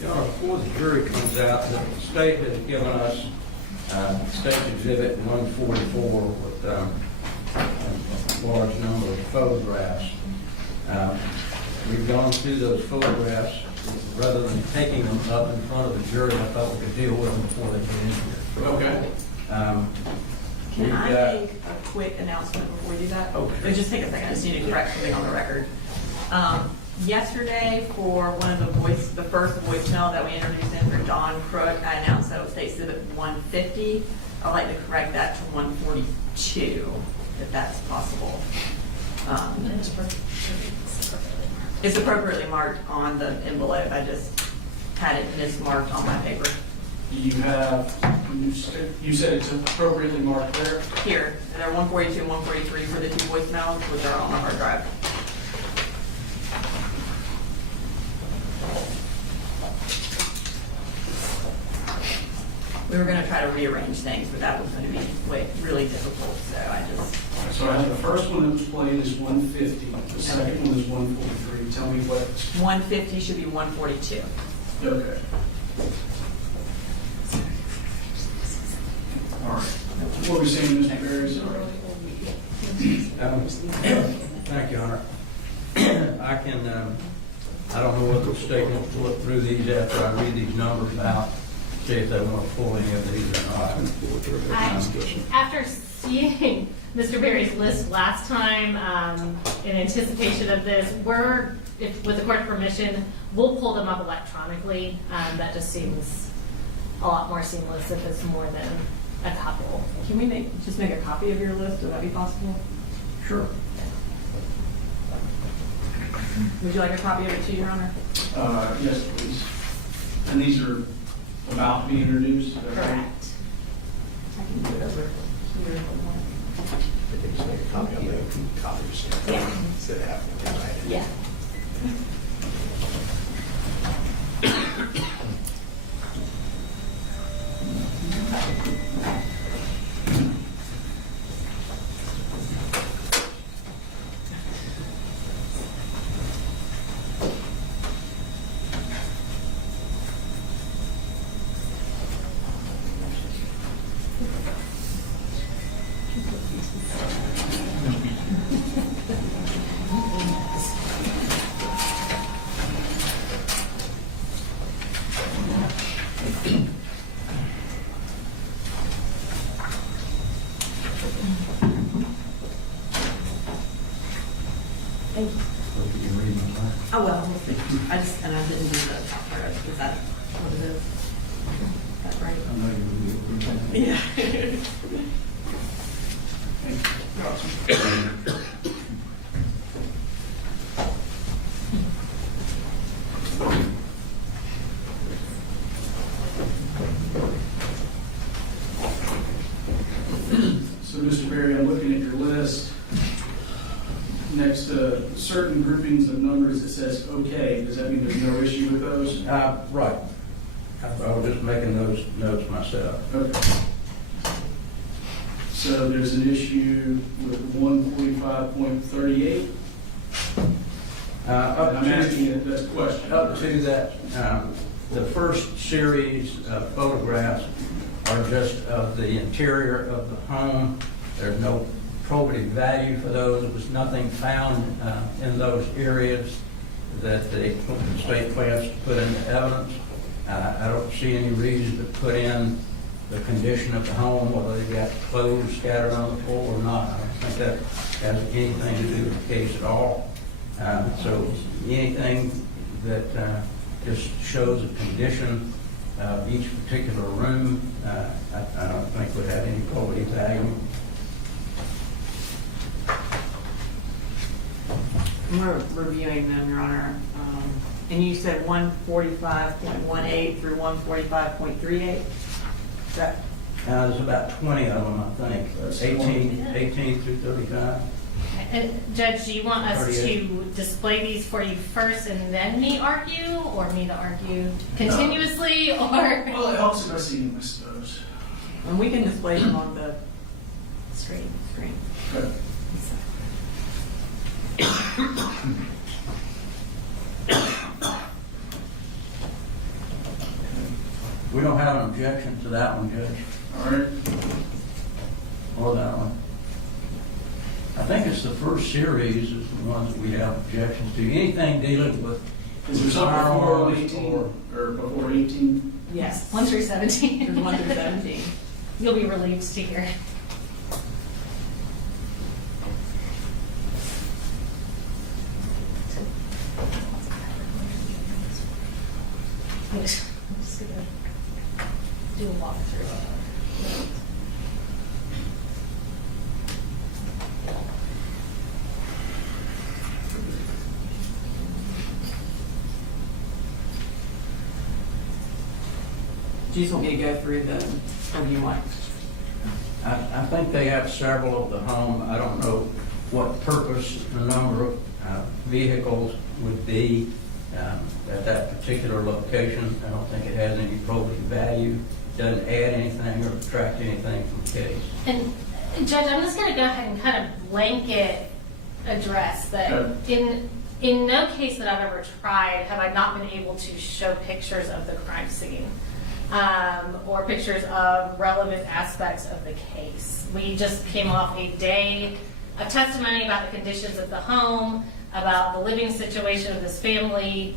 Your Honor, before the jury comes out, the state has given us State Exhibit 144 with a large number of photographs. We've gone through those photographs. Rather than taking them up in front of the jury, I thought we could deal with them before they get in here. Okay. Can I make a quick announcement before we do that? Okay. It'll just take a second. I just need to correct something on the record. Yesterday, for one of the first voicemail that we introduced in for Don Crook, I announced that it was State Exhibit 150. I'd like to correct that to 142, if that's possible. It's appropriately marked on the envelope. I just had it mismarked on my paper. You said it's appropriately marked there. Here, they're 142 and 143 for the two voicemails, which are on the hard drive. We were going to try to rearrange things, but that was going to be really difficult, so I just... So I have the first one that was played is 150. The second one is 143. Tell me what. 150 should be 142. Okay. All right. What were we saying, Mr. Berry? Sorry. Thank you, Your Honor. I don't know whether the state wants to look through these after I read these numbers out, see if they want to pull any of these or not. After seeing Mr. Berry's list last time, in anticipation of this, with the court's permission, we'll pull them up electronically. That just seems a lot more seamless if it's more than a couple. Can we just make a copy of your list? Would that be possible? Sure. Would you like a copy of it too, Your Honor? Yes, please. And these are about to be introduced? Is that right? Correct. I can do it over here. Copy of the copies. Yeah. Instead of having to write it. Yeah. Thank you. Hope you can read my mind. Oh, well, we'll see. I didn't do the top part. Is that what it is? Is that right? I know you Yeah. So, Mr. Berry, I'm looking at your list. Next to certain groupings of numbers, it says okay. Does that mean there's no issue with those? Right. I was just making those notes myself. Okay. So there's an issue with 145.38. I'm asking you that's a question. Up to that, the first series of photographs are just of the interior of the home. There's no probative value for those. There was nothing found in those areas that the state plans to put into evidence. I don't see any reason to put in the condition of the home, whether they've got clothes scattered on the floor or not. I don't think that has anything to do with the case at all. So anything that just shows a condition of each particular room, I don't think would have any probative value. We're reviewing them, Your Honor. And you said 145.18 through 145.38? Is that? There's about 20 of them, I think. That's 18 through 35. And Judge, do you want us 38. to display these for you first and then me argue, or me to argue continuously, or? Well, it helps if I see you miss those. And we can display them on the Screen. Okay. We don't have an objection to that one, Judge, All right. or that one. I think it's the first series is the ones that we have objections to. Anything dealing with Is there something before firearms 18 or or before 18? Yes, 1 through 17. There's 1 through 17. You'll be relieved to hear. I'm just gonna do a walkthrough. Do you just want me to go through the, or do you want? I think they have several of the home. I don't know what purpose the number of vehicles would be at that particular location. I don't think it has any probative value, doesn't add anything or subtract anything from the case. And Judge, I'm just going to go ahead and kind of blanket address that in no case that I've ever tried have I not been able to show pictures of the crime scene or pictures of relevant aspects of the case. We just came off a day of testimony about the conditions of the home, about the living situation of this family.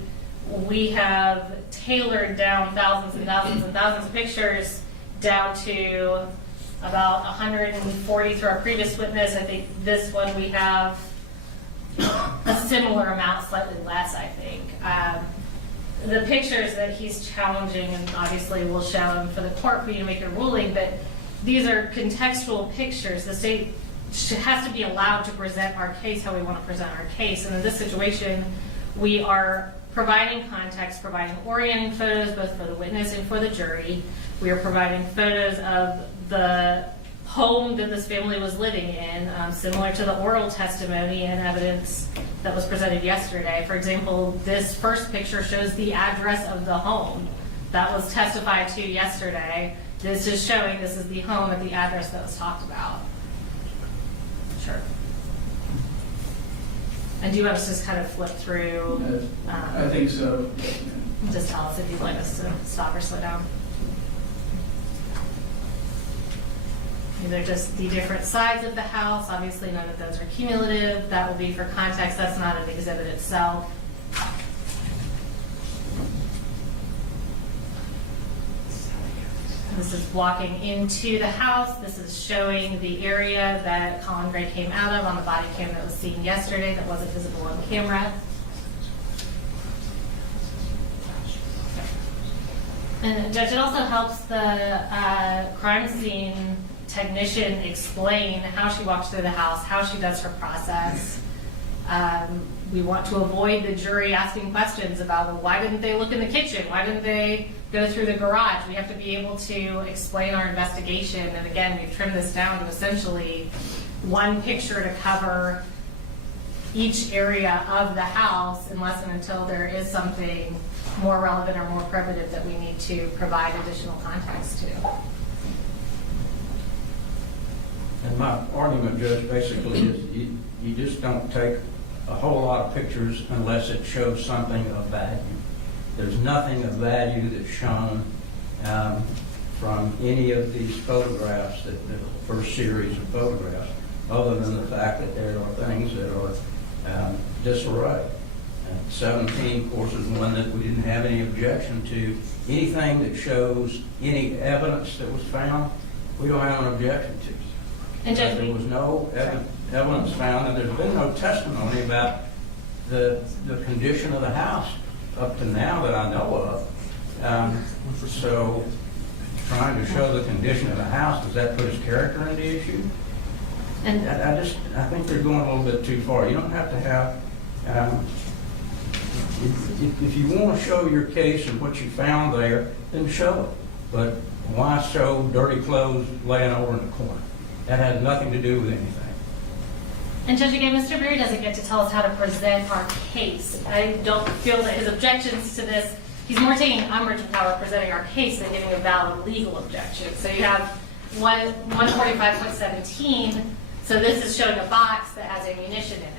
We have tailored down thousands and thousands and thousands of pictures down to about 140 through our previous witness. I think this one we have a similar amount, slightly less, I think. The pictures that he's challenging, and obviously we'll show them for the court for you to make a ruling, but these are contextual pictures. The state has to be allowed to present our case how we want to present our case. And in this situation, we are providing context, providing orienting photos both for the witness and for the jury. We are providing photos of the home that this family was living in, similar to the oral testimony and evidence that was presented yesterday. For example, this first picture shows the address of the home that was testified to yesterday. This is showing this is the home at the address that was talked about. Sure. And do you want us to just kind of flip through? I think so. Just tell us if you'd like us to stop or slow down. These are just the different sides of the house. Obviously, none of those are cumulative. That will be for context. That's not an exhibit itself. This is walking into the house. This is showing the area that Colin Gray came out of on the body cam that was seen yesterday that wasn't visible on camera. And Judge, it also helps the crime scene technician explain how she walks through the house, how she does her process. We want to avoid the jury asking questions about, well, why didn't they look in the kitchen? Why didn't they go through the garage? We have to be able to explain our investigation. And again, we've trimmed this down to essentially one picture to cover each area of the house unless and until there is something more relevant or more probative that we need to provide additional context to. And my argument, Judge, basically is you just don't take a whole lot of pictures unless it shows something of value. There's nothing of value that's shown from any of these photographs, the first series of photographs, other than the fact that there are things that are disarray. 17, of course, is one that we didn't have any objection to. Anything that shows any evidence that was found, we don't have an objection to. And Judge, there was no evidence found, and there's been no testimony about the condition of the house up to now that I know of. So trying to show the condition of the house, does that put his character into issue? And I think they're going a little bit too far. You don't have to have, if you want to show your case and what you found there, then show it. But why show dirty clothes laying over in the corner? That has nothing to do with anything. And Judge, again, Mr. Berry doesn't get to tell us how to present our case. I don't feel that his objections to this, he's more taking umbrage with how we're presenting our case than giving a valid legal objection. So you have 145.17, so this is showing a box that has ammunition in it.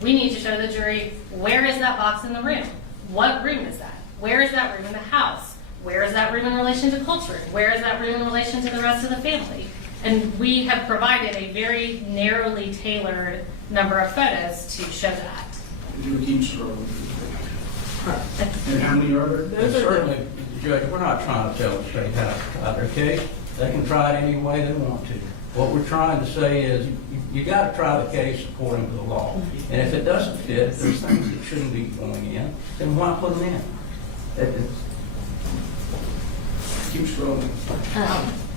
We need to show the jury, where is that box in the room? What room is that? Where is that room in the house? Where is that room in relation to Colt's room? Where is that room in relation to the rest of the family? And we have provided a very narrowly tailored number of photos to show that. You keep scrolling. And how many are there? And certainly, Judge, we're not trying to tell the state how to try their case. They can try it any way they want to. What we're trying to say is, you got to try the case according to the law. And if it doesn't fit, there's things that shouldn't be going in, then why put them in? Keep scrolling.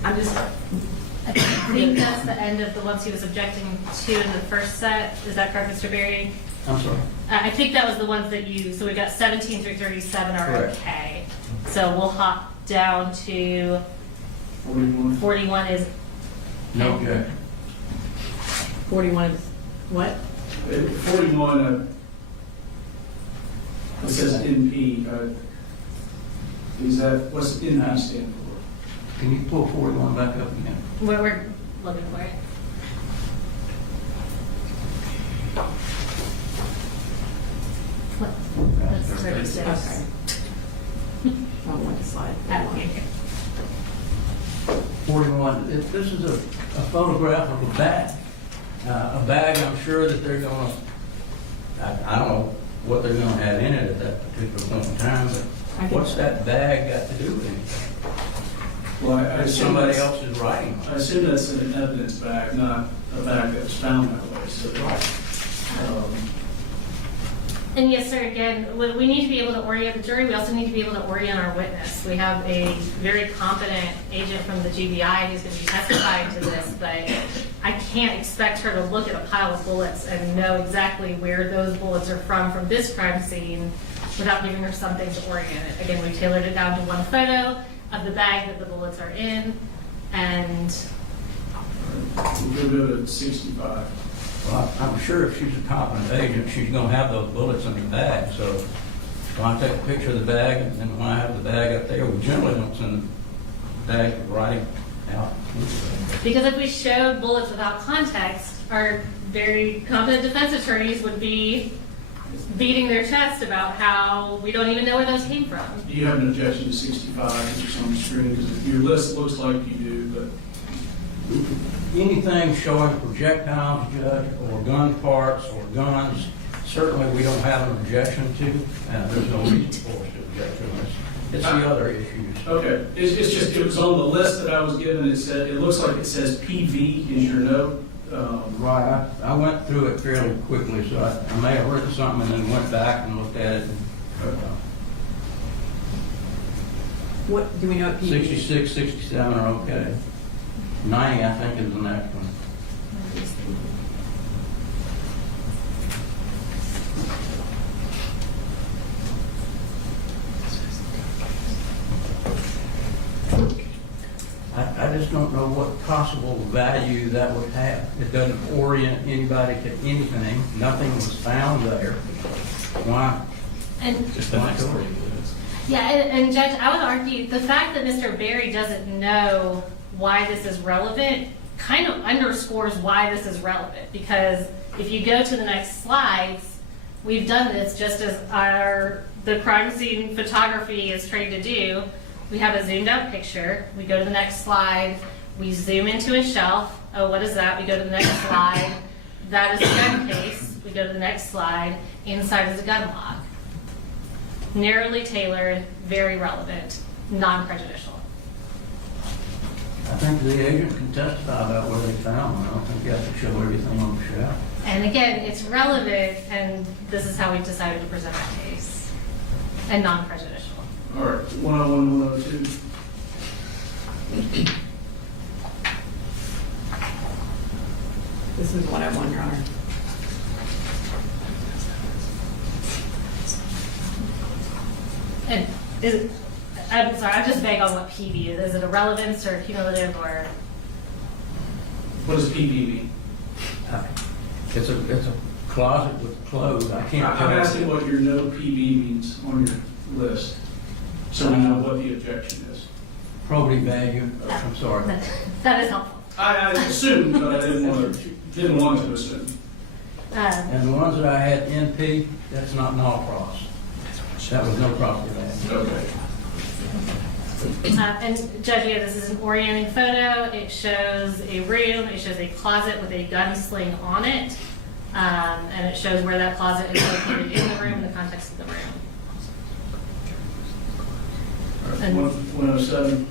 I'm just, I think that's the end of the ones he was objecting to in the first set. Is that correct, Mr. Berry? I'm sorry. I think that was the ones that you, so we've got 17 through 37 are Correct. okay. So we'll hop down to 41. 41 is No objection. 41 is what? 41, it says NP. Is that, what's NP stand for? Can you pull 41 back up again? where we're looking for it. That's 36. Okay. On one slide. Okay. 41, this is a photograph of a bag. A bag, I'm sure that they're going to, I don't know what they're going to have in it at that particular point in time, but what's that bag got to do with anything? Well, I It's assume somebody that's- else's writing. I assume that's an evidence bag, not a bag that was found that way. So, And yes, sir, again, we need to be able to orient the jury. We also need to be able to orient our witness. We have a very competent agent from the GBI who's going to be testifying to this, but I can't expect her to look at a pile of bullets and know exactly where those bullets are from this crime scene without giving her something to orient it. Again, we tailored it down to one photo of the bag that the bullets are in, and we'll go to 65. Well, I'm sure if she's a competent agent, she's going to have those bullets in the bag. So when I take a picture of the bag, and then when I have the bag up there, we generally don't send the bag writing out. because if we showed bullets without context, our very competent defense attorneys would be beating their chest about how we don't even know where those came from. Do you have an objection to 65, which is on the screen? Because your list looks like you do, but Anything showing projectiles, Judge, or gun parts or guns, certainly we don't have an objection to, and there's no reason for us to object to this. It's the other issues. okay. It's just, it was on the list that I was given. it looks like it says PV is your note. Right, I went through it fairly quickly, so I may have written something and then went back and looked at it. What, do we know what PV is? 66, 67 are okay. 90, I think, is the next one. I just don't know what possible value that would have. It doesn't orient anybody to anything. Nothing was found there. Why? And Just the next 3 minutes. yeah, and Judge, I would argue the fact that Mr. Berry doesn't know why this is relevant kind of underscores why this is relevant. Because if you go to the next slides, we've done this just as the crime scene photography is trained to do. We have a zoomed out picture. We go to the next slide. We zoom into a shelf. Oh, what is that? We go to the next slide. That is a gun case. We go to the next slide. Inside is a gun lock. Narrowly tailored, very relevant, non-prejudicial. I think the agent can testify about where they found them. I don't think you have to show everything on the shelf. And again, it's relevant, and this is how we've decided to present our case, and non-prejudicial. All right, 101, 102. This is 101, Your Honor. And is it, I'm sorry, I'm just vague on what PV is. Is it a relevance or cumulative or? What does PV mean? It's a closet with clothes. I can't I'm tell. asking what your note PV means on your list, so we know what the objection is. Probity value. I'm sorry. That is helpful. I assumed, but I didn't want to assume. And the ones that I had NP, that's not null cross. That was no property value. Okay. And Judge, yeah, this is an orienting photo. It shows a room, it shows a closet with a gun sling on it. And it shows where that closet is located in the room, in the context of the room. And- 107.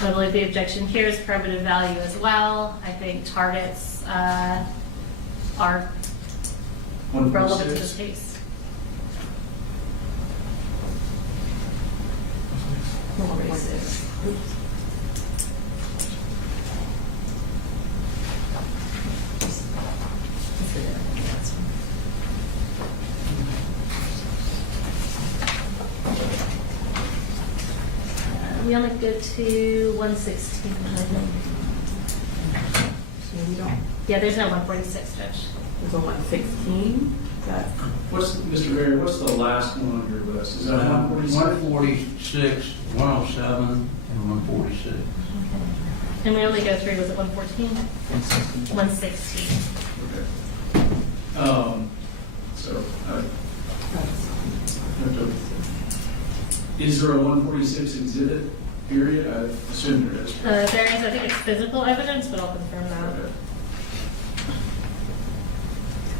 I believe the objection here is probative value as well. I think targets are relevant to this 146. case. We only go to 116. Yeah, there's no 146, Judge. There's a 116, that, Mr. Berry, what's the last one on your list? Is that 146? 146, 107, and 146. And we only go through, was it 114? 116. Okay. So, is there a 146 exhibit period? I assume there is. There is, I think it's physical evidence, but I'll confirm that. Okay.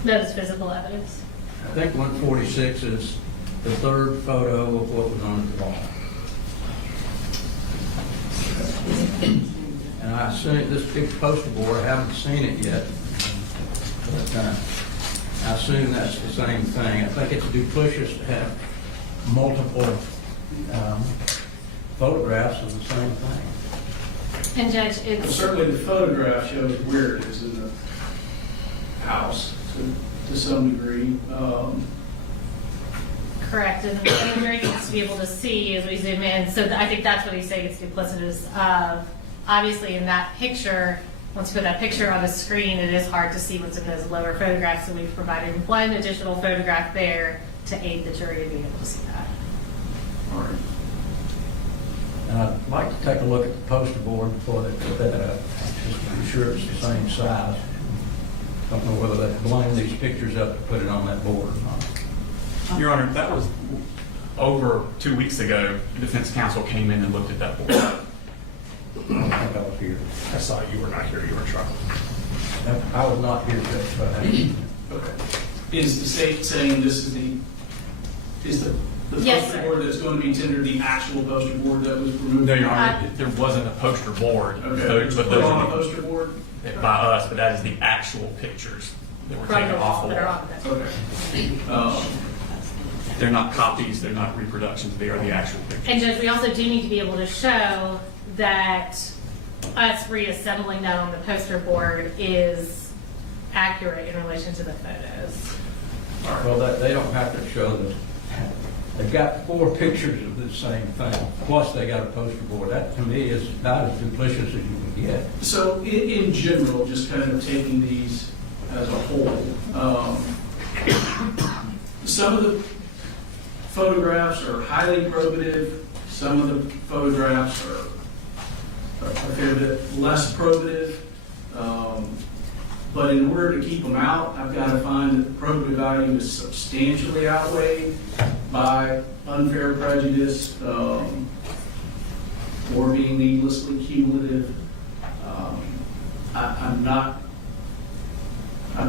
That is physical evidence. I think 146 is the third photo of what was on the wall. And I assume this big poster board, I haven't seen it yet, but I assume that's the same thing. I think it's duplicitous to have multiple photographs of the same thing. And Judge, Well, it's, certainly the photograph shows where it is in the house to some degree. correct, and the jury needs to be able to see as we zoom in. So I think that's what he's saying, it's duplicitous of, obviously in that picture, once you put that picture on the screen, it is hard to see what's in those lower photographs, so we've provided one additional photograph there to aid the jury in being able to see that. All right. And I'd like to take a look at the poster board before they put that up, just to be sure it's the same size. Don't know whether they line these pictures up to put it on that board or not. Your Honor, that was over 2 weeks ago. The defense counsel came in and looked at that board. I don't think I was here. I saw you were not here, you were in trouble. I was not here, Judge, but I Okay. Is the state saying this is the Yes, poster sir. board that's going to be tendered the actual poster board that was removed? No, Your Honor, there wasn't a poster board, Okay. but Put those on a are poster board? by us, but that is the actual pictures that were From taken the off wall the that are wall. on that. Okay. They're not copies, they're not reproductions, they are the actual pictures. And Judge, we also do need to be able to show that us reassembling that on the poster board is accurate in relation to the photos. Well, they don't have to show they've got 4 pictures of the same thing, plus they got a poster board. That, to me, is about as duplicitous as you can get. So in general, just kind of taking these as a whole, some of the photographs are highly probative, some of the photographs are a fair bit less probative. But in order to keep them out, I've got to find that the probative value is substantially outweighed by unfair prejudice, or being needlessly cumulative. I'm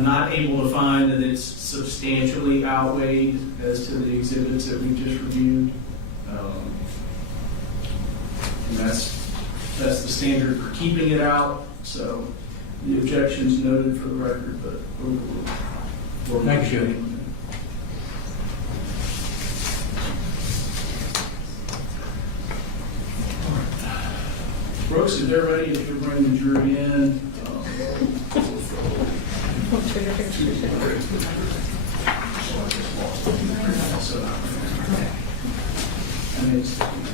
not able to find that it's substantially outweighed as to the exhibits that we just reviewed. And that's the standard for keeping it out. So the objection's noted for the record, but we're Thank you. Brooks, if they're ready, if you'll bring the jury in. And these are in the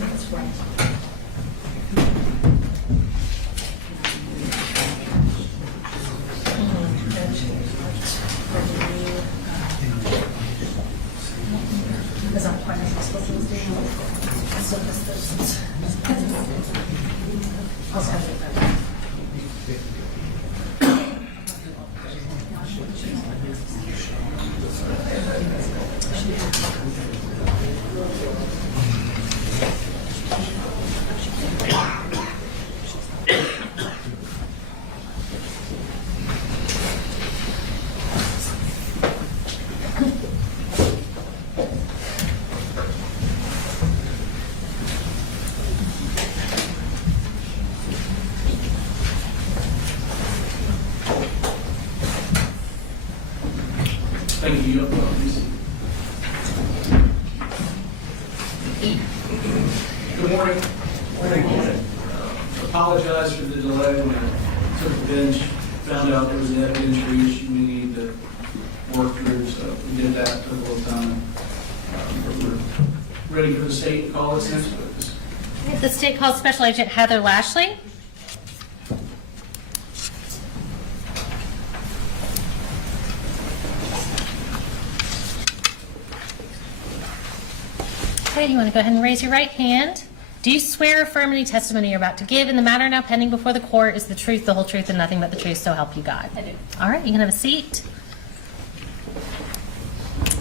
that's right. Thank you. Good morning. Apologize for the delay when I took the bench, found out there was an evidentiary issue we needed to work through, so we did that, took a little time. But we're ready for the state to call its next witness. The state calls Special Agent Heather Lashley. Okay, you want to go ahead and raise your right hand. Do you swear or affirm any testimony you're about to give in the matter now pending before the court is the truth, the whole truth, and nothing but the truth, so help you God? I do. All right, you can have a seat.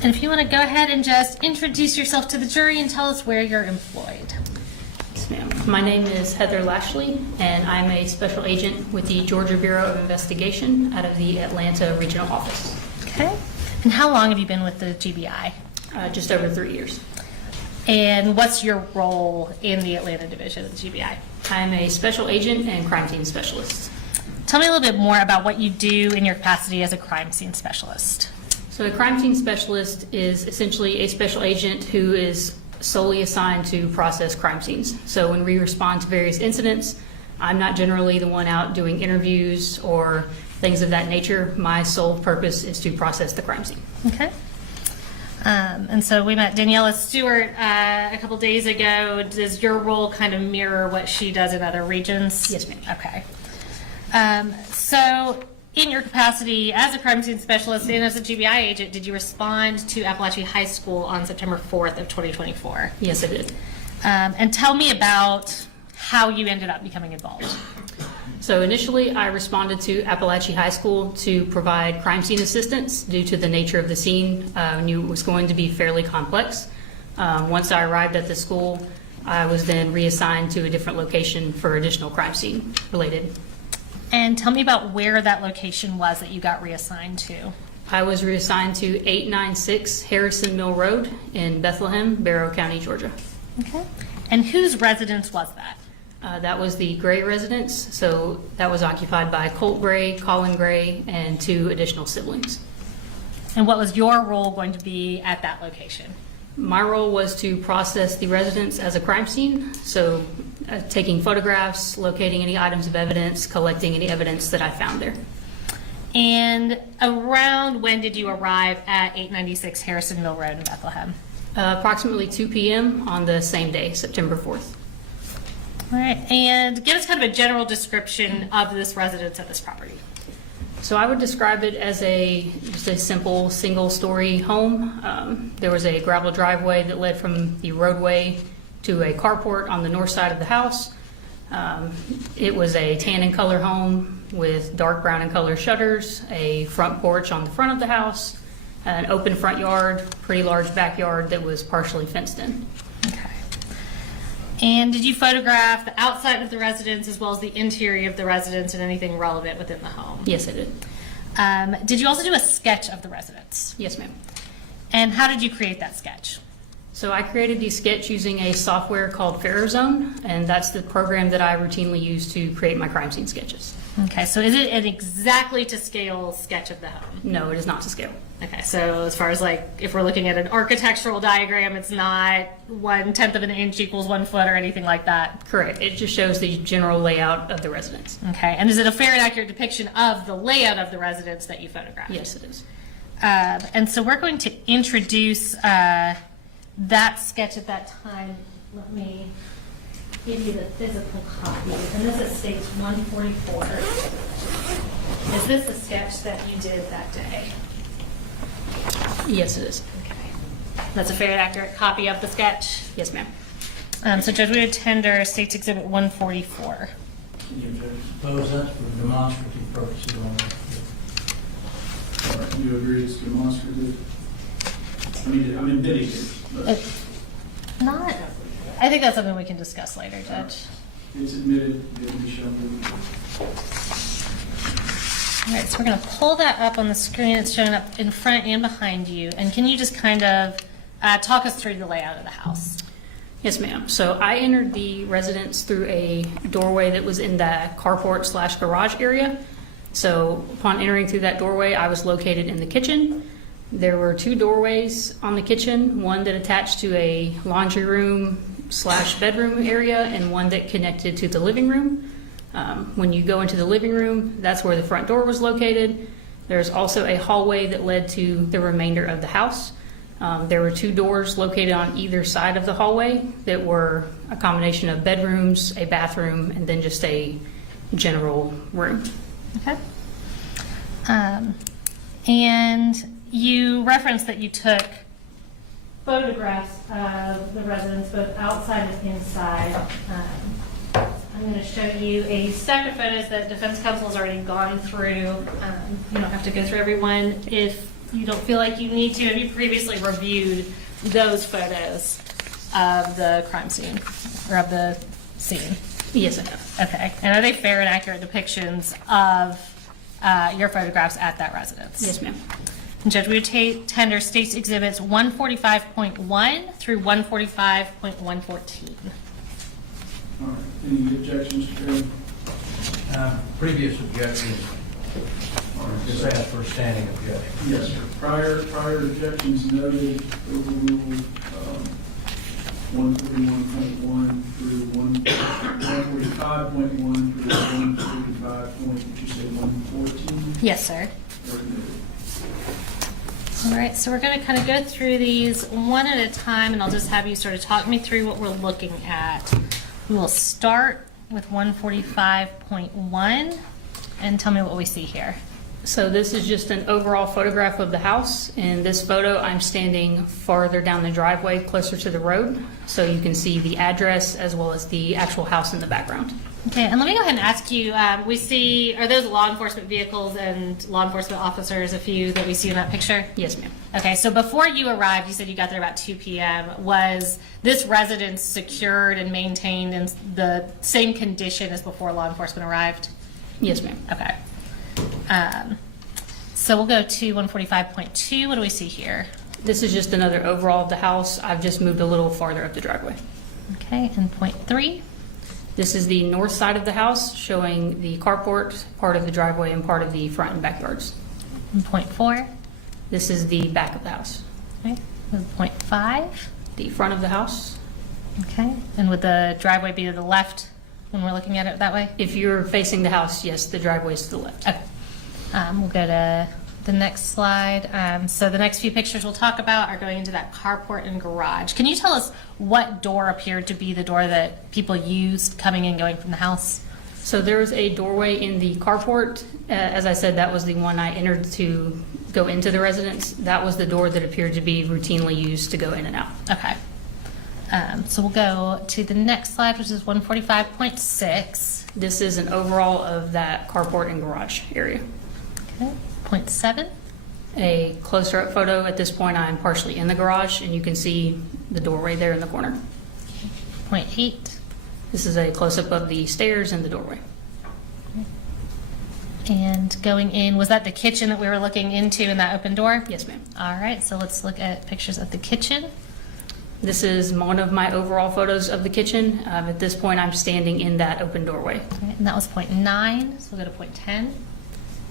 And if you want to go ahead and just introduce yourself to the jury and tell us where you're employed. Yes, ma'am. My name is Heather Lashley, and I'm a special agent with the Georgia Bureau of Investigation out of the Atlanta Regional Office. Okay. And how long have you been with the GBI? Just over 3 years. And what's your role in the Atlanta division of the GBI? I'm a special agent and crime scene specialist. Tell me a little bit more about what you do in your capacity as a crime scene specialist. So a crime scene specialist is essentially a special agent who is solely assigned to process crime scenes. So when we respond to various incidents, I'm not generally the one out doing interviews or things of that nature. My sole purpose is to process the crime scene. Okay. And so we met Daniela Stewart a couple days ago. Does your role kind of mirror what she does in other regions? Yes, ma'am. Okay. So in your capacity as a crime scene specialist and as a GBI agent, did you respond to Apalachee High School on September 4th of 2024? Yes, I did. And tell me about how you ended up becoming involved. So initially, I responded to Apalachee High School to provide crime scene assistance due to the nature of the scene. I knew it was going to be fairly complex. Once I arrived at the school, I was then reassigned to a different location for additional crime scene related. And tell me about where that location was that you got reassigned to. I was reassigned to 896 Harrison Mill Road in Bethlehem, Barrow County, Georgia. Okay. And whose residence was that? That was the Gray residence, so that was occupied by Colt Gray, Colin Gray, and 2 additional siblings. And what was your role going to be at that location? My role was to process the residence as a crime scene, so taking photographs, locating any items of evidence, collecting any evidence that I found there. And around when did you arrive at 896 Harrison Mill Road in Bethlehem? Approximately 2 p.m. on the same day, September 4th. All right, and give us kind of a general description of this residence at this property. So I would describe it as just a simple single-story home. There was a gravel driveway that led from the roadway to a carport on the north side of the house. It was a tan in color home with dark brown in color shutters, a front porch on the front of the house, an open front yard, pretty large backyard that was partially fenced in. Okay. And did you photograph the outside of the residence as well as the interior of the residence and anything relevant within the home? Yes, I did. Did you also do a sketch of the residence? Yes, ma'am. And how did you create that sketch? So I created the sketch using a software called Zone, and that's the program that I routinely use to create my crime scene sketches. Okay, so is it an exactly to scale sketch of the home? No, it is not to scale. Okay, so as far as like, if we're looking at an architectural diagram, it's not 1/10 of an inch equals 1 foot or anything like that? Correct. It just shows the general layout of the residence. Okay, and is it a fair and accurate depiction of the layout of the residence that you photographed? Yes, it is. And so we're going to introduce that sketch at that time. Let me give you the physical copy. And this is stage 144. Is this the sketch that you did that day? Yes, it is. Okay. That's a fair and accurate copy of the sketch? Yes, ma'am. So Judge, we would tender State's Exhibit 144. Any objections? Suppose that's for demonstrative purposes only. All right, you agree it's demonstrative? I mean, I'm admitting it, but Not, I think that's something we can discuss later, Judge. it's admitted, it be shown. All right, so we're going to pull that up on the screen. It's showing up in front and behind you. And can you just kind of talk us through the layout of the house? Yes, ma'am. So I entered the residence through a doorway that was in the carport / garage area. So upon entering through that doorway, I was located in the kitchen. There were 2 doorways on the kitchen, one that attached to a laundry room / bedroom area and one that connected to the living room. When you go into the living room, that's where the front door was located. There's also a hallway that led to the remainder of the house. There were 2 doors located on either side of the hallway that were a combination of bedrooms, a bathroom, and then just a general room. Okay. And you referenced that you took photographs of the residence both outside and inside. I'm going to show you a stack of photos that defense counsel has already gone through. You don't have to go through everyone if you don't feel like you need to. Have you previously reviewed those photos of the crime scene or of the scene? Yes, I have. Okay. And are they fair and accurate depictions of your photographs at that residence? Yes, ma'am. And Judge, we would tender State's Exhibits 145.1 through 145.114. All right, any objections, Mr. Chairman? Previous objections, All right, just ask for a standing objection. yes, sir. Prior objections noted, overruled, 141.1 through 145.1 through 145 point, did you say 114? Yes, sir. Or noted? All right, so we're going to kind of go through these one at a time, and I'll just have you sort of talk me through what we're looking at. We will start with 145.1 and tell me what we see here. So this is just an overall photograph of the house. In this photo, I'm standing farther down the driveway, closer to the road, so you can see the address as well as the actual house in the background. Okay, and let me go ahead and ask you, we see, are those law enforcement vehicles and law enforcement officers, a few that we see in that picture? Yes, ma'am. Okay, so before you arrived, you said you got there about 2 p.m. Was this residence secured and maintained in the same condition as before law enforcement arrived? Yes, ma'am. Okay. So we'll go to 145.2. What do we see here? This is just another overall of the house. I've just moved a little farther up the driveway. Okay, and point 3. This is the north side of the house, showing the carport, part of the driveway, and part of the front and backyards. And point 4. This is the back of the house. Okay, with point 5. The front of the house. Okay, and would the driveway be to the left when we're looking at it that way? If you're facing the house, yes, the driveway is to the left. Okay. We'll go to the next slide. So the next few pictures we'll talk about are going into that carport and garage. Can you tell us what door appeared to be the door that people used coming and going from the house? So there's a doorway in the carport. As I said, that was the one I entered to go into the residence. That was the door that appeared to be routinely used to go in and out. Okay. So we'll go to the next slide, which is 145.6. This is an overall of that carport and garage area. Okay. Point 7. A closer up photo. At this point, I'm partially in the garage, and you can see the doorway there in the corner. Point 8. This is a close-up of the stairs and the doorway. And going in, was that the kitchen that we were looking into in that open door? Yes, ma'am. All right, so let's look at pictures of the kitchen. This is one of my overall photos of the kitchen. At this point, I'm standing in that open doorway. All right, and that was point 9, so we'll go to point 10.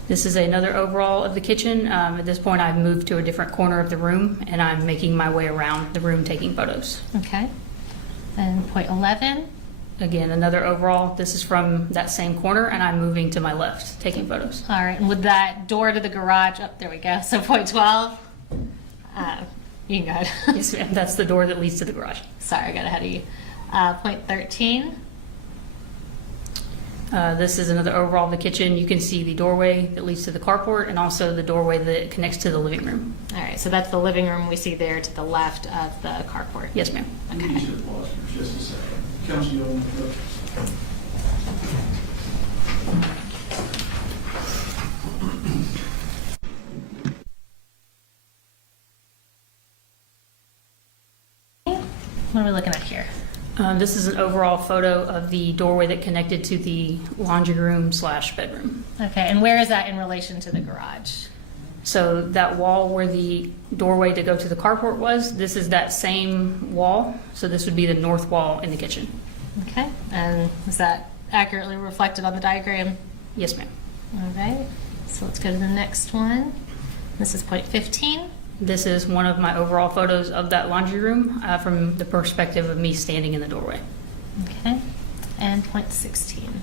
This is another overall of the kitchen. At this point, I've moved to a different corner of the room, and I'm making my way around the room taking photos. Okay. And point 11. Again, another overall. This is from that same corner, and I'm moving to my left, taking photos. All right, and with that door to the garage, oh, there we go. So point 12. You can go ahead. Yes, ma'am. That's the door that leads to the garage. Sorry, I got ahead of you. Point 13. This is another overall of the kitchen. You can see the doorway that leads to the carport and also the doorway that connects to the living room. All right, so that's the living room we see there to the left of the carport. Yes, ma'am. Let me use your pause for just a second. Council, you want to look? What are we looking at here? This is an overall photo of the doorway that connected to the laundry room / bedroom. Okay, and where is that in relation to the garage? So that wall where the doorway to go to the carport was, this is that same wall. So this would be the north wall in the kitchen. Okay, and is that accurately reflected on the diagram? Yes, ma'am. All right, so let's go to the next one. This is point 15. This is one of my overall photos of that laundry room from the perspective of me standing in the doorway. Okay, and point 16.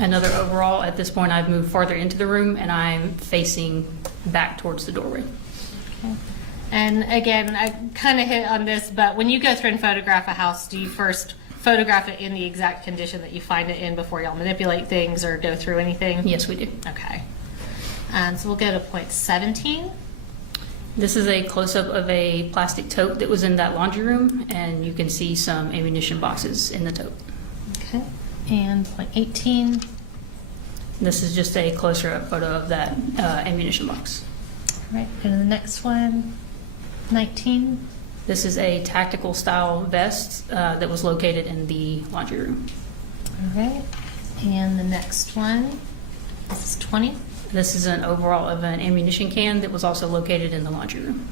Another overall, at this point, I've moved farther into the room and I'm facing back towards the doorway. Okay. And again, I kind of hit on this, but when you go through and photograph a house, do you first photograph it in the exact condition that you find it in before y'all manipulate things or go through anything? Yes, we do. Okay. So we'll go to point 17. This is a close-up of a plastic tote that was in that laundry room, and you can see some ammunition boxes in the tote. Okay. And point 18. This is just a closer-up photo of that ammunition box. All right, go to the next one. 19. This is a tactical style vest that was located in the laundry room. All right. And the next one. This is 20. This is an overall of an ammunition can that was also located in the laundry room.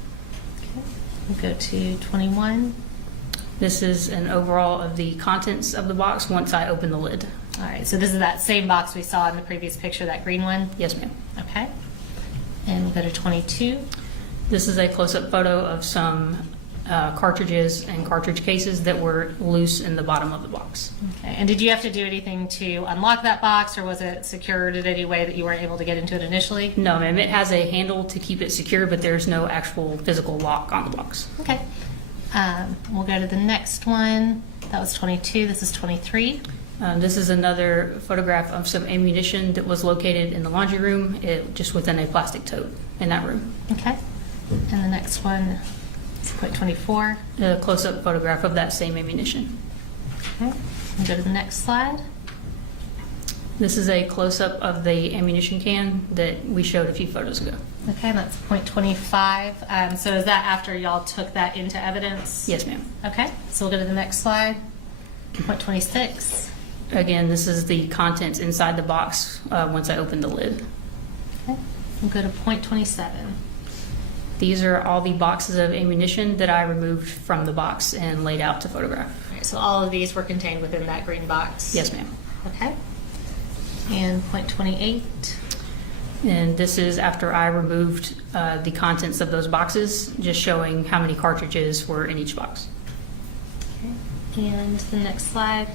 Okay. We'll go to 21. This is an overall of the contents of the box once I open the lid. All right, so this is that same box we saw in the previous picture, that green one? Yes, ma'am. Okay. And we'll go to 22. This is a close-up photo of some cartridges and cartridge cases that were loose in the bottom of the box. Okay. And did you have to do anything to unlock that box, or was it secured in any way that you weren't able to get into it initially? No, ma'am. It has a handle to keep it secure, but there's no actual physical lock on the box. Okay. We'll go to the next one. That was 22. This is 23. This is another photograph of some ammunition that was located in the laundry room, just within a plastic tote in that room. Okay. And the next one is point 24. A close-up photograph of that same ammunition. Okay. We'll go to the next slide. This is a close-up of the ammunition can that we showed a few photos ago. Okay, and that's point 25. So is that after y'all took that into evidence? Yes, ma'am. Okay, so we'll go to the next slide. Point 26. Again, this is the contents inside the box once I opened the lid. Okay, we'll go to point 27. These are all the boxes of ammunition that I removed from the box and laid out to photograph. All right, so all of these were contained within that green box? Yes, ma'am. Okay. And point 28. And this is after I removed the contents of those boxes, just showing how many cartridges were in each box. Okay. And the next slide.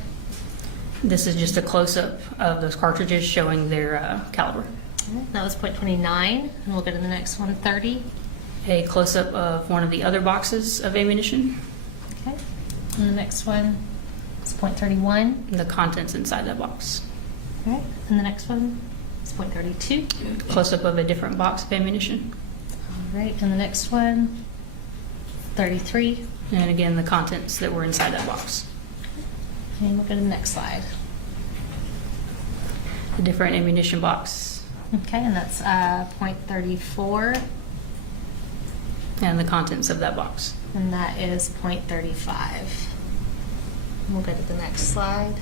This is just a close-up of those cartridges showing their caliber. All right, that was point 29. And we'll go to the next one, 30. A close-up of one of the other boxes of ammunition Okay. And the next one is point 31. and the contents inside that box. All right. And the next one is point 32. Close-up of a different box of ammunition. All right. And the next one, 33. And again, the contents that were inside that box. And we'll go to the next slide. A different ammunition box Okay, and that's point 34, and the contents of that box. and that is point 35. We'll go to the next slide.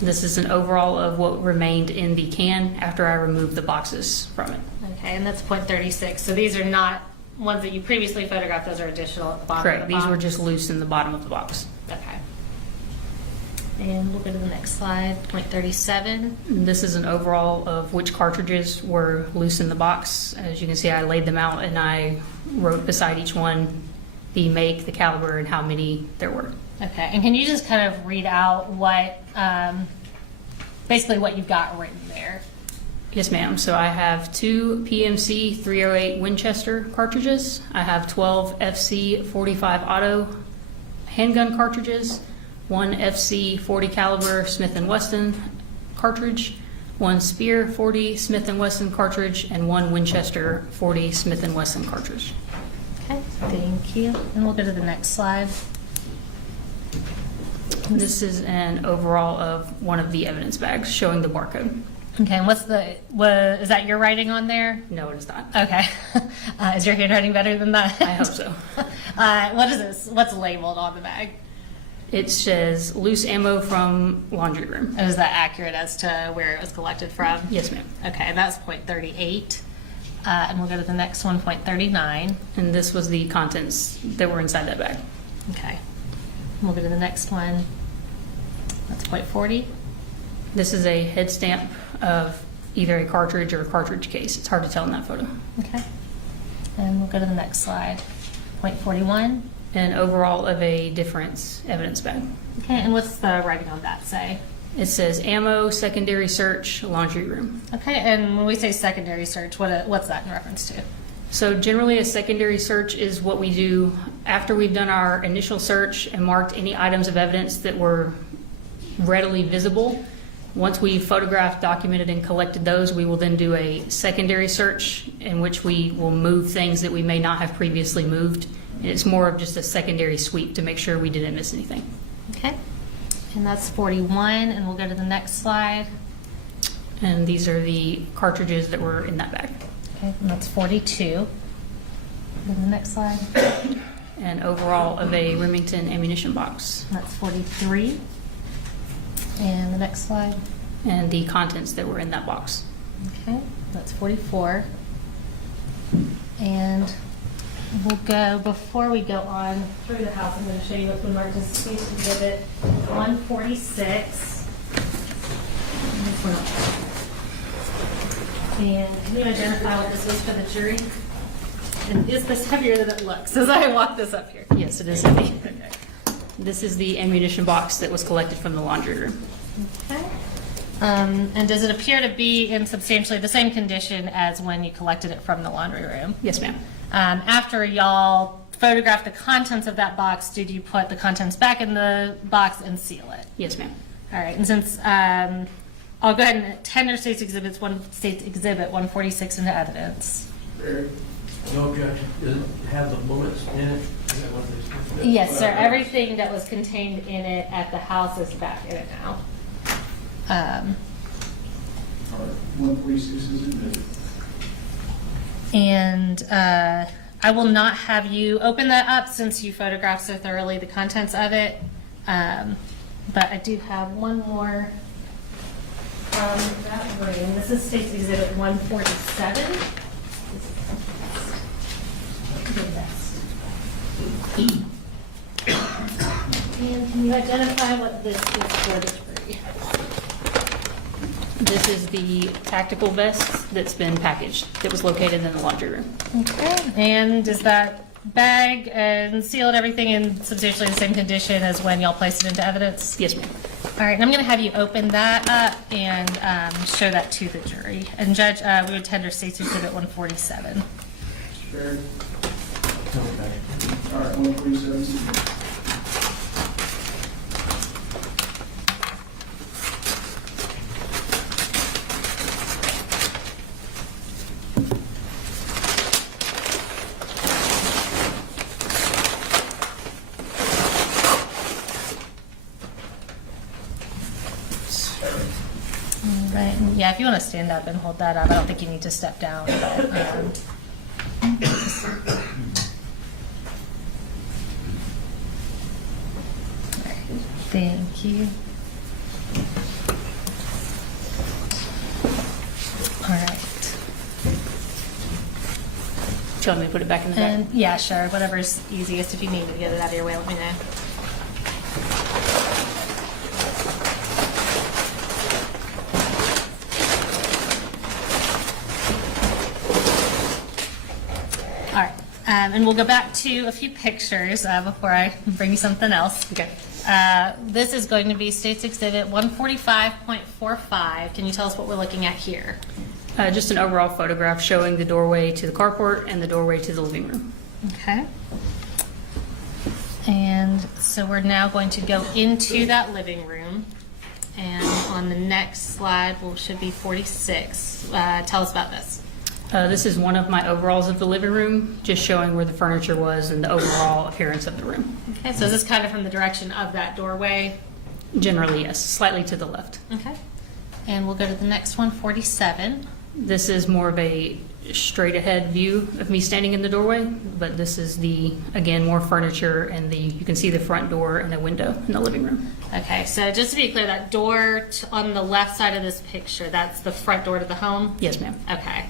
This is an overall of what remained in the can after I removed the boxes from it. Okay, and that's point 36. So these are not ones that you previously photographed, those are additional at the bottom Correct. of the These box? were just loose in the bottom of the box. Okay. And we'll go to the next slide, point 37. This is an overall of which cartridges were loose in the box. As you can see, I laid them out and I wrote beside each one the make, the caliber, and how many there were. Okay, and can you just kind of read out what, basically what you've got written there? Yes, ma'am. So I have 2 PMC 308 Winchester cartridges. I have 12 FC 45 Auto handgun cartridges, 1 FC 40 caliber Smith & Wesson cartridge, 1 Spear 40 Smith & Wesson cartridge, and 1 Winchester 40 Smith & Wesson cartridge. Okay, thank you. And we'll go to the next slide. This is an overall of one of the evidence bags showing the barcode. Okay, and is that your writing on there? No, it is not. Okay. Is your handwriting better than that? I hope so. What is this? What's labeled on the bag? It says loose ammo from laundry room. And is that accurate as to where it was collected from? Yes, ma'am. Okay, that's .38. And we'll go to the next one, .39. And this was the contents that were inside that bag. Okay. And we'll go to the next one. That's .40. This is a head stamp of either a cartridge or a cartridge case. It's hard to tell in that photo. Okay. And we'll go to the next slide. .41. And overall of a difference evidence bag. Okay, and what's the writing on that say? It says ammo, secondary search, laundry room. Okay, and when we say secondary search, what's that in reference to? So generally a secondary search is what we do after we've done our initial search and marked any items of evidence that were readily visible. Once we photographed, documented, and collected those, we will then do a secondary search in which we will move things that we may not have previously moved. And it's more of just a secondary sweep to make sure we didn't miss anything. Okay, and that's 41, and we'll go to the next slide. And these are the cartridges that were in that bag. Okay, and that's 42. Go to the next slide. And overall of a Remington ammunition box. And that's 43. And the next slide. And the contents that were in that box. Okay, that's 44. And we'll go, before we go on through the house, I'm going to show you what's been marked as State Exhibit 146. And can you identify what this is for the jury? And is this heavier than it looks as I walk this up here? Yes, it is heavy. Okay. This is the ammunition box that was collected from the laundry room. Okay. And does it appear to be in substantially the same condition as when you collected it from the laundry room? Yes, ma'am. After y'all photographed the contents of that box, did you put the contents back in the box and seal it? Yes, ma'am. All right, and since I'll go ahead and tender State's Exhibit 146 into evidence. No objection. Does it have the bullets in it? Is that what this is? Yes, sir. Everything that was contained in it at the house is back in it now. All right, 146 is admitted. And I will not have you open that up since you photographed so thoroughly the contents of it. But I do have one more from that room. This is State's Exhibit 147. And can you identify what this is for the jury? This is the tactical vest that's been packaged that was located in the laundry room. Okay, and is that bag and seal and everything in substantially the same condition as when y'all placed it into evidence? Yes, ma'am. All right, and I'm going to have you open that up and show that to the jury. And Judge, we would tender State's Exhibit 147. Fair. All right, 147 is admitted. Right, and yeah, if you want to stand up and hold that up, I don't think you need to step down. But, thank you. All right. Do you want me to put it back in the bag? And yeah, sure, whatever's easiest. If you need me to get it out of your way, let me know. All right, and we'll go back to a few pictures before I bring you something else. Okay. This is going to be State's Exhibit 145.45. Can you tell us what we're looking at here? Just an overall photograph showing the doorway to the carport and the doorway to the living room. Okay. And so we're now going to go into that living room. And on on the next slide, should be 46. Tell us about this. This is one of my overalls of the living room, just showing where the furniture was and the overall appearance of the room. Okay, so is this kind of from the direction of that doorway? Generally, yes, slightly to the left. Okay. And we'll go to the next one, 47. This is more of a straight ahead view of me standing in the doorway, but this is again, more furniture and you can see the front door and a window in the living room. Okay, so just to be clear, that door on the left side of this picture, that's the front door to the home? Yes, ma'am. Okay.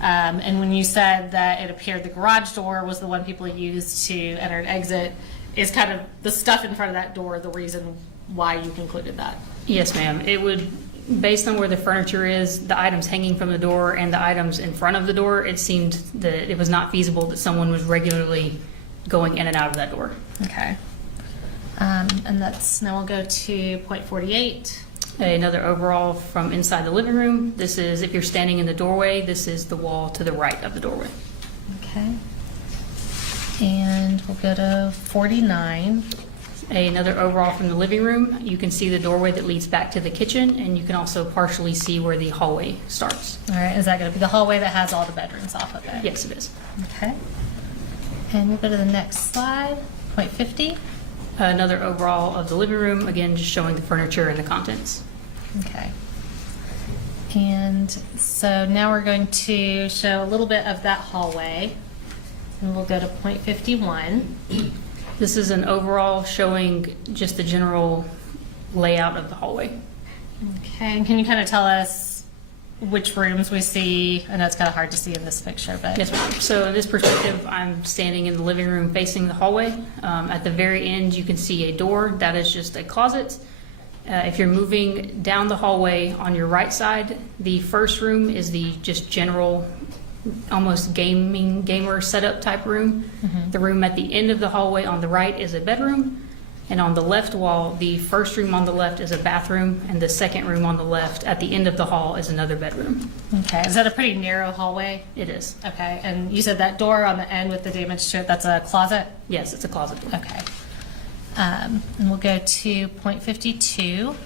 And when you said that it appeared the garage door was the one people used to enter and exit, is kind of the stuff in front of that door the reason why you concluded that? Yes, ma'am. It would, based on where the furniture is, the items hanging from the door and the items in front of the door, it seemed that it was not feasible that someone was regularly going in and out of that door. Okay. And now we'll go to point 48. Another overall from inside the living room. This is, if you're standing in the doorway, this is the wall to the right of the doorway. Okay. And we'll go to 49. Another overall from the living room. You can see the doorway that leads back to the kitchen, and you can also partially see where the hallway starts. All right, is that going to be the hallway that has all the bedrooms off of it? Yes, it is. Okay. And we'll go to the next slide, point 50. Another overall of the living room, again, just showing the furniture and the contents. Okay. And so now we're going to show a little bit of that hallway, and we'll go to point 51. This is an overall showing just the general layout of the hallway. Okay, and can you kind of tell us which rooms we see? I know it's kind of hard to see in this picture, but. Yes, ma'am. So in this perspective, I'm standing in the living room facing the hallway. At the very end, you can see a door. That is just a closet. If you're moving down the hallway on your right side, the first room is the just general, almost gamer setup type room. Mm-hmm. The room at the end of the hallway on the right is a bedroom. And on the left wall, the first room on the left is a bathroom, and the second room on the left at the end of the hall is another bedroom. Okay, is that a pretty narrow hallway? It is. Okay, and you said that door on the end with the damage to it, that's a closet? Yes, it's a closet door. Okay. And we'll go to point 52.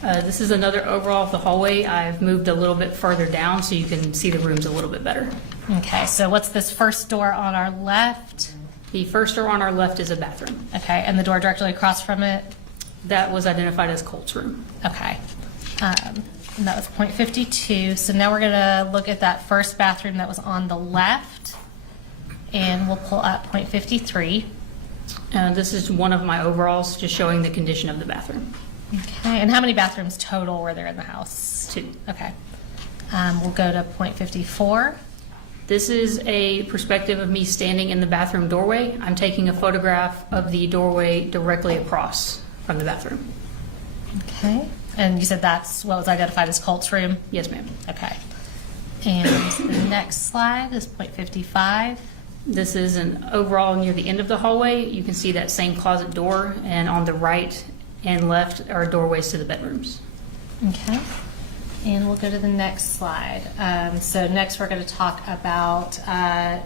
This is another overall of the hallway. I've moved a little bit further down so you can see the rooms a little bit better. Okay, so what's this first door on our left? The first door on our left is a bathroom. Okay, and the door directly across from it? That was identified as Colt's room. Okay. And that was point 52. So now we're going to look at that first bathroom that was on the left, and we'll pull up point 53. This is one of my overalls, just showing the condition of the bathroom. Okay, and how many bathrooms total were there in the house? 2. Okay. We'll go to point 54. This is a perspective of me standing in the bathroom doorway. I'm taking a photograph of the doorway directly across from the bathroom. Okay. And you said that's what was identified as Colt's room? Yes, ma'am. Okay. And the next slide is point 55. This is an overall near the end of the hallway. You can see that same closet door, and on the right and left are doorways to the bedrooms. Okay. And we'll go to the next slide. So next we're going to talk about,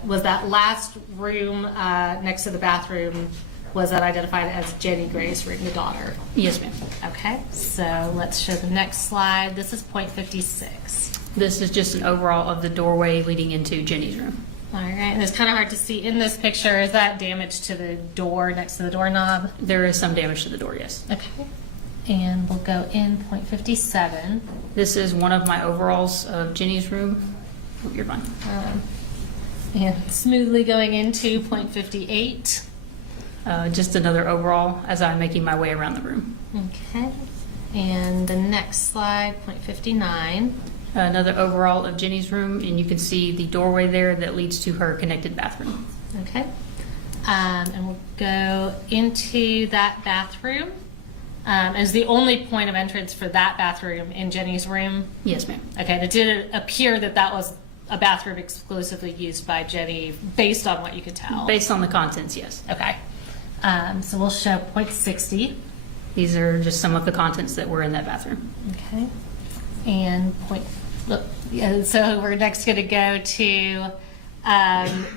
was that last room next to the bathroom, was that identified as Jenny Gray's room, the daughter? Yes, ma'am. Okay, so let's show the next slide. This is point 56. This is just an overall of the doorway leading into Jenny's room. All right, and it's kind of hard to see in this picture. Is that damage to the door next to the doorknob? There is some damage to the door, yes. Okay. And we'll go in point 57. This is one of my overalls of Jenny's room. Oh, you're fine. And smoothly going into point 58. Just another overall as I'm making my way around the room. Okay. And the next slide, point 59. Another overall of Jenny's room, and you can see the doorway there that leads to her connected bathroom. Okay. And we'll go into that bathroom. Is the only point of entrance for that bathroom in Jenny's room? Yes, ma'am. Okay, and it did appear that that was a bathroom exclusively used by Jenny based on what you could tell? Based on the contents, yes. Okay. So we'll show point 60. These are just some of the contents that were in that bathroom. Okay. And so we're next going to go to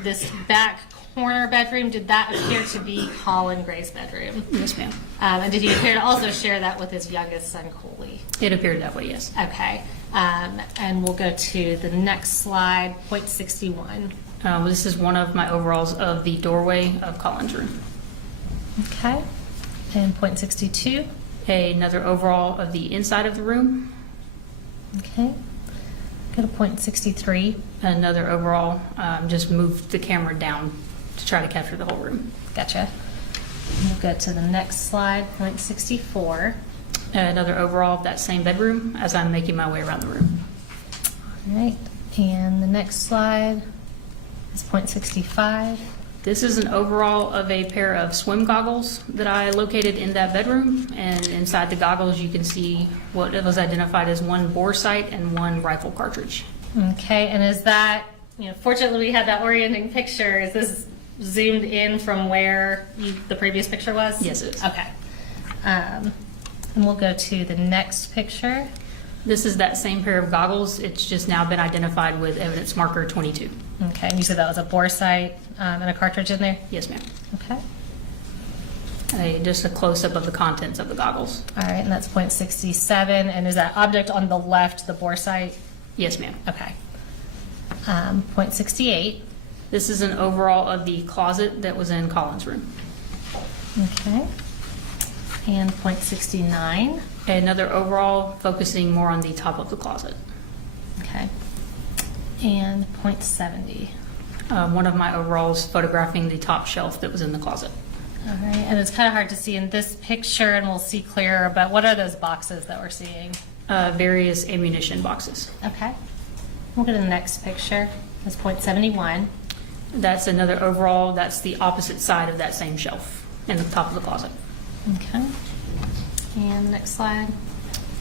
this back corner bedroom, did that appear to be Colin Gray's bedroom? Yes, ma'am. And did he appear to also share that with his youngest son, Coley? It appeared that way, yes. Okay. And we'll go to the next slide, point 61. This is one of my overalls of the doorway of Colin's room. Okay. And point 62. Another overall of the inside of the room. Okay. Go to point 63. Another overall, just moved the camera down to try to capture the whole room. Gotcha. We'll go to the next slide, point 64. Another overall of that same bedroom as I'm making my way around the room. All right. And the next slide is point 65. This is an overall of a pair of swim goggles that I located in that bedroom. And inside the goggles, you can see what was identified as one bore sight and one rifle cartridge. Okay. And is that, fortunately we had that orienting picture. Is this zoomed in from where the previous picture was? Yes, it is. Okay. And we'll go to the next picture. This is that same pair of goggles. It's just now been identified with evidence marker 22. Okay. And you said that was a bore sight and a cartridge in there? Yes, ma'am. Okay. Just a close-up of the contents of the goggles. All right. And that's point 67. And is that object on the left the bore sight? Yes, ma'am. Okay. Point 68. This is an overall of the closet that was in Colin's room. Okay. And point 69. Another overall focusing more on the top of the closet. Okay. And point 70. One of my overalls photographing the top shelf that was in the closet. All right. And it's kind of hard to see in this picture, and we'll see clearer, but what are those boxes that we're seeing? Various ammunition boxes. Okay. We'll go to the next picture. That's point 71. That's another overall. That's the opposite side of that same shelf in the top of the closet. Okay. And next slide.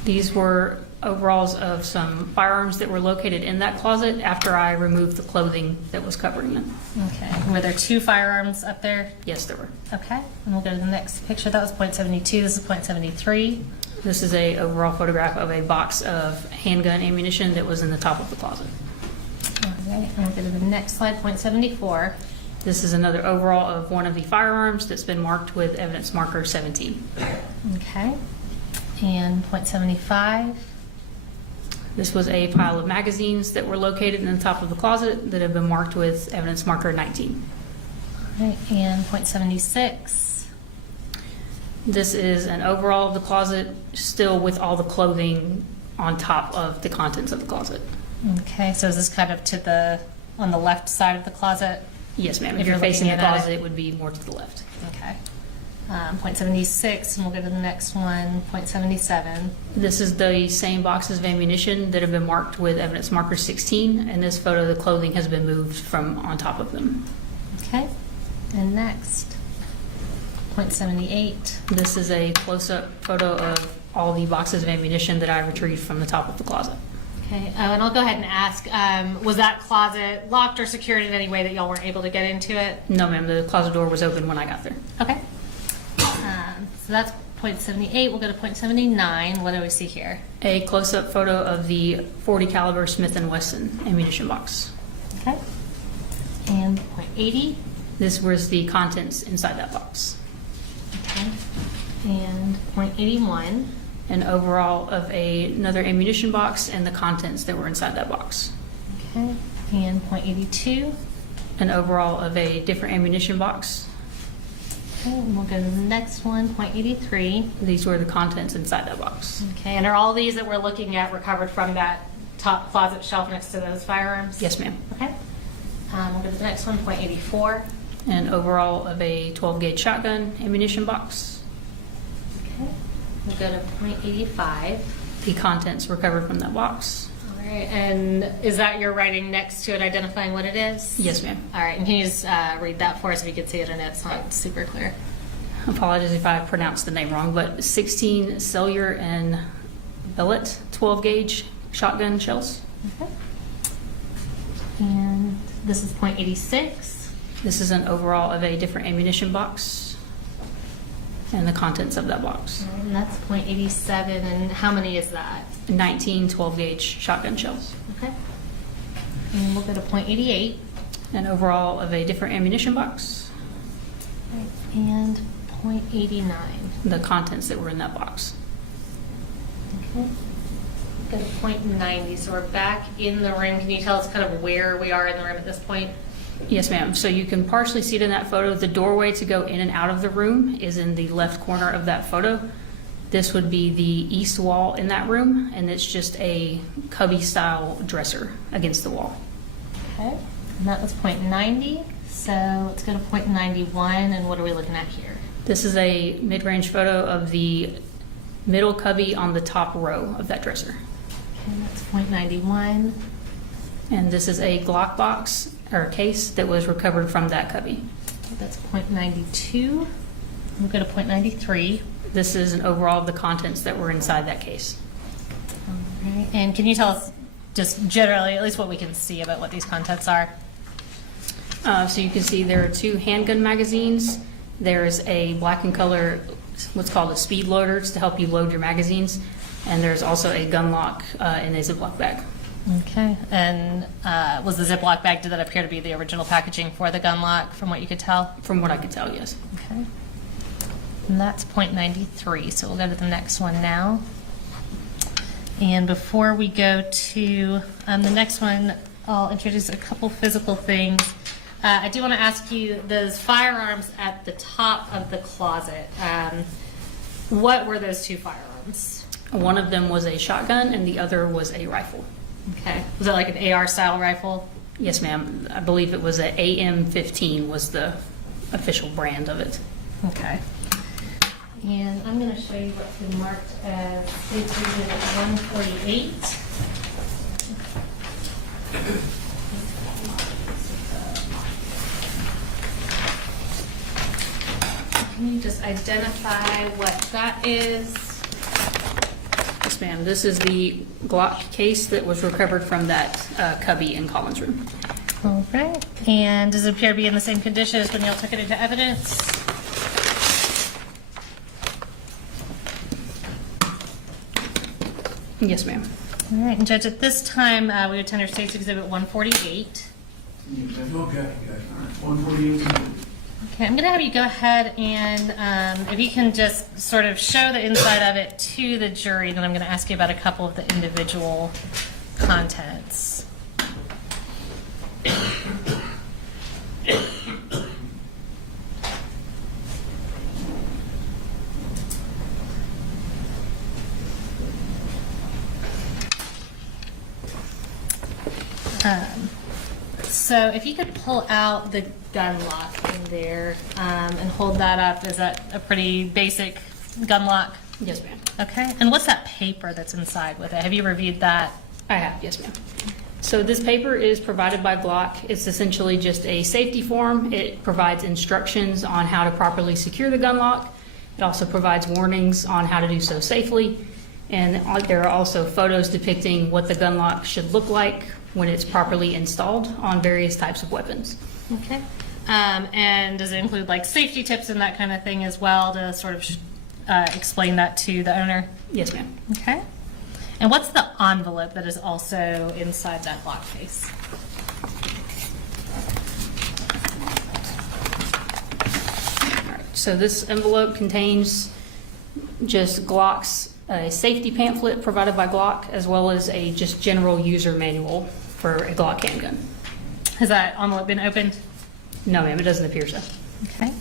These were overalls of some firearms that were located in that closet after I removed the clothing that was covering them. Okay. Were there 2 firearms up there? Yes, there were. Okay. And we'll go to the next picture. That was point 72. This is point 73. This is a overall photograph of a box of handgun ammunition that was in the top of the closet. All right. And we'll go to the next slide, point 74. This is another overall of one of the firearms that's been marked with evidence marker 17. Okay. And point 75. This was a pile of magazines that were located in the top of the closet that have been marked with evidence marker 19. All right. And point 76. This is an overall of the closet, still with all the clothing on top of the contents of the closet. Okay. So is this kind of on the left side of the closet? Yes, ma'am. If If you're you're facing the looking at it. closet, it would be more to the left. Okay. Point 76, and we'll go to the next one, point 77. This is the same boxes of ammunition that have been marked with evidence marker 16, and this photo, the clothing has been moved from on top of them. Okay. And next, point 78. This is a close-up photo of all the boxes of ammunition that I retrieved from the top of the closet. Okay. And I'll go ahead and ask, was that closet locked or secured in any way that y'all weren't able to get into it? No, ma'am, the closet door was open when I got there. Okay. So that's point 78. We'll go to point 79. What do we see here? A close-up photo of the .40 caliber Smith & Wesson ammunition box. Okay. And point 80. This was the contents inside that box. Okay. And point 81. An overall of another ammunition box and the contents that were inside that box. Okay. And point 82. An overall of a different ammunition box. Okay, and we'll go to the next one, point 83. These were the contents inside that box. Okay, and are all these that we're looking at recovered from that top closet shelf next to those firearms? Yes, ma'am. Okay. We'll go to the next one, point 84. An overall of a 12-gauge shotgun ammunition box. Okay. We'll go to point 85. The contents recovered from that box. All right, and is that your writing next to it identifying what it is? Yes, ma'am. All right, and can you just read that for us if you could see it? I know it's not super clear. Apologies if I pronounced the name wrong, but 16 cellular and billet 12-gauge shotgun shells. Okay. And this is point 86. This is an overall of a different ammunition box and the contents of that box. All right, and that's point 87. And how many is that? 19 12-gauge shotgun shells. Okay. And we'll go to point 88. And overall of a different ammunition box, And .89. the contents that were in that box. Okay. Go to .90, so we're back in the room. Can you tell us kind of where we are in the room at this point? Yes, ma'am. So you can partially see it in that photo. The doorway to go in and out of the room is in the left corner of that photo. This would be the east wall in that room, and it's just a cubby-style dresser against the wall. Okay. And that was .90. So let's go to .91, and what are we looking at here? This is a mid-range photo of the middle cubby on the top row of that dresser. Okay, that's .91. And this is a Glock box or case that was recovered from that cubby. Okay, that's .92. We'll go to .93. This is an overall of the contents that were inside that case. All right. And can you tell us just generally, at least what we can see about what these contents are? So you can see there are 2 handgun magazines. There's a black and color, what's called a speed loader to help you load your magazines. And there's also a gun lock in a Ziploc bag. Okay. And was the Ziploc bag, did that appear to be the original packaging for the gun lock from what you could tell? From what I could tell, yes. Okay. And that's .93, so we'll go to the next one now. And before we go to the next one, I'll introduce a couple physical things. I do want to ask you, those firearms at the top of the closet, what were those 2 firearms? One of them was a shotgun and the other was a rifle. Okay. Was it like an AR style rifle? Yes, ma'am. I believe it was a AM-15 was the official brand of it. Okay. And I'm going to show you what's been marked as State Exhibit 148. Can you just identify what that is? Yes, ma'am. This is the Glock case that was recovered from that cubby in Colin's room. All right. And does it appear to be in the same condition as when y'all took it into evidence? Yes, ma'am. All right. And Judge, at this time, we would tender State's Exhibit 148. Okay, good. All right, 148. Okay, I'm going to have you go ahead and if you can just sort of show the inside of it to the jury, then I'm going to ask you about a couple of the individual contents. So if you could pull out the gun lock in there and hold that up, is that a pretty basic gun lock? Yes, ma'am. Okay, and what's that paper that's inside with it? Have you reviewed that? I have, yes, ma'am. So this paper is provided by Glock. It's essentially just a safety form. It provides instructions on how to properly secure the gun lock. It also provides warnings on how to do so safely. And there are also photos depicting what the gun lock should look like when it's properly installed on various types of weapons. Okay. And does it include like safety tips and that kind of thing as well to sort of explain that to the owner? Yes, ma'am. Okay. And what's the envelope that is also inside that Glock case? All right. So this envelope contains just Glock's safety pamphlet provided by Glock, as well as a just general user manual for a Glock handgun. Has that envelope been opened? No, ma'am, it doesn't appear so. Okay.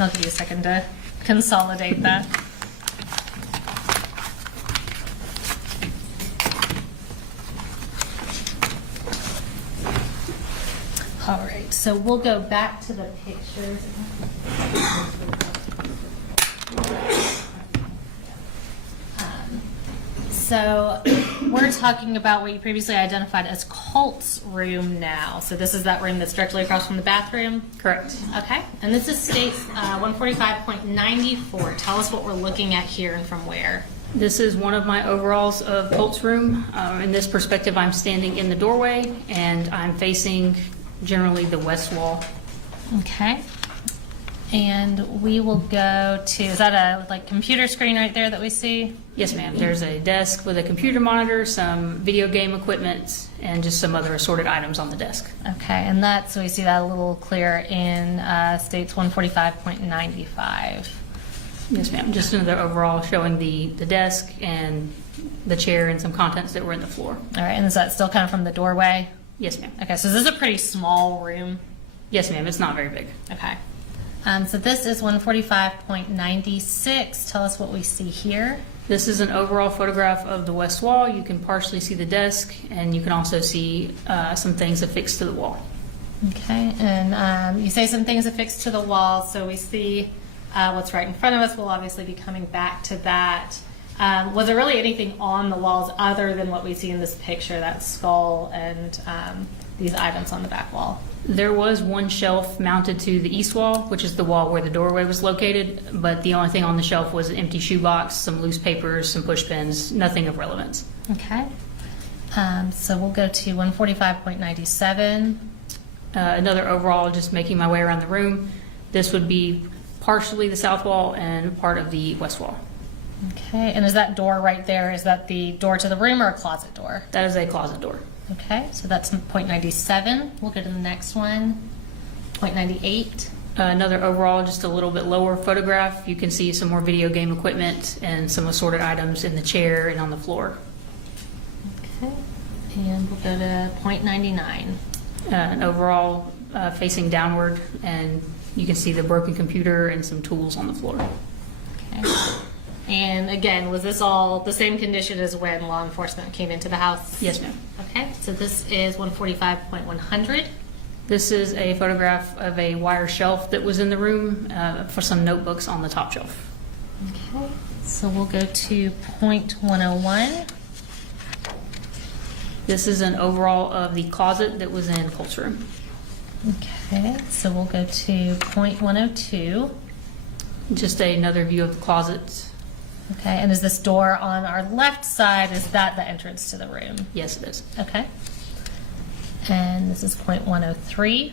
I'll give you a second to consolidate that. All right, so we'll go back to the pictures. So we're talking about what you previously identified as Colt's room now. So this is that room that's directly across from the bathroom? Correct. Okay, and this is states 145.94. Tell us what we're looking at here and from where. This is one of my overalls of Colt's room. In this perspective, I'm standing in the doorway and I'm facing generally the west wall. Okay. And we will go to, is that a like computer screen right there that we see? Yes, ma'am. There's a desk with a computer monitor, some video game equipment, and just some other assorted items on the desk. Okay, and that, so we see that a little clearer in States 145.95. Yes, ma'am. Just another overall showing the desk and the chair and some contents that were in the floor. All right, and is that still kind of from the doorway? Yes, ma'am. Okay, so this is a pretty small room. Yes, ma'am. It's not very big. Okay. So this is 145.96. Tell us what we see here. This is an overall photograph of the west wall. You can partially see the desk, and you can also see some things affixed to the wall. Okay, and you say some things affixed to the wall, so we see what's right in front of us. We'll obviously be coming back to that. Was there really anything on the walls other than what we see in this picture, that skull and these items on the back wall? There was one shelf mounted to the east wall, which is the wall where the doorway was located, but the only thing on the shelf was an empty shoebox, some loose papers, some push pins, nothing of relevance. Okay. So we'll go to 145.97. Another overall, just making my way around the room, this would be partially the south wall and part of the west wall. Okay, and is that door right there, is that the door to the room or a closet door? That is a closet door. Okay, so that's 0.97. We'll go to the next one, 0.98. Another overall, just a little bit lower photograph. You can see some more video game equipment and some assorted items in the chair and on the floor. Okay, and we'll go to 0.99. An overall facing downward, and you can see the broken computer and some tools on the floor. Okay. And again, was this all the same condition as when law enforcement came into the house? Yes, ma'am. Okay, so this is 145.100. This is a photograph of a wire shelf that was in the room for some notebooks on the top shelf. Okay, so we'll go to 0.101. This is an overall of the closet that was in Colt's room. Okay, so we'll go to 0.102. Just another view of the closet. Okay, and is this door on our left side, is that the entrance to the room? Yes, it is. Okay. And this is 0.103.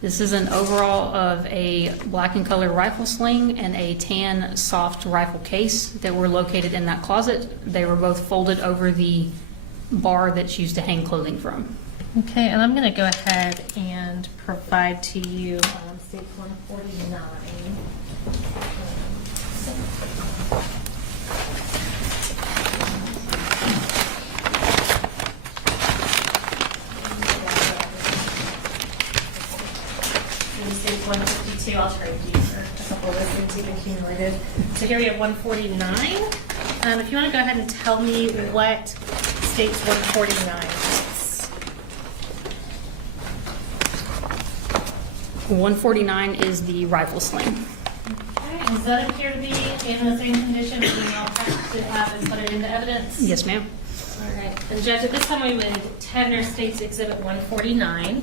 This is an overall of a black and color rifle sling and a tan soft rifle case that were located in that closet. They were both folded over the bar that's used to hang clothing from. Okay, and I'm going to go ahead and provide to you State 149. State 152, I'll trade you for a couple of those things you've accumulated. So here we have 149. If you want to go ahead and tell me what State's 149 is. 149 is the rifle sling. Okay, does that appear to be in the same condition as we all have to have and put it into evidence? Yes, ma'am. All right. And Judge, at this time we would tender State's Exhibit 149.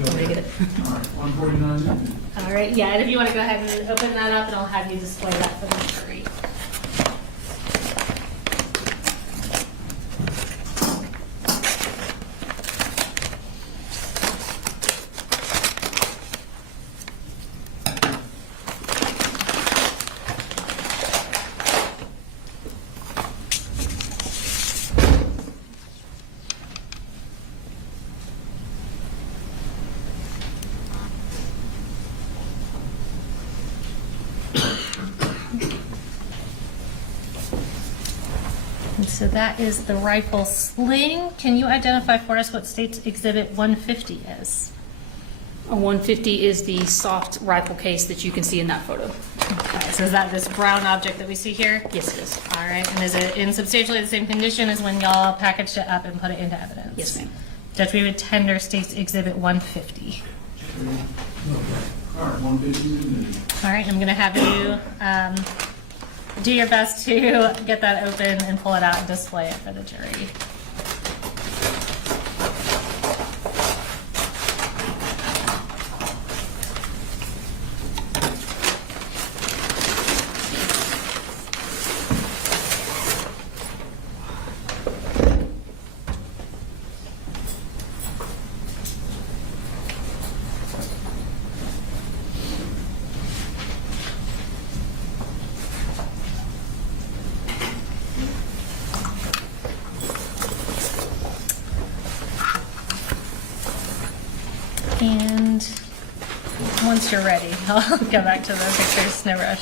Want me to get it? All right, 149. All right, yeah, and if you want to go ahead and open that up, and I'll have you display that for the jury. And so that is the rifle sling. Can you identify for us what State's Exhibit 150 is? A 150 is the soft rifle case that you can see in that photo. Okay, so is that this brown object that we see here? Yes, it is. All right, and is it in substantially the same condition as when y'all packaged it up and put it into evidence? Yes, ma'am. Judge, we would tender State's Exhibit 150. All right, 150. All right, I'm going to have you do your best to get that open and pull it out and display it for the jury. And once you're ready, I'll go back to the pictures, no rush.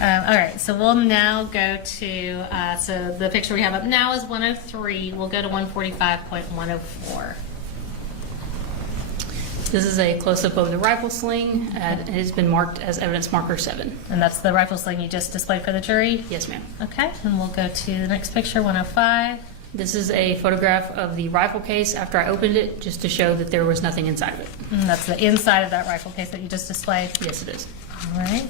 All right, so we'll now go to, so the picture we have up now is 103. We'll go to 145.104. This is a close-up of the rifle sling. It has been marked as evidence marker 7. And that's the rifle sling you just displayed for the jury? Yes, ma'am. Okay, and we'll go to the next picture, 105. This is a photograph of the rifle case after I opened it, just to show that there was nothing inside of it. And that's the inside of that rifle case that you just displayed? Yes, it is. All right.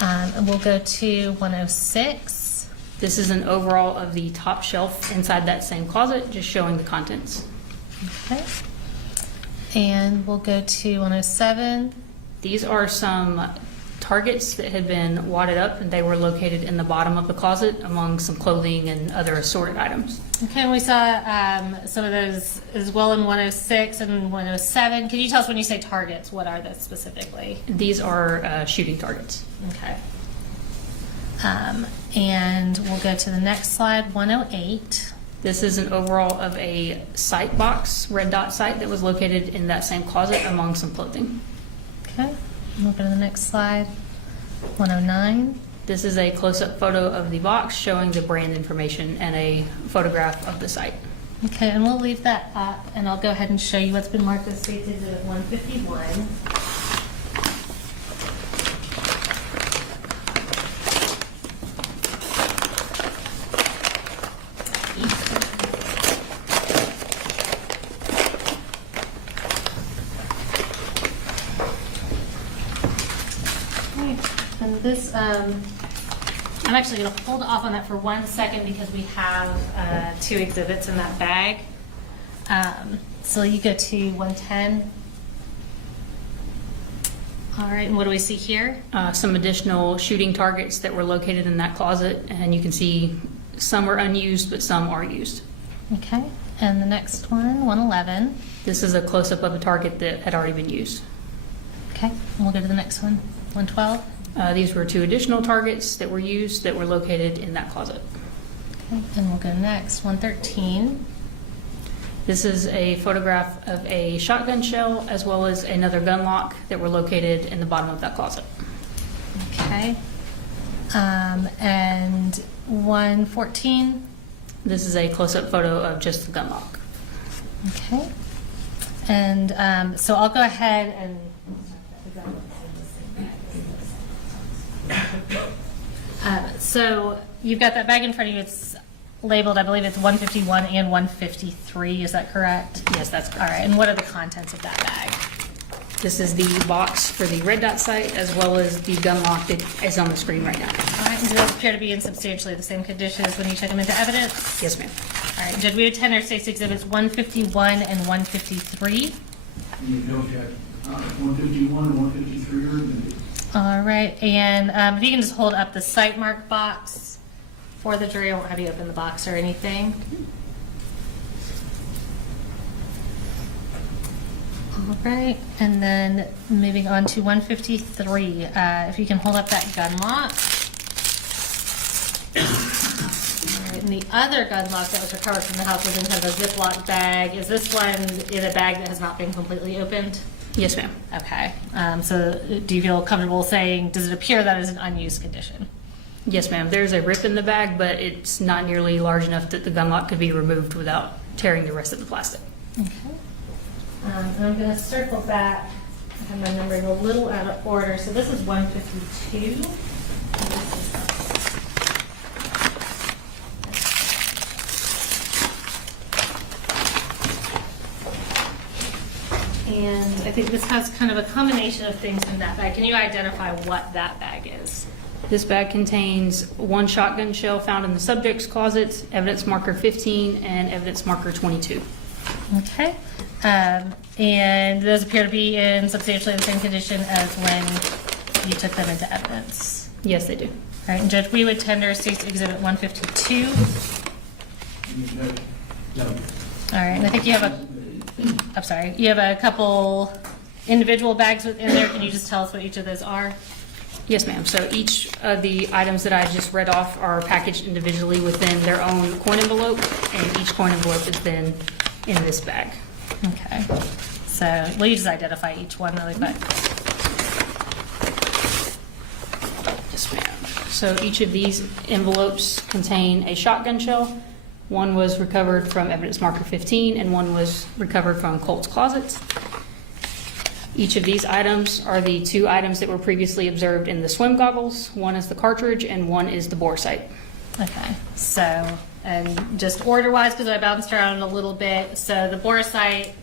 And we'll go to 106. This is an overall of the top shelf inside that same closet, just showing the contents. Okay. And we'll go to 107. These are some targets that had been wadded up, and they were located in the bottom of the closet among some clothing and other assorted items. Okay, and we saw some of those as well in 106 and 107. Can you tell us, when you say targets, what are those specifically? These are shooting targets. Okay. And we'll go to the next slide, 108. This is an overall of a sight box, red dot sight, that was located in that same closet among some clothing. Okay, we'll go to the next slide, 109. This is a close-up photo of the box showing the brand information and a photograph of the site. Okay, and we'll leave that up, and I'll go ahead and show you what's been marked as State's Exhibit 151. And this, I'm actually going to hold off on that for 1 second because we have 2 exhibits in that bag. So you go to 110. All right, and what do we see here? Some additional shooting targets that were located in that closet, and you can see some are unused, but some are used. Okay, and the next one, 111. This is a close-up of a target that had already been used. Okay, and we'll go to the next one, 112. These were 2 additional targets that were used that were located in that closet. Okay, and we'll go next, 113. This is a photograph of a shotgun shell as well as another gun lock that were located in the bottom of that closet. Okay, and 114. This is a close-up photo of just the gun lock. Okay, and so I'll go ahead and so you've got that bag in front of you. It's labeled, I believe it's 151 and 153. Is that correct? Yes, that's All correct. right, and what are the contents of that bag? This is the box for the red dot sight as well as the gun lock that is on the screen right now. All right, and do those appear to be in substantially the same condition as when you took them into evidence? Yes, ma'am. All right, Judge, we would tender State's Exhibits 151 and 153. You go check. 151 and 153 are admitted. All right, and if you can just hold up the site mark box for the jury. I won't have you open the box or anything. All right, and then moving on to 153. If you can hold up that gun lock. All right, and the other gun lock that was recovered from the house was in kind of a Ziploc bag. Is this one in a bag that has not been completely opened? Yes, ma'am. Okay, so do you feel comfortable saying, does it appear that is an unused condition? Yes, ma'am. There's a rip in the bag, but it's not nearly large enough that the gun lock could be removed without tearing the rest of the plastic. Okay. And I'm going to circle back. I have my numbering a little out of order. So this is 152. And I think this has kind of a combination of things in that bag. Can you identify what that bag is? This bag contains 1 shotgun shell found in the subject's closet, evidence marker 15, and evidence marker 22. Okay. And those appear to be in substantially the same condition as when you took them into evidence. Yes, they do. All right, and Judge, we would tender State's Exhibit 152. You know, no. All right, and I think you have I'm sorry, you have a couple individual bags within there. Can you just tell us what each of those are? Yes, ma'am. So each of the items that I just read off are packaged individually within their own coin envelope, and each coin envelope is then in this bag. Okay, so will you just identify each one really quick? Yes, ma'am. So each of these envelopes contain a shotgun shell. One was recovered from evidence marker 15, and one was recovered from Colt's closet. Each of these items are the 2 items that were previously observed in the swim goggles. One is the cartridge, and one is the bore sight. Okay, so, and just order-wise, because I bounced around a little bit, so the bore sight,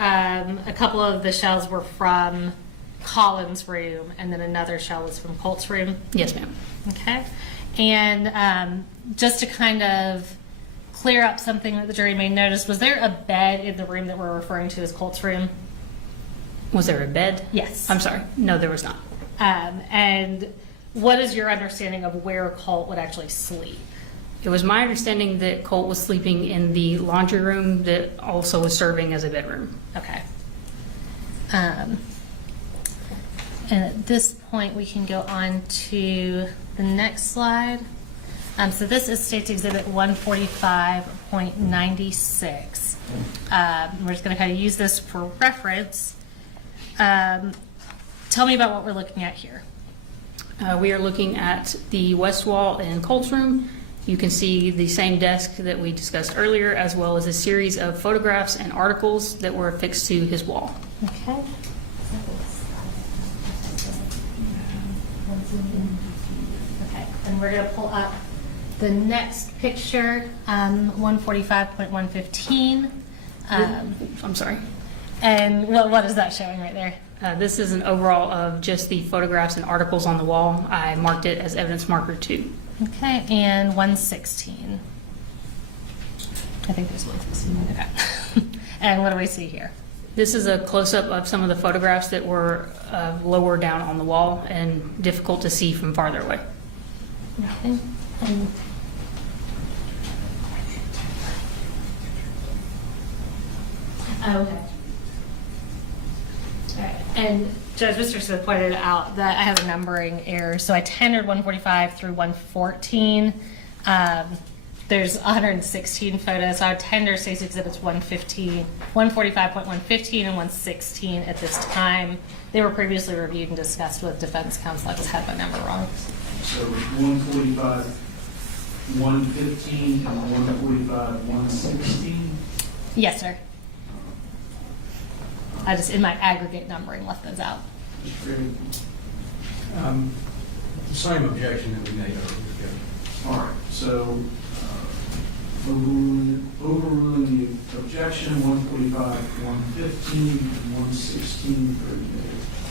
a couple of the shells were from Colin's room, and then another shell was from Colt's room. Yes, ma'am. Okay, and just to kind of clear up something that the jury may notice, was there a bed in the room that we're referring to as Colt's room? Was there a bed? Yes. I'm sorry. No, there was not. And what is your understanding of where Colt would actually sleep? It was my understanding that Colt was sleeping in the laundry room that also was serving as a bedroom. Okay. And at this point, we can go on to the next slide. So this is State's Exhibit 145.96. We're just going to kind of use this for reference. Tell me about what we're looking at here. We are looking at the west wall in Colt's room. You can see the same desk that we discussed earlier, as well as a series of photographs and articles that were affixed to his wall. Okay. Okay, and we're going to pull up the next picture, 145.115. I'm sorry. And what is that showing right there? This is an overall of just the photographs and articles on the wall. I marked it as evidence marker 2. Okay, and 116. I think there's 116. Okay. And what do we see here? This is a close-up of some of the photographs that were lower down on the wall and difficult to see from farther away. Okay. Okay. All right. And Judge Mr. Smith pointed out that I have a numbering error. So I tendered 145 through 114. There's 116 photos. So I would tender State's Exhibits 145.115 and 116 at this time. They were previously reviewed and discussed with defense counsel. I just had my number wrong. So 145, 115, and 145, 116? Yes, sir. I just, in my aggregate numbering, left those out. The same objection that we made earlier. All right, so overruling the objection, 145, 115, and 116 for the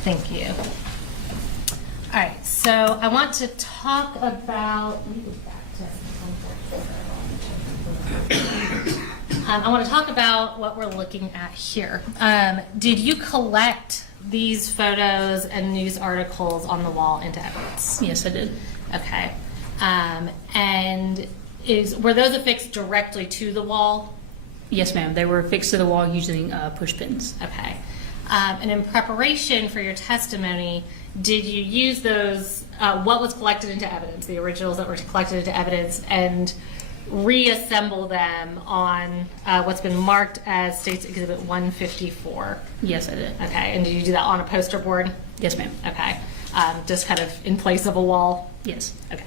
Thank you. All right, so I want to talk about, let me go back to, I want to talk about what we're looking at here. Did you collect these photos and news articles on the wall into evidence? Yes, I did. Okay. And were those affixed directly to the wall? Yes, ma'am. They were affixed to the wall using push pins. Okay. And in preparation for your testimony, did you use those, what was collected into evidence, the originals that were collected into evidence, and reassemble them on what's been marked as State's Exhibit 154? Yes, I did. Okay. And did you do that on a poster board? Yes, ma'am. Okay. Just kind of in place of a wall? Yes. Okay.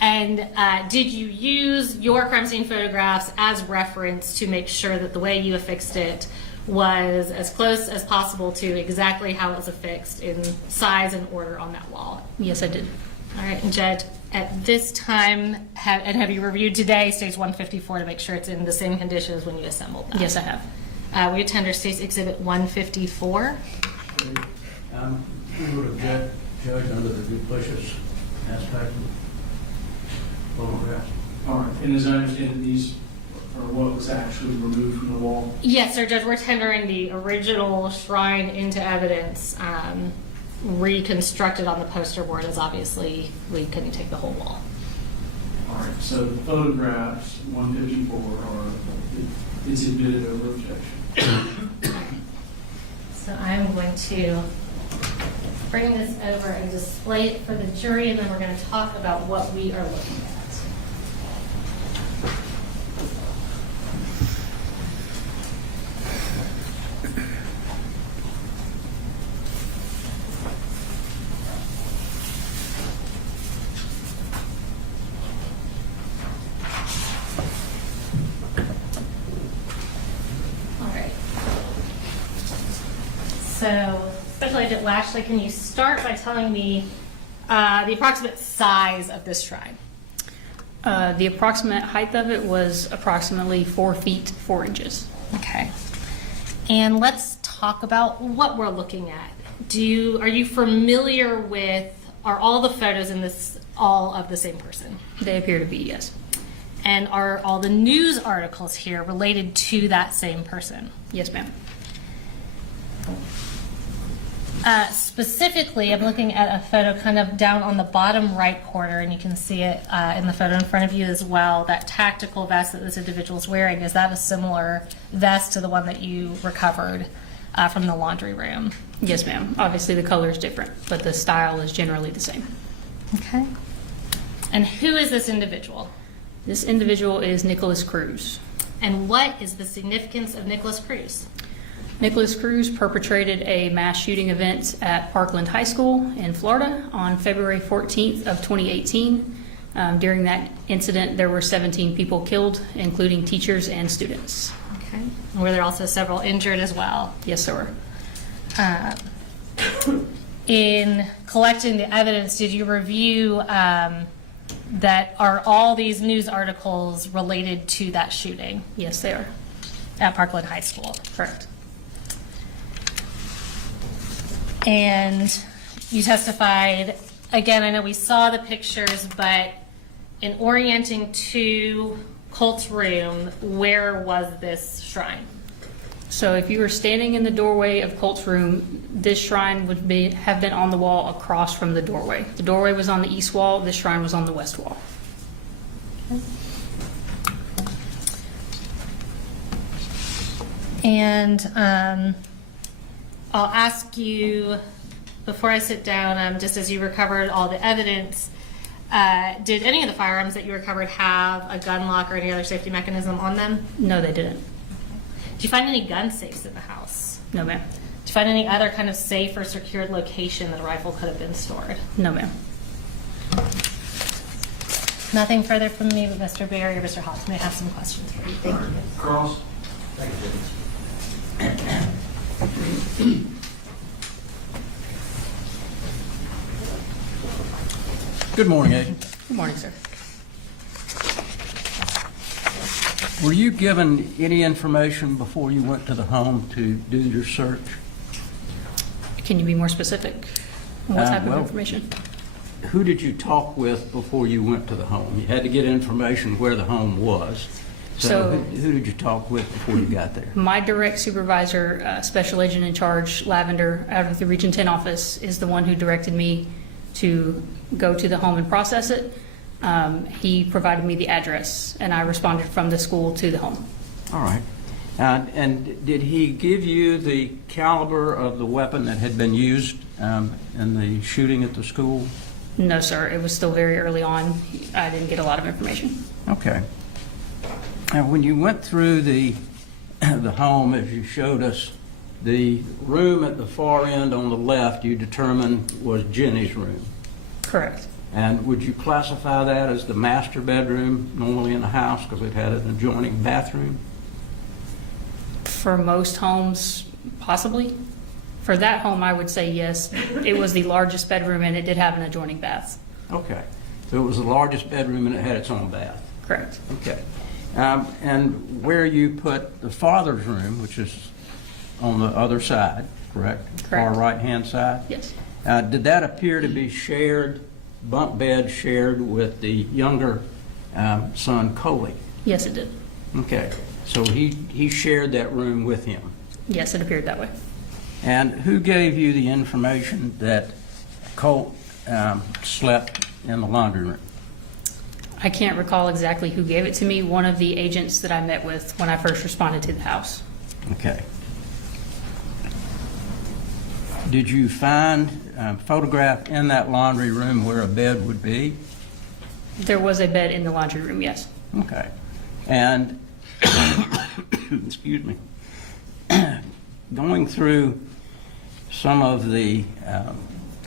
And did you use your crime scene photographs as reference to make sure that the way you affixed it was as close as possible to exactly how it was affixed in size and order on that wall? Yes, I did. All right, and Judge, at this time, have you reviewed today State's 154 to make sure it's in the same condition as when you assembled that? Yes, I have. We attend our State's Exhibit 154. We would object, Judge, under the duplicious aspect of photographs. All right, and as I understand it, these are what was actually removed from the wall? Yes, sir, Judge, we're tendering the original shrine into evidence, reconstructed on the poster board, as obviously we couldn't take the whole wall. All right, so the photographs, 154, it's admitted over objection. So I'm going to bring this over and display it for the jury, and then we're going to talk about what we are looking at. So, Special Agent Lashley, can you start by telling me the approximate size of this shrine? The approximate height of it was approximately 4 feet 4 inches. Okay. And let's talk about what we're looking at. Are you familiar with, are all the photos in this all of the same person? They appear to be, yes. And are all the news articles here related to that same person? Yes, ma'am. Specifically, I'm looking at a photo kind of down on the bottom right corner, and you can see it in the photo in front of you as well. That tactical vest that this individual is wearing, is that a similar vest to the one that you recovered from the laundry room? Yes, ma'am. Obviously, the color is different, but the style is generally the same. Okay. And who is this individual? This individual is Nicholas Cruz. And what is the significance of Nicholas Cruz? Nicholas Cruz perpetrated a mass shooting event at Parkland High School in Florida on February 14th of 2018. During that incident, there were 17 people killed, including teachers and students. Okay. And were there also several injured as well? Yes, sir. In collecting the evidence, did you review that are all these news articles related to that shooting Yes, they are. at Parkland High School? Correct. And you testified, again, I know we saw the pictures, but in orienting to Colt's room, where was this shrine? So if you were standing in the doorway of Colt's room, this shrine would have been on the wall across from the doorway. The doorway was on the east wall, this shrine was on the west wall. And I'll ask you, before I sit down, just as you recovered all the evidence, did any of the firearms that you recovered have a gun lock or any other safety mechanism on them? No, they didn't. Did you find any gun safes in the house? No, ma'am. Did you find any other kind of safe or secured location that a rifle could have been stored? No, ma'am. Nothing further from me, but Mr. Berry or Mr. Hawks may have some questions for you. Thank you. Cross? Good morning, Agent. Good morning, sir. Were you given any information before you went to the home to do your search? Can you be more specific? What type of well, information? Who did you talk with before you went to the home? You had to get information where the home was. So who did you talk with before you got there? My direct supervisor, Special Agent in Charge, Lavender, out of the Region 10 office, is the one who directed me to go to the home and process it. He provided me the address, and I responded from the school to the home. All right. And did he give you the caliber of the weapon that had been used in the shooting at the school? No, sir. It was still very early on. I didn't get a lot of information. Okay. Now, when you went through the home, as you showed us, the room at the far end on the left you determined was Jenny's room. Correct. And would you classify that as the master bedroom normally in the house because it had an adjoining bathroom? For most homes, possibly. For that home, I would say yes. It was the largest bedroom, and it did have an adjoining bath. Okay. So it was the largest bedroom and it had its own bath. Correct. Okay. And where you put the father's room, which is on the other side, correct? Correct. Far right-hand side? Yes. Did that appear to be shared, bunk bed shared with the younger son, Coley? Yes, it did. Okay. So he shared that room with him. Yes, it appeared that way. And who gave you the information that Colt slept in the laundry room? I can't recall exactly who gave it to me. One of the agents that I met with when I first responded to the house. Okay. Did you find a photograph in that laundry room where a bed would be? There was a bed in the laundry room, yes. Okay. And, excuse me, going through some of the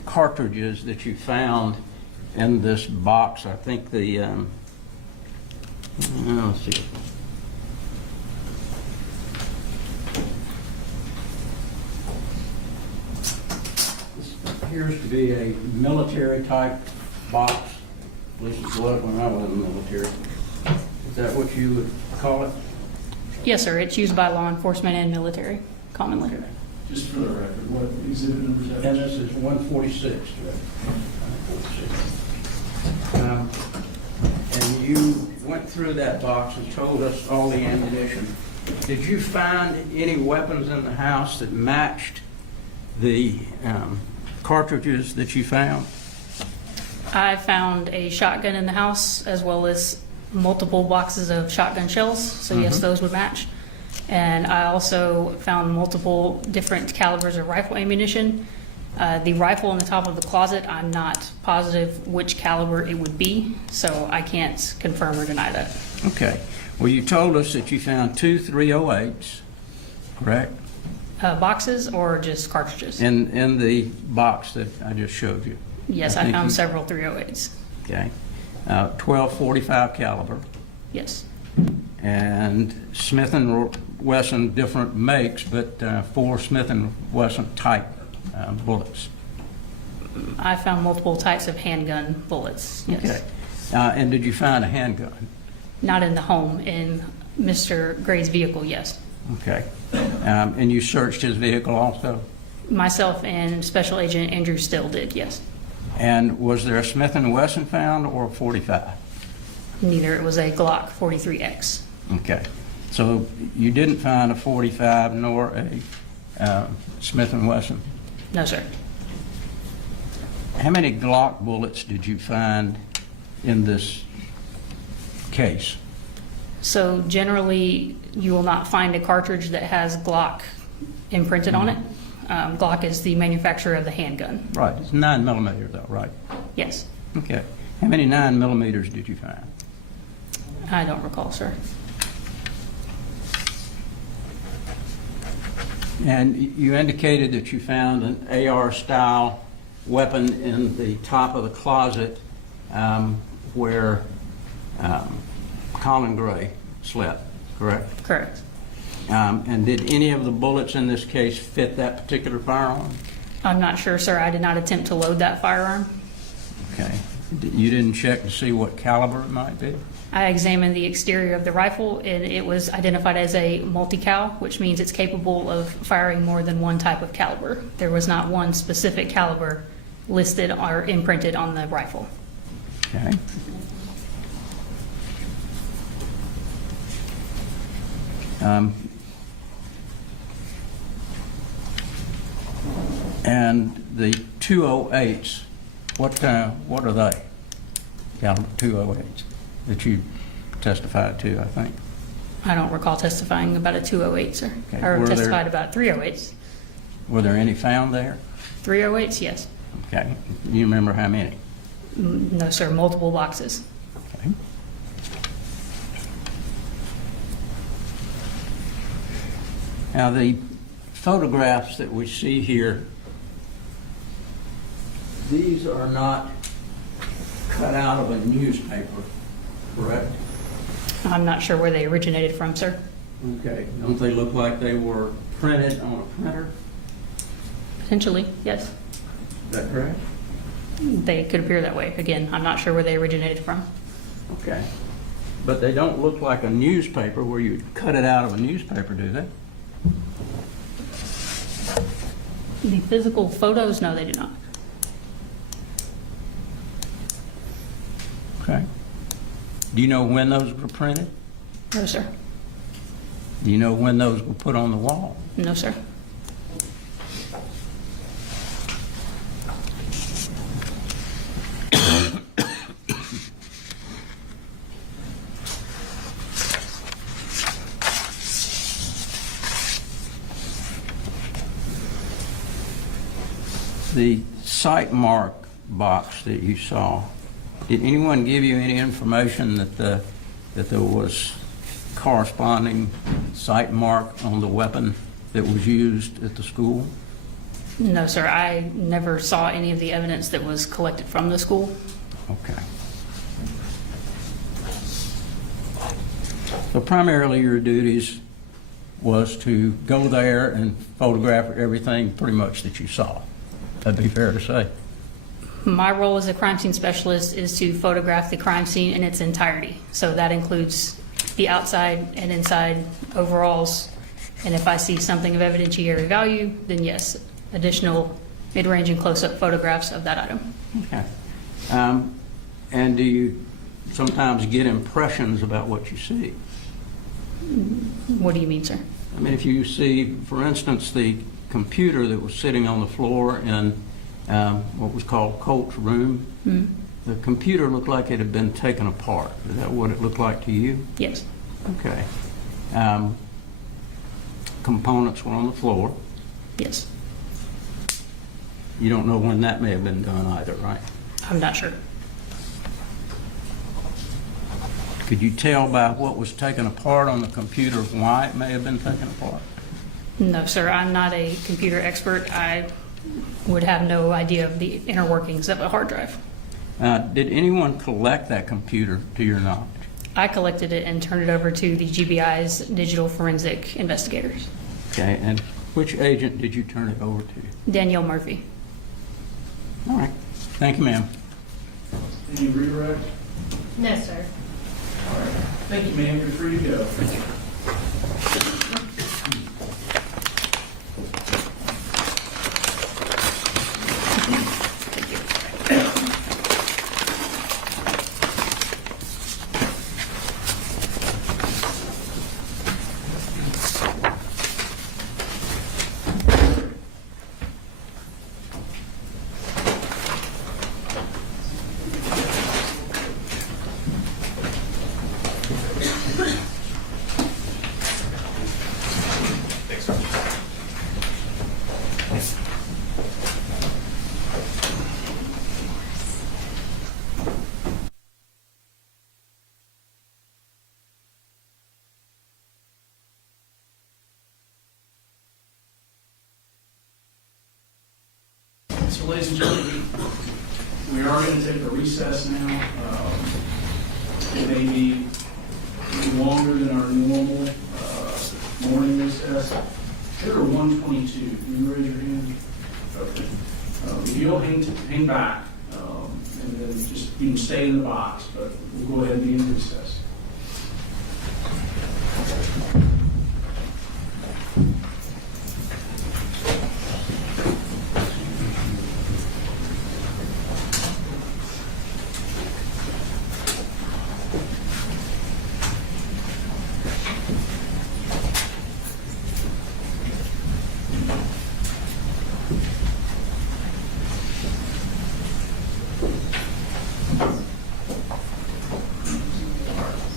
cartridges that you found in this box, I think the, let's see. appears to be a military-type box. At least it was when I was in the military. Is that what you would call it? Yes, sir. It's used by law enforcement and military commonly. Okay. Just for the record, what exhibit number is that? And this is 146, correct? 146. And you went through that box and told us all the ammunition. Did you find any weapons in the house that matched the cartridges that you found? I found a shotgun in the house as well as multiple boxes of shotgun shells, so yes, those would match. And I also found multiple different calibers of rifle ammunition. The rifle in the top of the closet, I'm not positive which caliber it would be, so I can't confirm or deny that. Okay. Well, you told us that you found 2 308s, correct? Boxes or just cartridges? In the box that I just showed you. Yes, I think found you- several 308s. Okay. 12.45 caliber. Yes. And Smith & Wesson, different makes, but 4 Smith & Wesson type bullets. I found multiple types of handgun bullets. Yes. Okay. And did you find a handgun? Not in the home. In Mr. Gray's vehicle, yes. Okay. And you searched his vehicle also? Myself and Special Agent Andrew Still did, yes. And was there a Smith & Wesson found or a 45? Neither. It was a Glock 43X. Okay. So you didn't find a 45 nor a Smith & Wesson? No, sir. How many Glock bullets did you find in this case? So generally, you will not find a cartridge that has Glock imprinted on it. Glock is the manufacturer of the handgun. Right. It's 9mm though, right? Yes. Okay. How many 9mm did you find? I don't recall, sir. And you indicated that you found an AR-style weapon in the top of the closet where Colin Gray slept, correct? Correct. And did any of the bullets in this case fit that particular firearm? I'm not sure, sir. I did not attempt to load that firearm. Okay. You didn't check to see what caliber it might be? I examined the exterior of the rifle, and it was identified as a multi-cal, which means it's capable of firing more than one type of caliber. There was not one specific caliber listed or imprinted on the rifle. Okay. And the 208s, what are they? Caliber 208s that you testified to, I think. I don't recall testifying about a 208, sir. Okay. Or Were there- testified about 308s. Were there any found there? 308s, yes. Okay. You remember how many? No, sir. Multiple boxes. Okay. Now, the photographs that we see here, these are not cut out of a newspaper, correct? I'm not sure where they originated from, sir. Okay. Don't they look like they were printed on a printer? Potentially, yes. Is that correct? They could appear that way. Again, I'm not sure where they originated from. Okay. But they don't look like a newspaper where you cut it out of a newspaper, do they? The physical photos, no, they do not. Okay. Do you know when those were printed? No, sir. Do you know when those were put on the wall? No, sir. The site mark box that you saw, did anyone give you any information that there was corresponding site mark on the weapon that was used at the school? No, sir. I never saw any of the evidence that was collected from the school. Okay. So primarily your duties was to go there and photograph everything pretty much that you saw. That'd be fair to say. My role as a crime scene specialist is to photograph the crime scene in its entirety. So that includes the outside and inside overalls. And if I see something of evidentiary value, then yes, additional mid-range and close-up photographs of that item. Okay. And do you sometimes get impressions about what you see? What do you mean, sir? I mean, if you see, for instance, the computer that was sitting on the floor in what was called Colt's room, the computer looked like it had been taken apart. Is that what it looked like to you? Yes. Okay. Components were on the floor. Yes. You don't know when that may have been done either, right? I'm not sure. Could you tell by what was taken apart on the computer why it may have been taken apart? No, sir. I'm not a computer expert. I would have no idea of the inner workings of a hard drive. Did anyone collect that computer to your knowledge? I collected it and turned it over to the GBI's digital forensic investigators. Okay, and which agent did you turn it over to? Danielle Murphy. All right. Thank you, ma'am. Any redirect? No, sir. All right. Thank you, ma'am. You're free to go. So, ladies and gentlemen, we are going to take a recess now. It may be longer than our normal morning recess. Here are 122. Can you raise your hand? Okay. If you'll hang back, and then just you can stay in the box, but we'll go ahead and be in recess.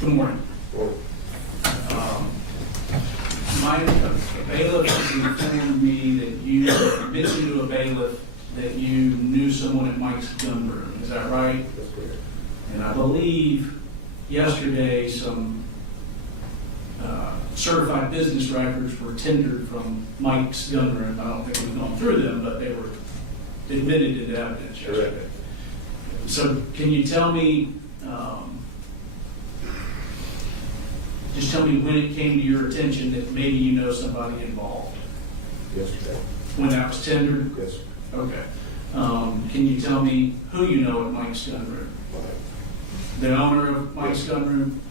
Good morning. My bailiff has informed me that you mentioned to a bailiff that you knew someone at Mike's gun room. Is that right? That's correct. And I believe yesterday some certified business records were tendered from Mike's gun room. I don't think we've gone through them, but they were admitted into evidence yesterday. Correct. So can you tell me, just tell me when it came to your attention that maybe you know somebody involved? Yesterday. When that was tendered? Yes, sir. Okay. Can you tell me who you know at Mike's gun room? Right. The owner of Mike's gun room?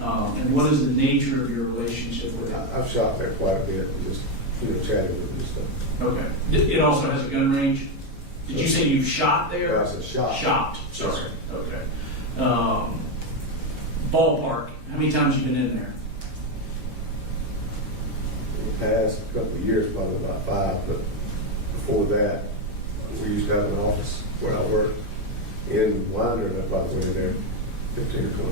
And what is the nature of your relationship with him? I've shot there quite a bit, and just, chatting with him and stuff. Okay. It also has a gun range? Did you say you've shot there? I said shot. Shopped, sorry. Okay. Ballpark, how many times have you been in there? In the past couple of years, probably about 5, but before that, we used to have an office where I worked in Winder, and I probably went in there 15 or 20.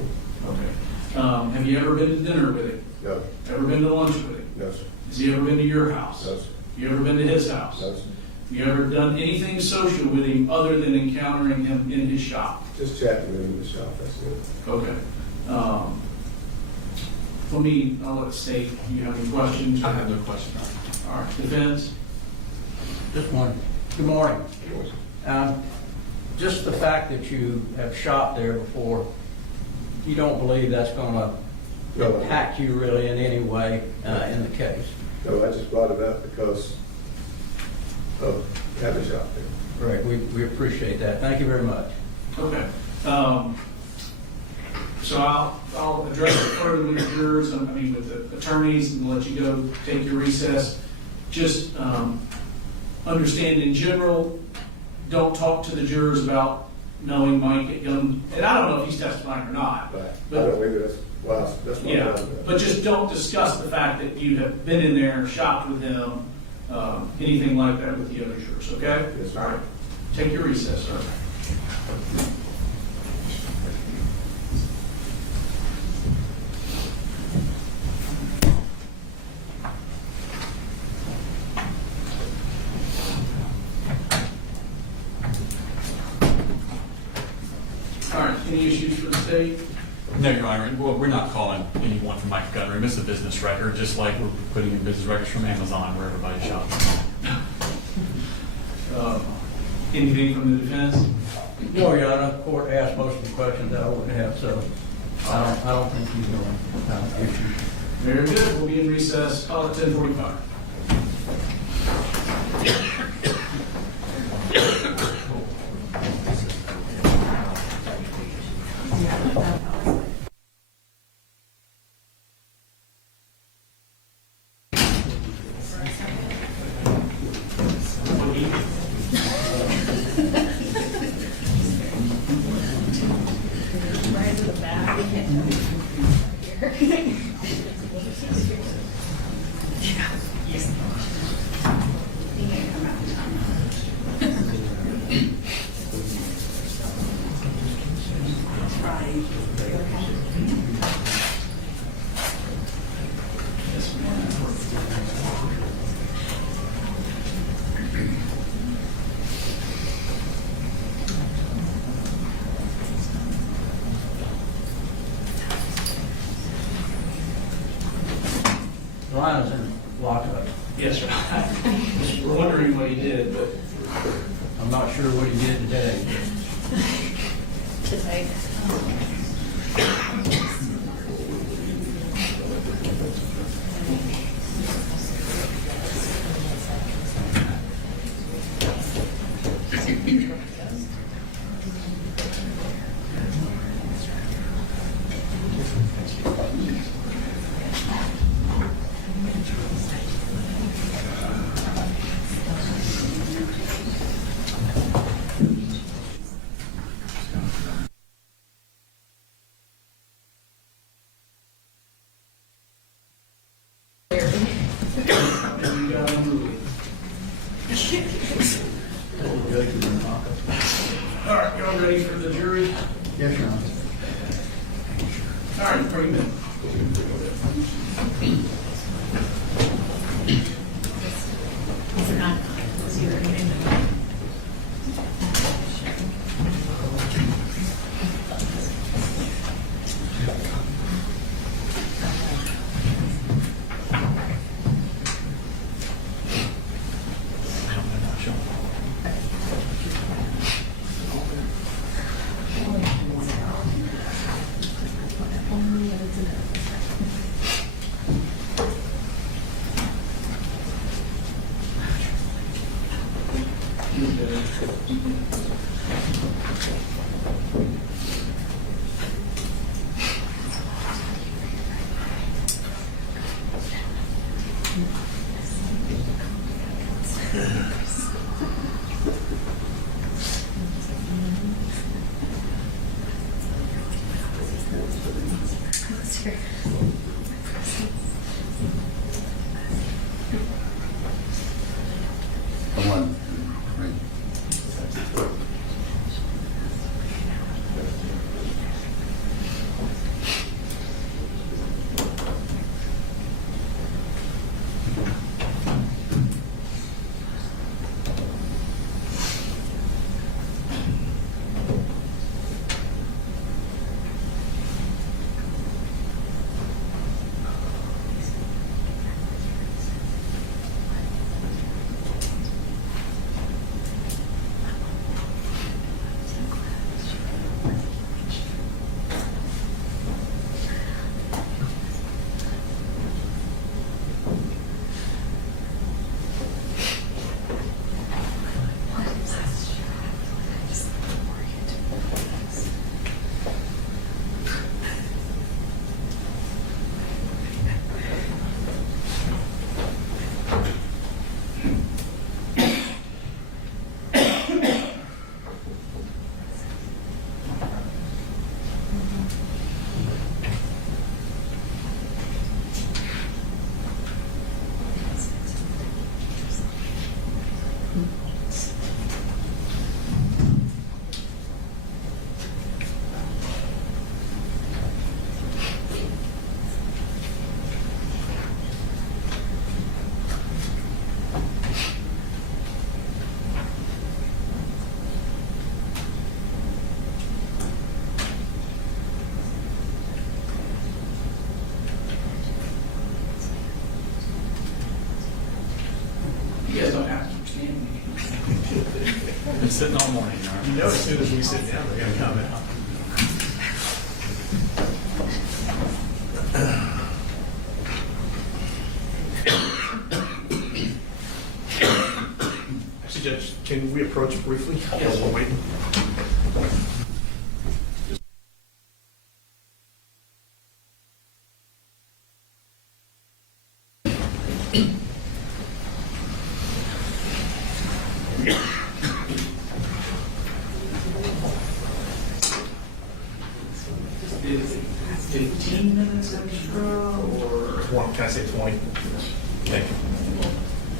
Okay. Have you ever been to dinner with him? No, Ever been to lunch with him? no, sir. Has he ever been to your house? No, sir. You ever been to his house? No, sir. You ever done anything social with him other than encountering him in his shop? Just chatting with him in the shop, that's it. Okay. I'll let State, do you have any questions? I have no question. All right, defense? Just one. Good morning. Just the fact that you have shot there before, you don't believe that's going to No. impact you really in any way in the case? No, I just brought it up because of having shot them. Great, we appreciate that. Thank you very much. Okay. So I'll address it further with the jurors, with the attorneys, and let you go take your recess. Just understand in general, don't talk to the jurors about knowing Mike at gun, and I don't know if he's testifying or not. Right. I But don't believe that's, wow, that's my yeah, problem. but just don't discuss the fact that you have been in there, shopped with him, anything like that with the other jurors, okay? Yes, sir. All right. Take your recess, sir. All right, any issues for the state? No, Your Honor, well, we're not calling anyone from Mike's gun room. It's a business record, just like we're putting in business records from Amazon where everybody shops. Anything from the defense? No, Your Honor, the court asked most of the questions that I would have, so I don't think you will issues. Very good, we'll be in recess, call it 10:45. Ryan is in lockup. Yes, sir. We're wondering what he did, but I'm not sure what he did today. we got unruly. All right, y'all ready for the jury? Yes, Your Honor. All right, bring them in. You guys don't have to stand me. Been sitting all morning, all right? You know, as soon as we sit down, they're gonna come out. Actually, Judge, can we approach briefly? Yes. While we're waiting. Is 15 minutes extra or? 20, can I say 20? Thank you. Okay.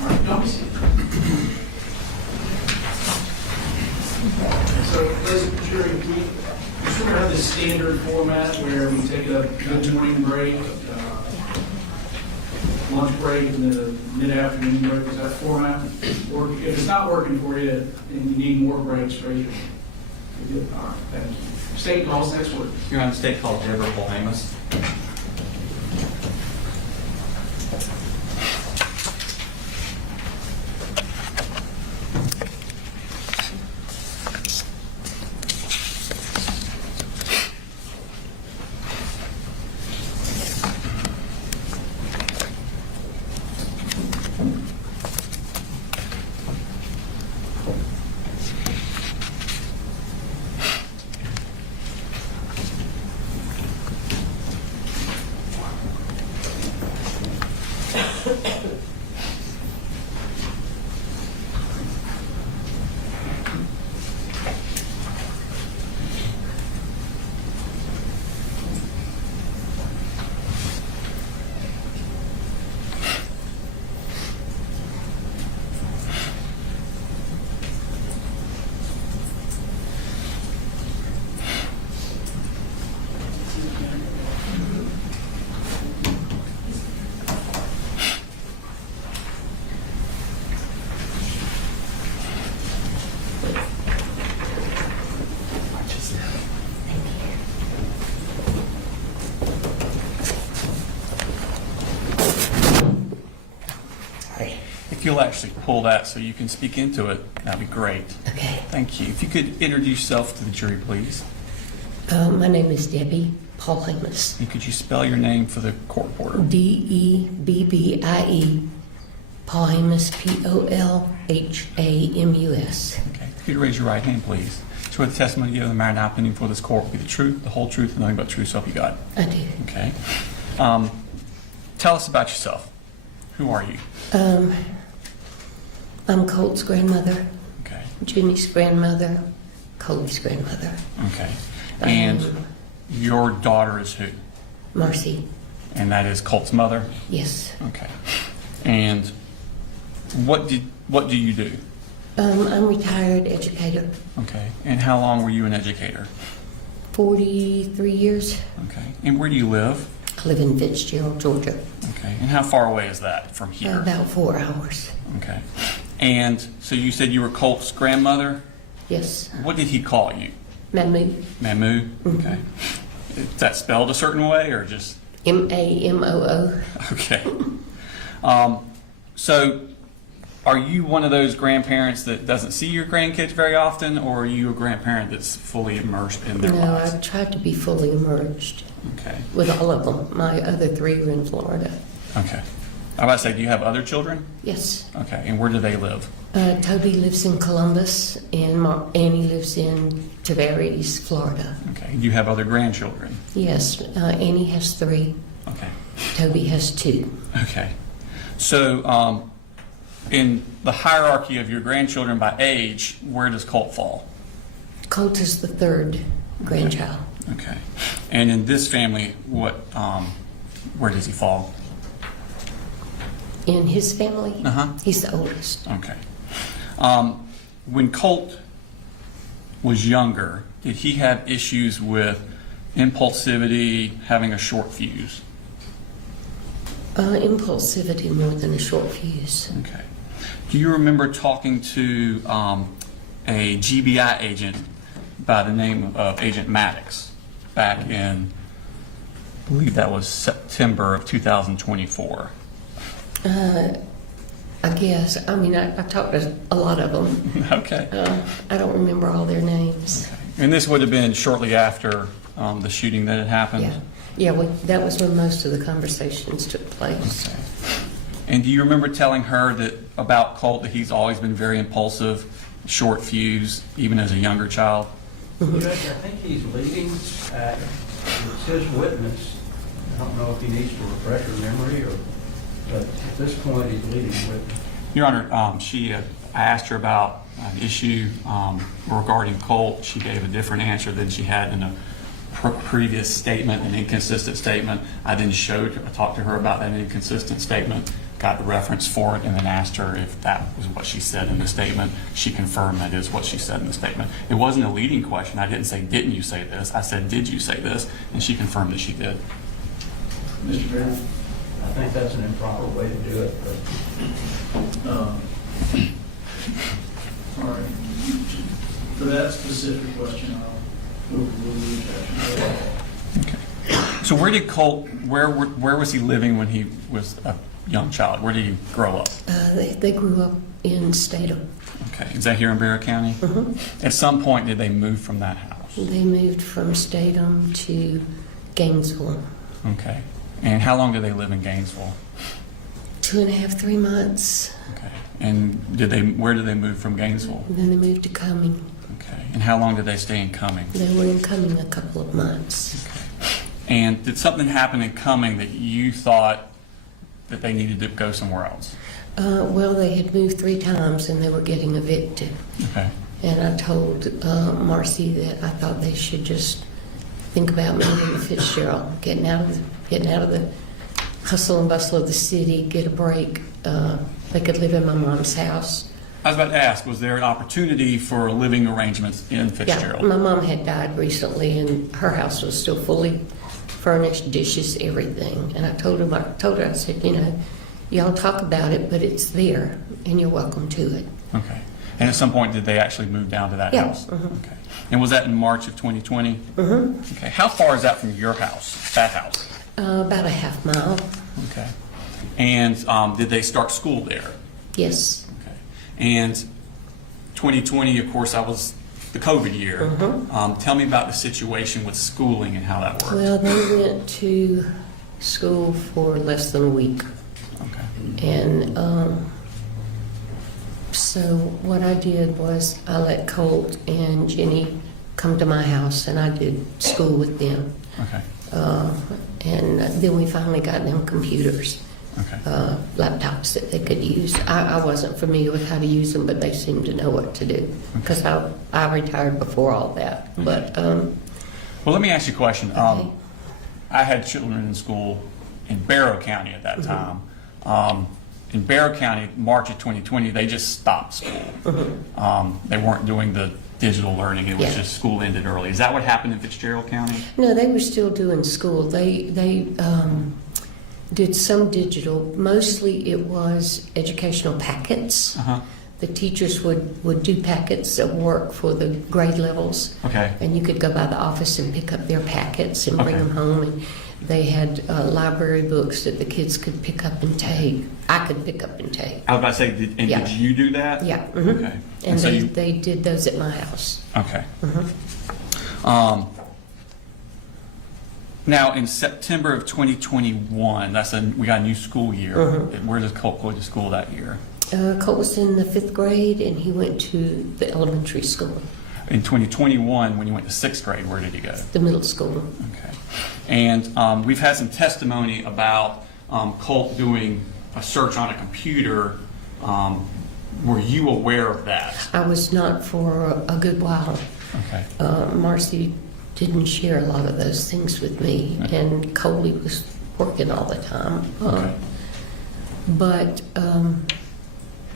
All right, don't be seated. So, ladies jury, we sort of have this standard format where we take a good morning break, lunch break, and then a mid-afternoon break. Is that format? Or if it's not working for you and you need more breaks, raise your hand. You're good. All right, thank you. State calls next word. You're on a state called Deborah Polhamus. If you'll actually pull that so you can speak into it, that'd be great. Okay. Thank you. If you could introduce yourself to the jury, please. My name is Debbie Polhamus. And could you spell your name for the court reporter? Debbie Polhamus, Polhamus. Okay. If you'd raise your right hand, please. Swear the testimony you give in the matter now pending before this court will be the truth, the whole truth, and nothing but the truth, so help you God. I do. Okay. Tell us about yourself. Who are you? I'm Colt's grandmother, Okay. Jimmy's grandmother, Coley's grandmother. Okay. And your daughter is who? Marcy. And that is Colt's mother? Yes. Okay. And what do you do? I'm a retired educator, Okay. And how long were you an educator? 43 years. Okay. And where do you live? I live in Fitzgerald, Georgia. Okay. And how far away is that from here? About 4 hours. Okay. And so you said you were Colt's grandmother? Yes. What did he call you? Mamu. Mamu? Okay. Is that spelled a certain way or just? Mamoo. Okay. So are you one of those grandparents that doesn't see your grandkids very often, or are you a grandparent that's fully immersed in their No, lives? I've tried to be fully immersed Okay. with all of them. My other 3 are in Florida. Okay. I was about to say, do you have other children? Yes. Okay, and where do they live? Toby lives in Columbus, and Annie lives in Tavares, Florida. Okay, do you have other grandchildren? Yes, Annie has 3. Okay. Toby has 2. Okay. So, in the hierarchy of your grandchildren by age, where does Colt fall? Colt is the 3rd grandchild. Okay. And in this family, where does he fall? In his family, he's the oldest. Okay. When Colt was younger, did he have issues with impulsivity, having a short fuse? Impulsivity more than a short fuse. Okay. Do you remember talking to a GBI agent by the name of Agent Maddox back in, I believe that was September of 2024? I guess. I mean, I talked to a lot of them. Okay. I don't remember all their names. And this would have been shortly after the shooting that had happened? Yeah. Yeah, that was when most of the conversations took place. Okay. And do you remember telling her that about Colt that he's always been very impulsive, short fuse, even as a younger child? Judge, I think he's leading. It's his witness. I don't know if he needs to refresh her memory, but at this point, he's leading witness. Your Honor, I asked her about an issue regarding Colt. She gave a different answer than she had in a previous statement, an inconsistent statement. I then talked to her about that inconsistent statement, got the reference for it, and then asked her if that was what she said in the statement. She confirmed that is what she said in the statement. It wasn't a leading question. I didn't say, didn't you say this? I said, did you say this? And she confirmed that she did. Mr. Barron? I think that's an improper way to do it, but All right. For that specific question, I'll overrule the objection. Okay. So where did Colt, where was he living when he was a young child? Where did he grow up? They grew up in Statham. Okay. Is that here in Barrow County? At some point, did they move from that house? They moved from Statham to Gainesville. Okay. And how long did they live in Gainesville? 2.5, 3 months. Okay. And where did they move from Gainesville? And then they moved to Cumming. Okay. And how long did they stay in Cumming? They were in Cumming a couple of months. Okay. And did something happen in Cumming that you thought that they needed to go somewhere else? Well, they had moved 3 times and they were getting evicted. Okay. And I told Marcy that I thought they should just think about moving to Fitzgerald, getting out of the hustle and bustle of the city, get a break. They could live in my mom's house. I was about to ask, was there an opportunity for living arrangements in Fitzgerald? Yeah, my mom had died recently, and her house was still fully furnished, dishes, everything. And I told her, I said, y'all talk about it, but it's there, and you're welcome to it. Okay. And at some point, did they actually move down to that house? Okay. And was that in March of 2020? Okay. How far is that from your house, that house? About a half mile. Okay. And did they start school there? Yes. Okay. And 2020, of course, that was the COVID year. Tell me about the situation with schooling and how that worked. Well, they went to school for less than a week. Okay. And so what I did was I let Colt and Jenny come to my house, and I did school with them. Okay. And then we finally got them computers, Okay. laptops that they could use. I wasn't familiar with how to use them, but they seemed to know what to do because I retired before all that. But well, let me ask you a question. Okay. I had children in school in Barrow County at that time. In Barrow County, March of 2020, they just stopped school. They weren't doing the digital learning. It was just school ended early. Is that what happened in Fitzgerald County? No, they were still doing school. They did some digital. Mostly it was educational packets. The teachers would do packets of work for the grade levels. Okay. And you could go by the office and pick up their packets and bring Okay. them home. And they had library books that the kids could pick up and take. I could pick up and take. I was about to say, did you do that? Yeah. Okay. And so they did those at my house. Okay. Now, in September of 2021, we got a new school year. Where does Colt go to school that year? Colt was in the 5th grade, and he went to the elementary school, In 2021, when you went to 6th grade, where did he go? the middle school. Okay. And we've had some testimony about Colt doing a search on a computer. Were you aware of that? I was not for a good while. Okay. Marcy didn't share a lot of those things with me, and Coley was working all the time. Okay. But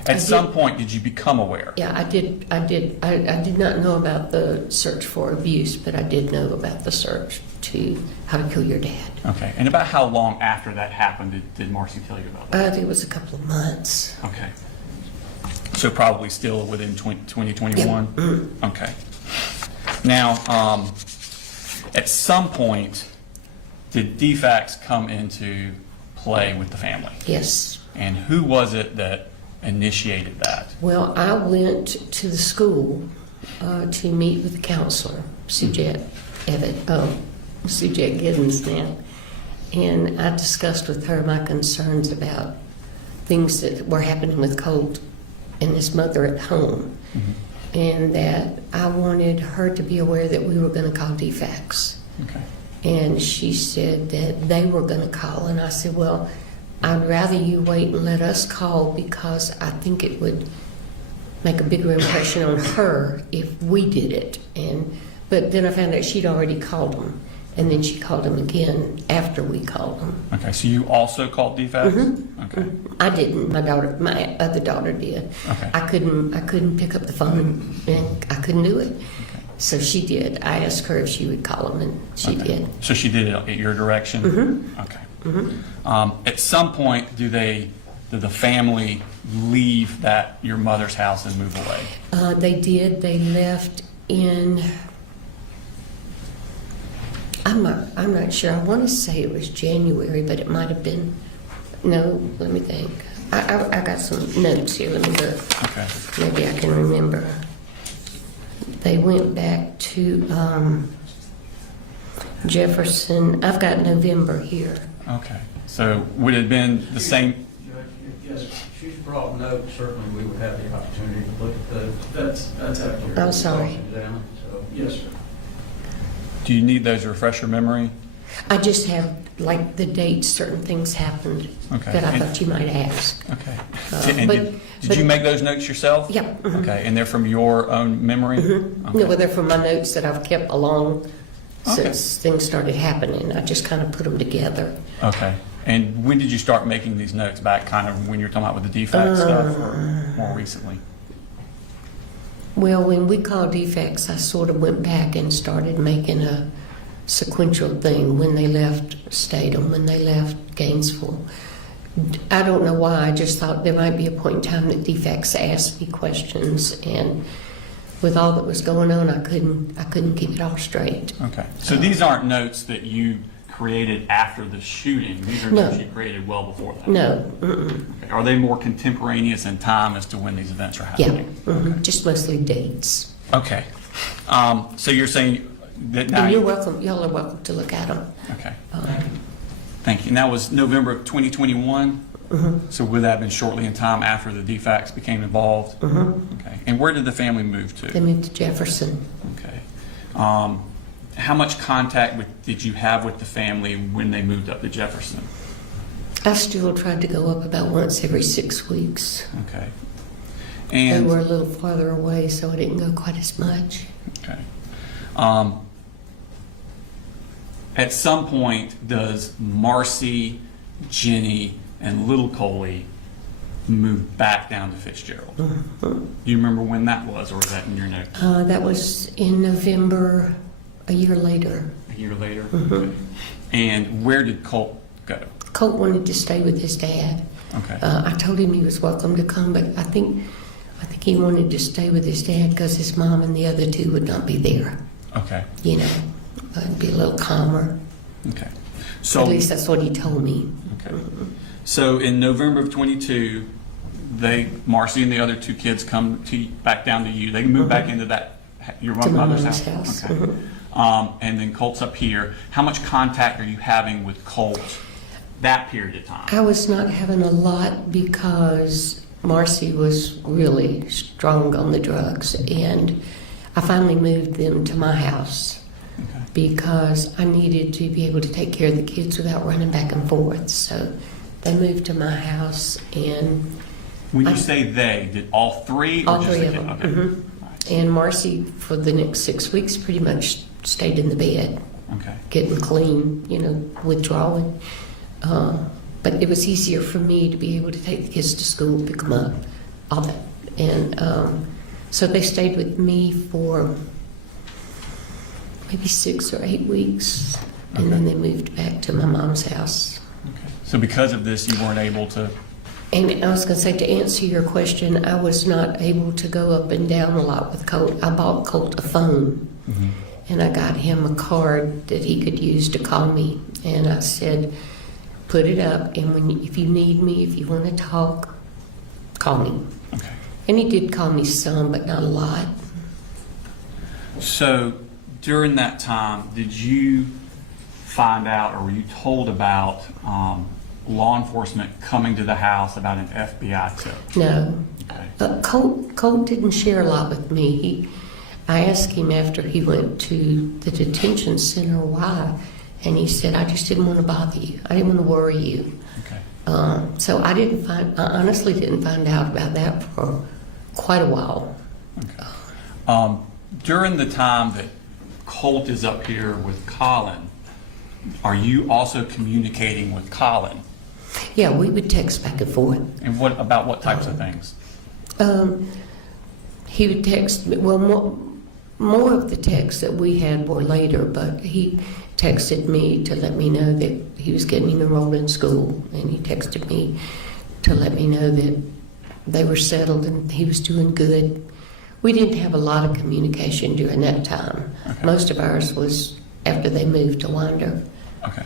At some point, did you become aware? yeah, I did. I did not know about the search for abuse, but I did know about the search to how to kill your dad. Okay. And about how long after that happened did Marcy tell you about that? I think it was a couple of months. Okay. So probably still within 2021? Okay. Now, at some point, did DFACS come into play with the family? Yes. And who was it that initiated that? Well, I went to the school to meet with the counselor, Sujette Giddens now, and I discussed with her my concerns about things that were happening with Colt and his mother at home, and that I wanted her to be aware that we were going to call DFACS. Okay. And she said that they were going to call, and I said, well, I'd rather you wait and let us call, because I think it would make a bigger impression on her if we did it. But then I found out she'd already called them, and then she called them again after we called them. Okay, so you also called DFACS? Okay. I didn't. My other daughter did. Okay. I couldn't pick up the phone, and I couldn't do it. So she did. I asked her if she would call them, and she did. So she did it at your direction? Okay. At some point, did the family leave your mother's house and move away? They did. They left in. I'm not sure. I want to say it was January, but it might have been. No, let me think. I got some notes here. Let me look. Okay. Maybe I can remember. They went back to Jefferson. I've got November here. Okay. So would it have been the same? Judge, yes, she's brought notes, certainly we would have the opportunity to look at those. That's accurate. I'm sorry. Examine, so. Yes, sir. Do you need those to refresh your memory? I just have, like, the dates certain things happened Okay. that I And- thought you might ask. Okay. Uh, And but- did you make those notes yourself? Yeah. Okay, and they're from your own memory? No, well, they're from my notes that I've kept along Okay. since things started happening. I just kind of put them together. Okay. And when did you start making these notes back, kind of when you were talking about with the DFACS stuff, or more recently? Well, when we called defects, I sort of went back and started making a sequential thing when they left Statham, when they left Gainesville. I don't know why, I just thought there might be a point in time that defects asked me questions, and with all that was going on, I couldn't keep it all straight. Okay. So these aren't notes that you created after the shooting. These are No. notes you created well before that. No, Okay. Are they more contemporaneous in time as to when these events are yeah, happening? just mostly dates. Okay. So you're saying that now... And you're welcome, y'all are welcome to look at them. Okay. Thank you. And that was November of 2021? So would that have been shortly in time after the DFACS became involved? Okay. And where did the family move They to? moved to Jefferson. Okay. How much contact did you have with the family when they moved up to Jefferson? I still tried to go up about once every 6 weeks. Okay. They And were a little farther away, so I didn't go quite as much. okay. At some point, does Marcy, Jenny, and little Coley move back down to Fitzgerald? Do you remember when that was, or is that in your notes? That was in November, a year later. A year later? Okay. And where did Colt go? Colt wanted to stay with his dad. Okay. I told him he was welcome to come, but I think he wanted to stay with his dad because his mom and the other two would not be there. Okay. You know, it'd be a little calmer. Okay. So, At least that's what he told me. okay. So in November of 22, Marcy and the other two kids come back down to you. They move back into your To my mother's mom's house. house. Okay. and then Colt's up here. How much contact are you having with Colt that period of time? I was not having a lot because Marcy was really strong on the drugs, and I finally moved them to my house Okay. because I needed to be able to take care of the kids without running back and forth. So they moved to my house, and When you say they, did all three? Or all just three the of them. kid? Okay. Mhm. And Marcy, for the next 6 weeks, pretty much stayed in the bed, Okay. getting clean, withdrawing. But it was easier for me to be able to take the kids to school, pick them up, all that. And so they stayed with me for maybe 6 or 8 weeks, and then they moved back to my mom's house. Okay. So because of this, you weren't able to. And I was going to say, to answer your question, I was not able to go up and down a lot with Colt. I bought Colt a phone, and I got him a card that he could use to call me. And I said, put it up, and if you need me, if you want to talk, call me. Okay. And he did call me some, but not a lot. So during that time, did you find out, or were you told about law enforcement coming to the house about an FBI tip? No. Okay. Colt didn't share a lot with me. I asked him after he went to the detention center why, and he said, I just didn't want to bother you. I didn't want to worry you. Okay. So I honestly didn't find out about that for quite a while. Okay. During the time that Colt is up here with Colin, are you also communicating with Colin? Yeah, we would text back and forth. And what types of things? He would text me, well, more of the texts that we had were later, but he texted me to let me know that he was getting enrolled in school, and he texted me to let me know that they were settled and he was doing good. We didn't have a lot of communication during that time. Okay. Most of ours was after they moved to Winder. Okay.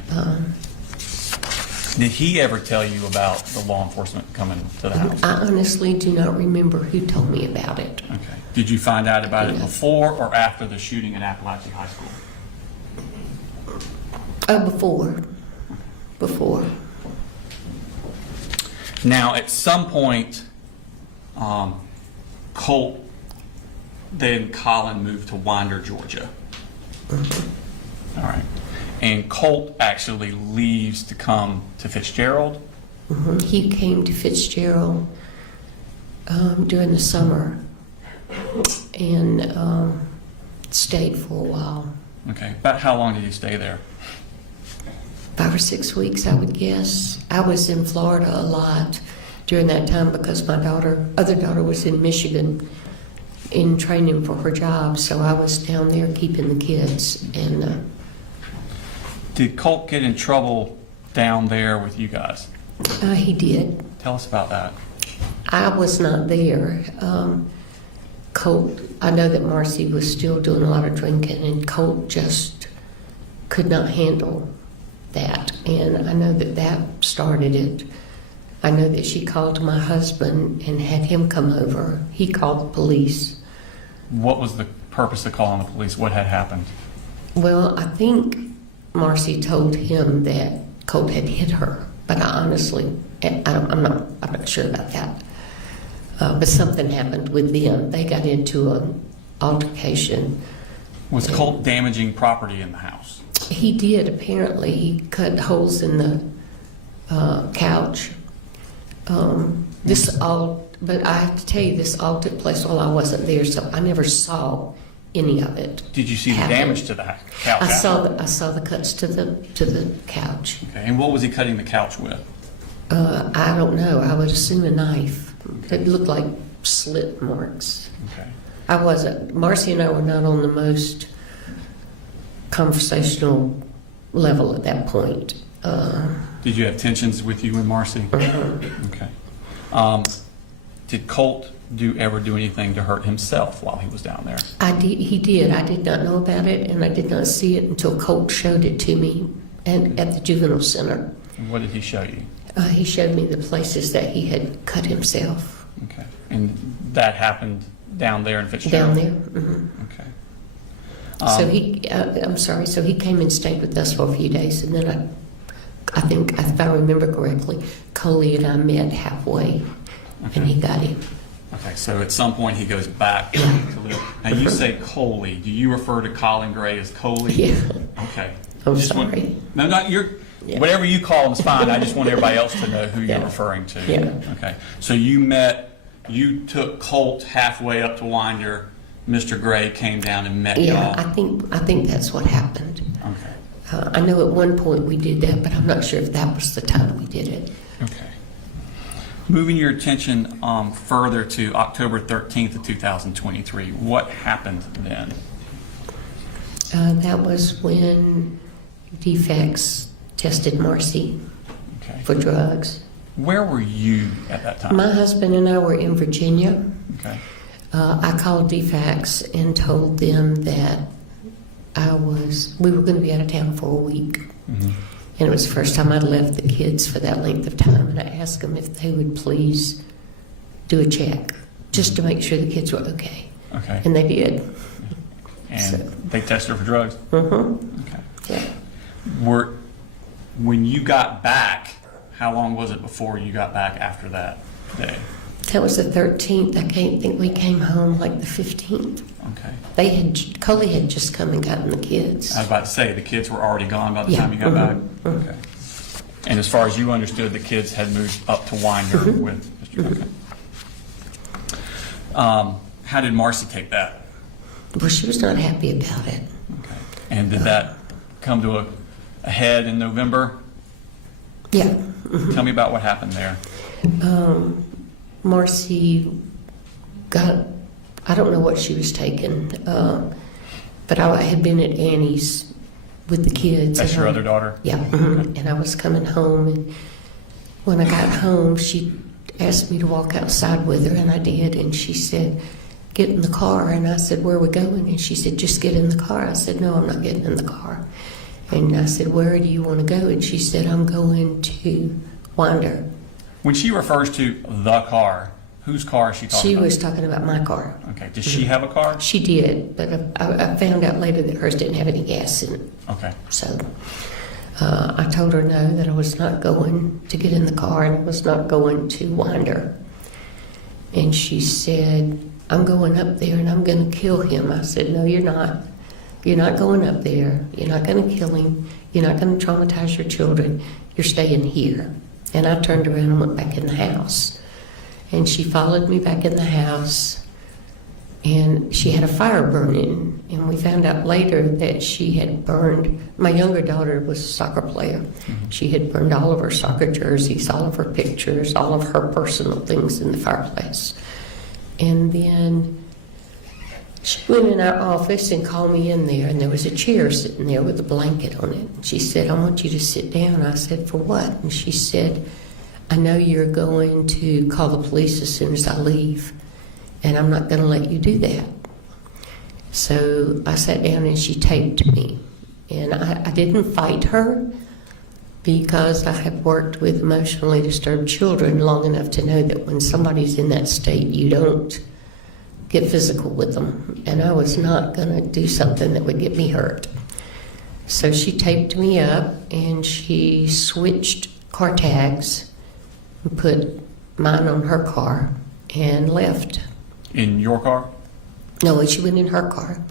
Did he ever tell you about the law enforcement coming to the house? I honestly do not remember who told me about it. Okay. Did you find out about it before or after the shooting at Apalachee High School? Before. Now, at some point, Colt, then Colin moved to Winder, Georgia. All right. And Colt actually leaves to come to Fitzgerald. He came to Fitzgerald during the summer and stayed for a while. Okay. About how long did he stay there? 5 or 6 weeks, I would guess. I was in Florida a lot during that time because my other daughter was in Michigan in training for her job, so I was down there keeping the kids. And Did Colt get in trouble down there with you guys? he did. Tell us about that. I was not there. Colt, I know that Marcy was still doing a lot of drinking, and Colt just could not handle that. And I know that started it. I know that she called my husband and had him come over. He called the police. What was the purpose of calling the police? What had happened? Well, I think Marcy told him that Colt had hit her, but I honestly, I'm not sure about that. But something happened with them. They got into an altercation. Was Colt damaging property in the house? He did, apparently. He cut holes in the couch. But I have to tell you, this all took place while I wasn't there, so I never saw any of it. Did you see the happen. damage to the couch? I saw the cuts to the couch. Okay, and what was he cutting the couch with? I don't know. I would assume a knife. It looked like slit marks. Okay. Marcy and I were not on the most conversational level at that point. Did you have tensions with you and Marcy? Okay. Did Colt ever do anything to hurt himself while he was down there? He did. I did not know about it, and I did not see it until Colt showed it to me at the juvenile center. And what did he show you? He showed me the places that he had cut himself. Okay. And that happened down there in Fitzgerald? Down there. Mm-hmm. Okay. So I'm sorry, so he came and stayed with us for a few days, and then I think, if I remember correctly, Coley and I met halfway, and he got him. Okay, so at some point he goes back to live. Now you say Coley. Do you refer to Colin Gray as Coley? Yeah. Okay. I'm Just want- sorry. No, not your. Yeah. Whatever you call him is fine. I just want everybody else to know who Yeah. you're referring to. Yeah. Okay. So you took Colt halfway up to Winder. Mr. Gray came down and met Yeah, y'all. I think that's what happened. Okay. I know at one point we did that, but I'm not sure if that was the time we did it. Okay. Moving your attention further to October 13th of 2023, what happened then? That was when DFACS tested Marcy Okay. for drugs. Where were you at that time? My husband and I were in Virginia. Okay. I called DFACS and told them that we were going to be out of town for a week. Mm-hmm. And it was the first time I'd left the kids for that length of time. And I asked them if they would please do a check just to make sure the kids were okay. Okay. And they did. And So- they tested her for drugs? Mm-hmm. Okay. Yeah. When you got back, how long was it before you got back after that day? That was the 13th. I can't think we came home like the 15th. Okay. Coley had just come and gotten the kids. I was about to say, the kids were already gone by the Yeah. time you got back? Mhm. Okay. And as far as you understood, the kids had moved up to Winder with Mr. Okay. How did Marcy take that? Well, she was not happy about it. Okay. And did that come to a head in November? Yeah. Tell me about what happened there. Marcy I don't know what she was taking, but I had been at Annie's with the kids. That's and your I- other daughter? Yeah. And I was coming home, and when I got home, she asked me to walk outside with her, and I did. And she said, "Get in the car." And I said, "Where are we going?" And she said, "Just get in the car." I said, "No, I'm not getting in the car." And I said, "Where do you want to go?" And she said, "I'm going to Winder." When she refers to the car, whose car is she talking She about? was talking about my car. Okay. Does she have a car? She did, but I found out later that hers didn't have any gas in it. Okay. So I told her no, that I was not going to get in the car and I was not going to Winder. And she said, "I'm going up there and I'm going to kill him." I said, "No, you're not. You're not going up there. You're not going to kill him. You're not going to traumatize your children. You're staying here." And I turned around and went back in the house. And she followed me back in the house, and she had a fire burning. And we found out later that she had burned, my younger daughter was a soccer player. She had burned all of her soccer jerseys, all of her pictures, all of her personal things in the fireplace. And then she went in our office and called me in there, and there was a chair sitting there with a blanket on it. She said, "I want you to sit down." I said, "For what?" And she said, "I know you're going to call the police as soon as I leave, and I'm not going to let you do that." So I sat down and she taped me. And I didn't fight her because I have worked with emotionally disturbed children long enough to know that when somebody's in that state, you don't get physical with them. And I was not going to do something that would get me hurt. So she taped me up and she switched car tags, put mine on her car, and left. In your car? No, she went in her car.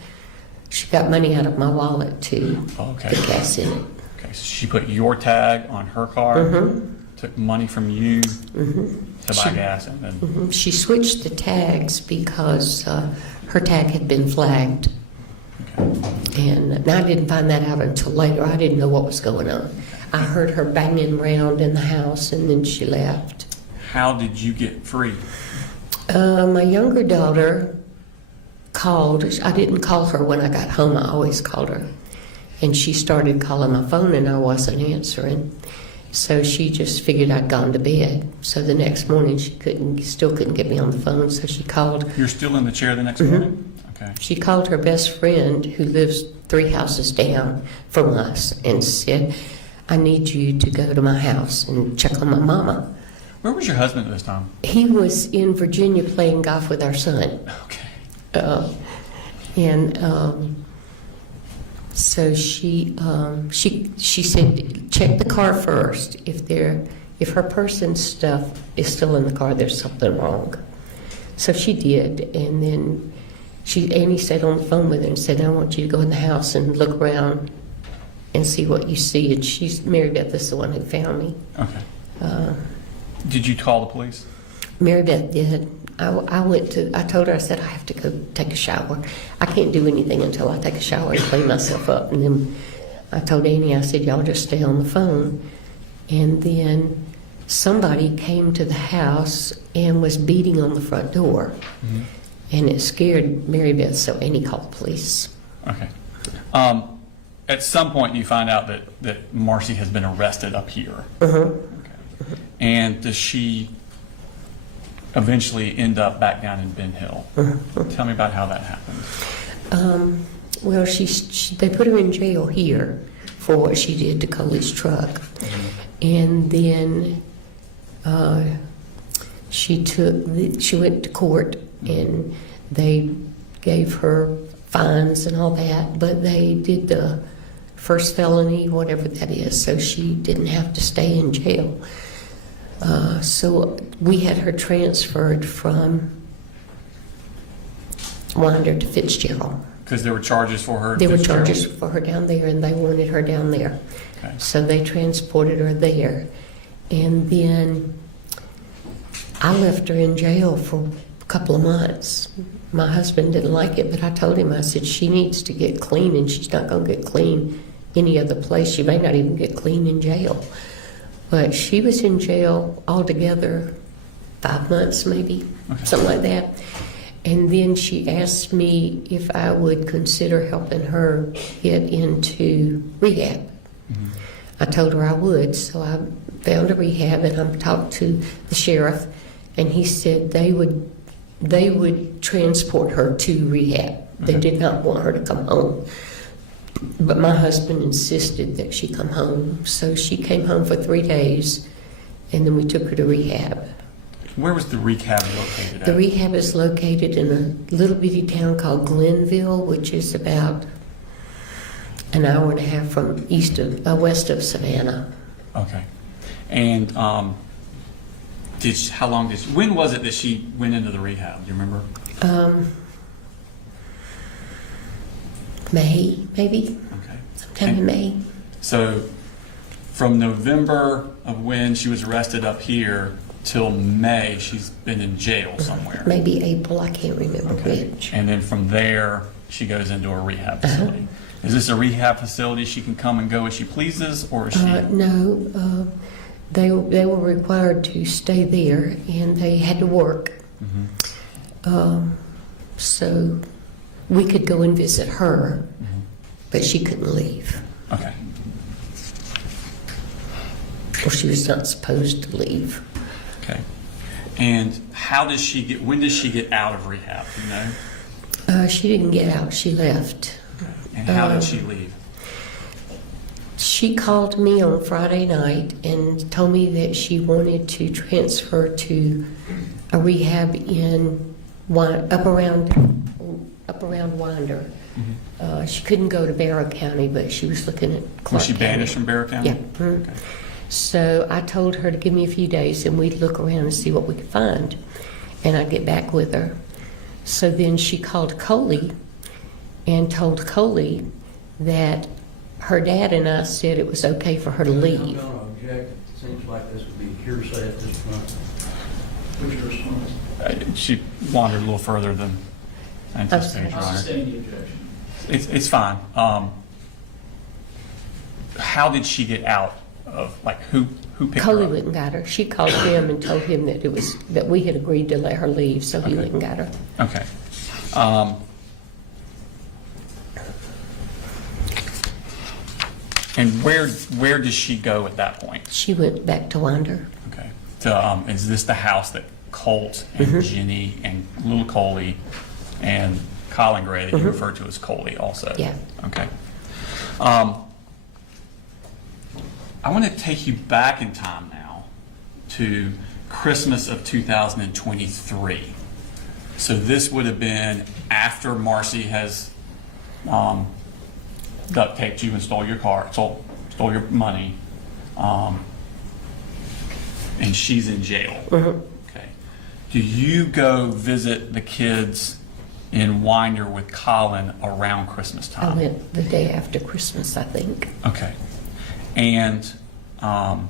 She got money out of my wallet to Okay. put gas in it. Okay, so she put your tag on her car, took money from you to buy gas, and then She switched the tags because her tag had been flagged. And I didn't find that out until later. I didn't know what was going on. I heard her banging around in the house, and then she left. how did you get free? My younger daughter called. I didn't call her when I got home. I always called her. And she started calling my phone, and I wasn't answering. So she just figured I'd gone to bed. So the next morning, she still couldn't get me on the phone, so she called. You're still in the chair the next morning? Okay. She called her best friend, who lives 3 houses down from us, and said, "I need you to go to my house and check on my mama." Where was your husband at this time? He was in Virginia playing golf with our son. Okay. So she said, check the car first. If her person's stuff is still in the car, there's something wrong. So she did, and then Annie stayed on the phone with her and said, I want you to go in the house and look around and see what you see. And Mary Beth is the one who found me. Okay. Did you call the police? Mary Beth did. I told her, I said, I have to go take a shower. I can't do anything until I take a shower and clean myself up. And then I told Annie, I said, y'all just stay on the phone. And then somebody came to the house and was beating on the front door. Mm-hmm. And it scared Mary Beth, so Annie called the police. Okay. At some point, you find out that Marcy has been arrested up here. Uh-huh. Okay. And does she eventually end up back down in Ben Hill? Uh-huh. Tell me about how that happened. Well, they put her in jail here for what she did to Coley's truck. Mm-hmm. And then she went to court, and they gave her fines and all that, but they did the first felony, whatever that is, so she didn't have to stay in jail. So we had her transferred from Winder to Fitzgerald. Because there were charges for her? There were charges for her down there, and they wanted her down there. Okay. So they transported her there. And then I left her in jail for a couple of months. My husband didn't like it, but I told him, I said, she needs to get clean, and she's not going to get clean any other place. She may not even get clean in jail. But she was in jail altogether 5 months, maybe, okay, something like that. And then she asked me if I would consider helping her get into rehab. Mm-hmm. I told her I would, so I found a rehab, and I talked to the sheriff, and he said they would transport her to rehab. Okay. They did not want her to come home. But my husband insisted that she come home, so she came home for 3 days, and then we took her to rehab. Where was the rehab located at? The rehab is located in a little bitty town called Glenville, which is about an hour and a half from west of Savannah. Okay. And when was it that she went into the rehab? Do you remember? May, maybe. Okay. Sometime in May. So from November of when she was arrested up here till May, she's been in jail somewhere. Maybe April, I can't remember which. And then from there, she goes into a rehab facility. Is this a rehab facility she can come and go as she pleases, or is she? No, they were required to stay there, and they had to work. Mm-hmm. So we could go and visit her, mm-hmm, but she couldn't leave. Okay. Well, she was not supposed to leave. Okay. And when did she get out of rehab, do you know? She didn't get out, she left. Okay. And how did she leave? She called me on Friday night and told me that she wanted to transfer to a rehab in up around Winder. Mm-hmm. She couldn't go to Barrow County, but she was looking at Clark Was she banished from Barrow County? Yeah. Mm-hmm. Okay. So I told her to give me a few days, and we'd look around and see what we could find, and I'd get back with her. So then she called Coley and told Coley that her dad and I said it was okay for her to leave. I'm going to object. It seems like this would be hearsay at this point. What's your response? She wandered a little further than anticipated, Your I'll Honor. sustain the objection. It's fine. How did she get out of, who picked Coley her up? went and got her. She called him and told him that we had agreed to let her leave, so he went and got her. Okay. And where does she go at that point? She went back to Winder. Okay. Is this the house that Colt and Mm-hmm. Jenny and little Coley and Colin Gray that you referred to as Coley also? Yeah. Okay. I want to take you back in time now to Christmas of 2023. So this would have been after Marcy has duct taped you and stole your car, stole your money, and she's in jail. Okay. Do you go visit the kids in Winder with Colin around Christmas I time? went the day after Christmas, I think. Okay. And I'm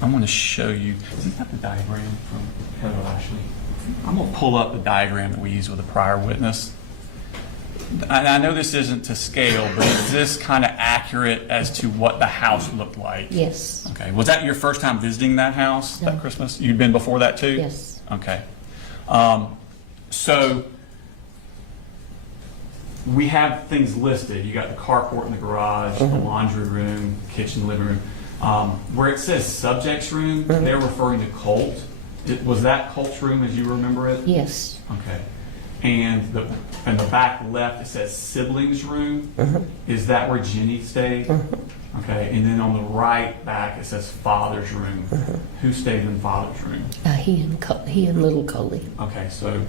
going to show you. Do you have the diagram from Heather Ashley? I'm going to pull up the diagram that we used with a prior witness. And I know this isn't to scale, but is this kind of accurate as to what the house looked like? Yes. Okay. Was that your first time visiting that house that No. Christmas? You'd been before that too? Yes. Okay. So we have things listed. You got the carport in the garage, the laundry room, kitchen, living room. Where it says subjects room, they're referring to Colt. Was that Colt's room as you remember it? Yes. Okay. And in the back left, it says siblings room. Is that where Jenny stayed? Okay. And then on the right back, it says father's room. Who stayed in father's room? He and little Coley. Okay, so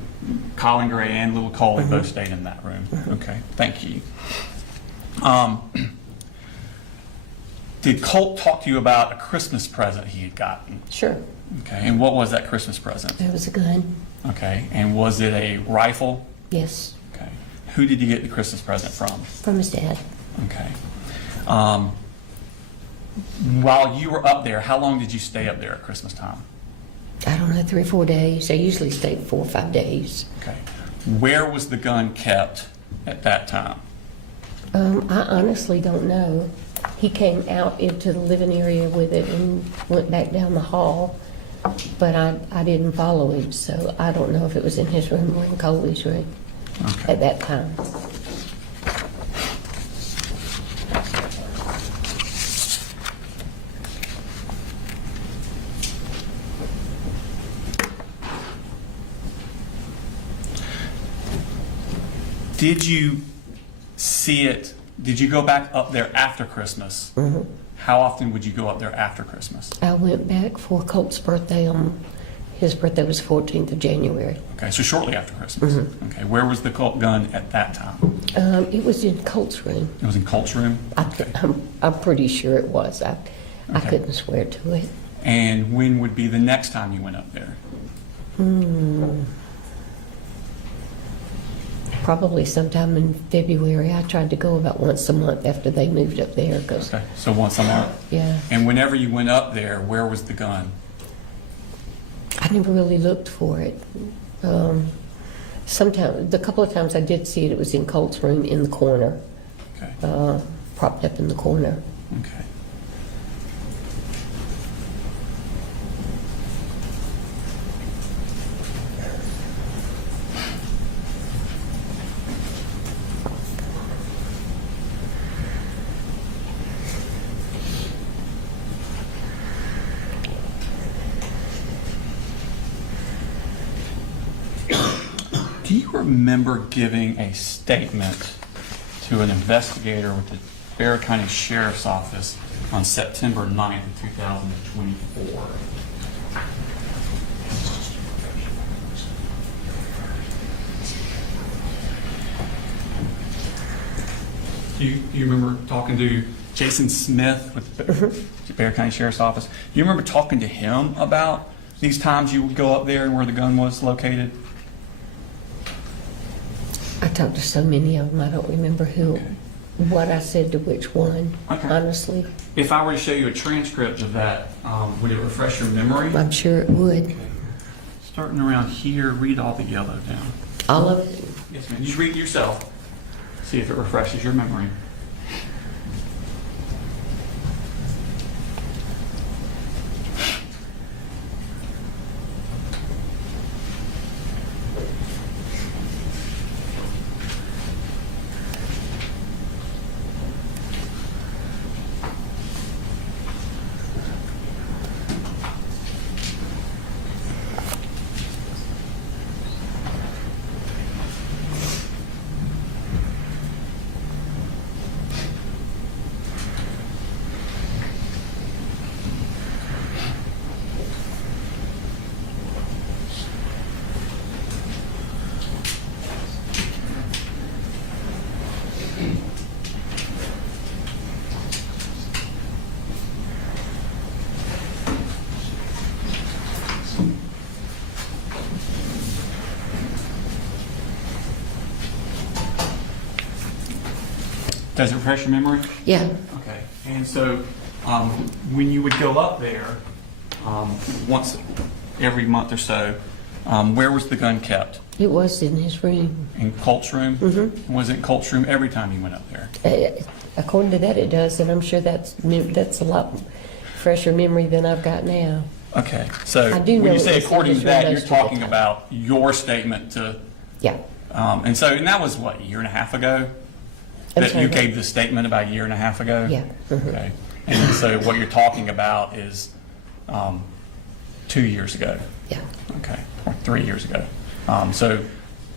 Colin Gray and little Coley both stayed in that room. Okay, thank you. Did Colt talk to you about a Christmas present he had gotten? Sure. Okay, and what was that Christmas present? There was a gun. Okay, and was it a rifle? Yes. Okay. Who did you get the Christmas present from? From his dad. Okay. While you were up there, how long did you stay up there at Christmas time? I don't know, 3 or 4 days. I usually stayed 4 or 5 days. Okay. Where was the gun kept at that time? I honestly don't know. He came out into the living area with it and went back down the hall, but I didn't follow him, so I don't know if it was in his room or in Coley's room at that time. Did you see it? Did you go back up there after Christmas? How often would you go up there after Christmas? I went back for Colt's birthday. His birthday was 14th of January. Okay, so shortly after Christmas. Okay, where was the Colt gun at that time? It was in Colt's room. It was in Colt's room? Okay. I'm pretty sure it was. I Okay. couldn't swear to it. And when would be the next time you went up there? Probably sometime in February. I tried to go about once a month after they moved up there. Cause, Okay, so once a month. yeah, And whenever you went up there, where was the gun? I never really looked for it. Sometimes, the couple of times I did see it, it was in Colt's room in the corner, Okay. propped up in the corner. Okay. Do you remember giving a statement to an investigator with the Bexar County Sheriff's Office on September 9th of 2024? Do you remember talking to Jason Smith with the Bexar County Sheriff's Office? Do you remember talking to him about these times you would go up there and where the gun was located? I talked to so many of them, I don't remember what I said to which one, Okay. honestly. If I were to show you a transcript of that, would it refresh your memory? I'm sure it would. Starting around here, read all the yellow down. All of it. Yes, ma'am. Just read it yourself. See if it refreshes your memory. Does it refresh your memory? Yeah, Okay. And so when you would go up there once every month or so, where was the gun kept? it was in his room. In Colt's room? Mm-hmm. Was it in Colt's room every time you went up there? According to that, it does, and I'm sure that's a lot fresher memory than I've got now. Okay. So I do know when you it say was in according to his that, room you're most of the talking time. about your statement to, Yeah. and that was what, a year and a half ago? I'm That sorry, you what? gave the statement about a year and a half ago? Yeah. Mhm. Okay. And so what you're talking about is 2 years ago? Yeah. Okay, or 3 years ago. So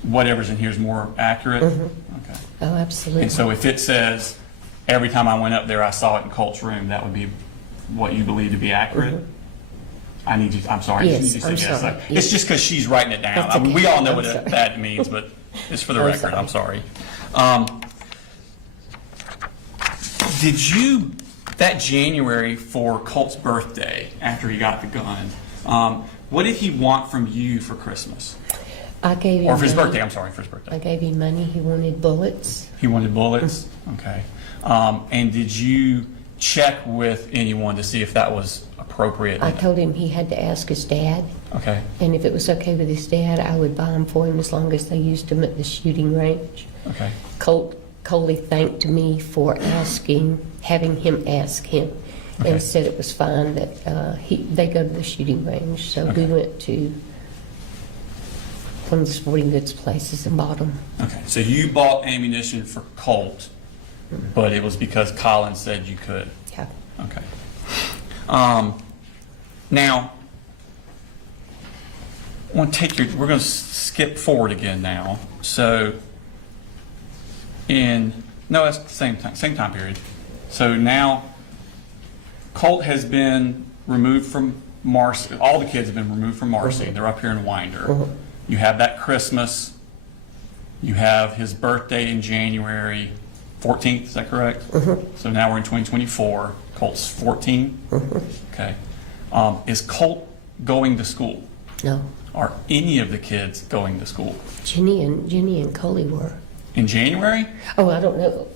whatever's in here is more accurate? Okay. Oh, absolutely. And so if it says, every time I went up there, I saw it in Colt's room, that would be what you believe to be accurate? I need you, I'm sorry. I just Yes, need you to I'm say yes. sorry. It's Yes. just because she's writing it down. That's I mean, we okay. all know I'm what sorry. that means, but it's for the I'm record. sorry. I'm sorry. Did you, that January for Colt's birthday, after he got the gun, what did he want from you for Christmas? I gave him Or for his money. birthday, I'm sorry, for his birthday. I gave him money. He wanted bullets. He wanted bullets? Okay. And did you check with anyone to see if that was appropriate? I told him he had to ask his dad, Okay, and if it was okay with his dad, I would buy them for him as long as they used them at the shooting range. okay, Coley thanked me for having him ask him, Okay. and said it was fine that they go to the shooting range. So Okay. we went to one of the sporting goods places and bought them. okay. So you bought ammunition for Colt, but it was because Colin said you could? Yeah. Okay. Now, we're going to skip forward again now. So, no, that's the same time period. So now, Colt has been removed from Marcy. All the kids have been removed from Marcy. They're up here in Winder. You have that Christmas. You have his birthday in January 14th, is that correct? So now we're in 2024. Colt's 14? Okay. Is Colt going to school? No, Are any of the kids going to school? Jenny and Coley were. In January? Oh, I don't know.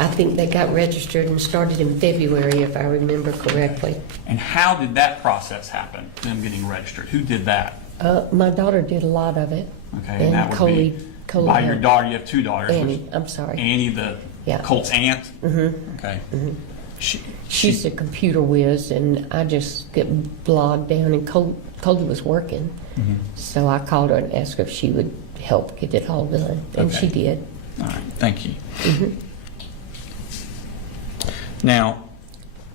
I think they got registered and started in February, if I remember correctly. And how did that process happen, them getting registered? Who did that? My daughter did a lot of it. Okay, and that would Coley by your helped. daughter, you have two daughters. Annie, which- I'm sorry. Annie, the Yeah. Colt's aunt? Okay. She's a computer whiz, and I just get bogged down, and Coley was working. So I called her and asked her if she would help get it all done, and Okay. she did. All right, thank you. Now,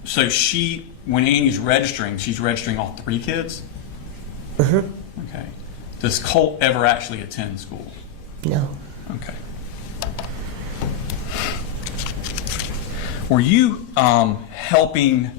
so when Annie's registering, she's registering all three kids? Okay. Does Colt ever actually attend school? No. Okay. Were you helping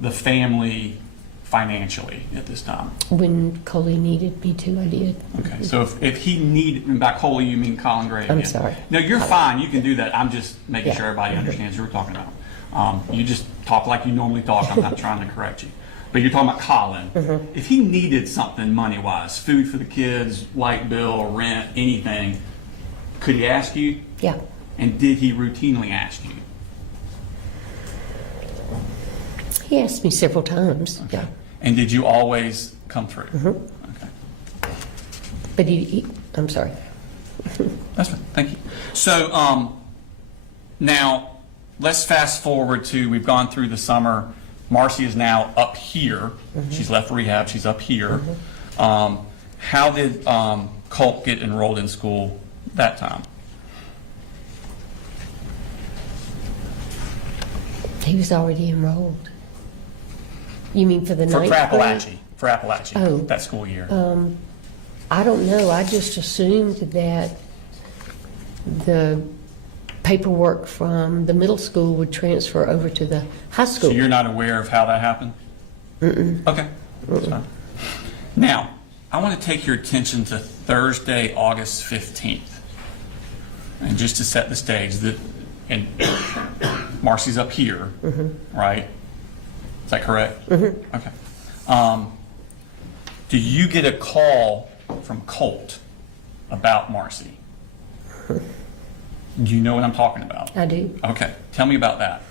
the family financially at this time? When Coley needed me to, I did. Okay, so if he needed, and by Coley you mean Colin Gray again? I'm sorry. No, you're fine, you can do that, I'm just making Yeah. sure everybody understands who we're talking about. You just talk like you normally talk, I'm not trying to correct you. But you're talking about Colin. If he needed something money-wise, food for the kids, light bill, rent, anything, could he ask you? Yeah. And did he routinely ask you? He asked me several times. Okay. Yeah. And did you always come through? Okay. But I'm sorry. That's fine, thank you. So, now, let's fast forward to, we've gone through the summer. Marcy is now up here. She's left rehab, she's up here. How did Colt get enrolled in school that time? He was already enrolled. You mean for the For ninth grade? Apalachee, Oh. that school year. I don't know. I just assumed that the paperwork from the middle school would transfer over to the high school. So you're not aware of how that happened? Okay, that's fine. Now, I want to take your attention to Thursday, August 15th. And just to set the stage, and Marcy's up here, right? Is that correct? Okay. Do you get a call from Colt about Marcy? Do you know what I'm talking about? I do. Okay, tell me about that.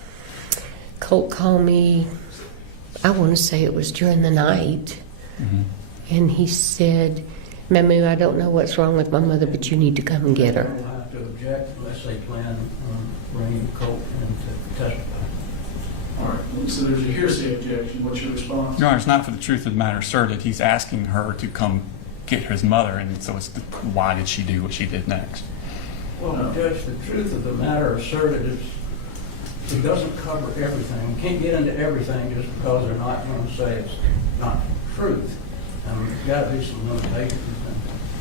Colt called me, I want to say it was during the night, and he said, Mamu, I don't know what's wrong with my mother, but you need to come and get her. We'll have to object unless they plan on bringing Colt in to testify. All right, so there's a hearsay objection. What's your response? Your Honor, it's not for the truth of the matter asserted. He's asking her to come get his mother, and so it's why did she do what she did next? Well, Judge, the truth of the matter asserted is it doesn't cover everything. We can't get into everything just because they're not going to say it's not truth. There's got to be some limitations.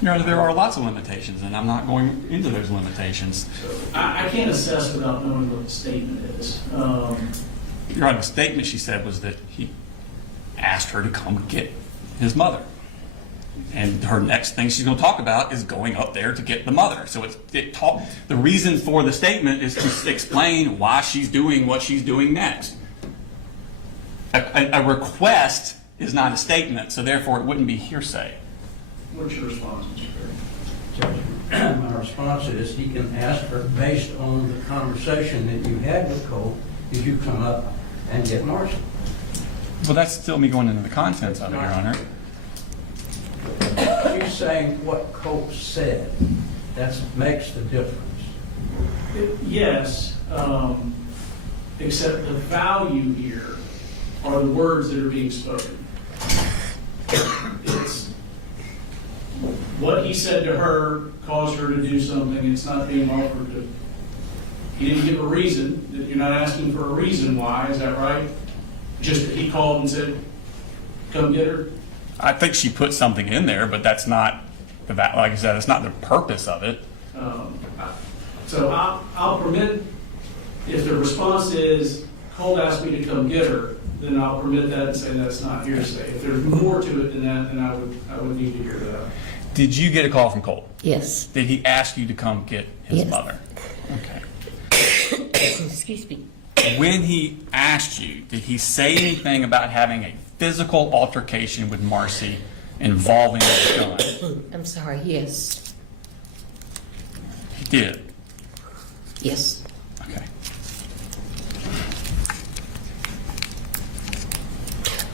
Your Honor, there are lots of limitations, and I'm not going into those limitations. I can't assess without knowing what the statement is. Your Honor, the statement she said was that he asked her to come get his mother. And her next thing she's going to talk about is going up there to get the mother. So the reason for the statement is to explain why she's doing what she's doing next. A request is not a statement, so therefore it wouldn't be hearsay. What's your response, Mr. Gray? Judge, my response is he can ask her based on the conversation that you had with Colt, did you come up and get Marcy? Well, that's still me going into the contents of it, Your Honor. She's saying what Colt said. That makes the difference. Yes, except the value here are the words that are being spoken. It's what he said to her caused her to do something. It's not being offered to. He didn't give a reason. That you're not asking for a reason why. Is that right? Just that he called and said, "Come get her." I think she put something in there, but that's not like I said, it's not the purpose of it. So I'll permit, if the response is, Colt asked me to come get her, then I'll permit that and say that's not hearsay. If there's more to it than that, then I would need to hear that. Did you get a call from Colt? Yes. Did he ask you to come get his Yes. mother? Okay. Excuse me. When he asked you, did he say anything about having a physical altercation with Marcy involving a gun? I'm sorry, yes. He did. Yes. Okay.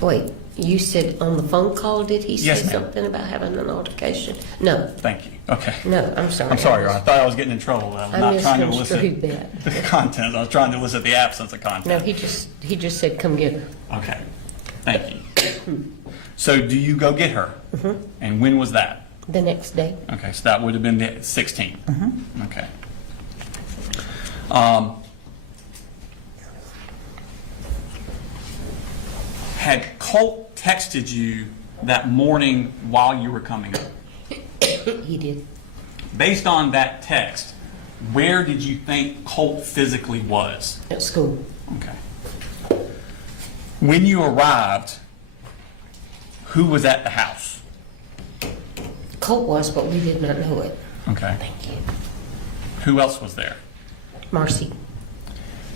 Wait, you said on the phone call, did he say Yes, ma'am. something about having an altercation? No, Thank you. Okay. no, I'm sorry. I'm sorry, Your Honor. I thought I was getting in trouble. I was I not trying to misconstrued elicit that. the content. I was trying to elicit the absence of No, content. he just said, come get her. Okay. Thank you. So do you go get her? Mm-hmm. And when was that? The next day. Okay, so that would have been the 16th. Mm-hmm. Okay. Had Colt texted you that morning while you were coming up? He did. Based on that text, where did you think Colt physically was? At school. Okay. When you arrived, who was at the house? Colt was, but we did not know it. Okay. Thank you. Who else was there? Marcy.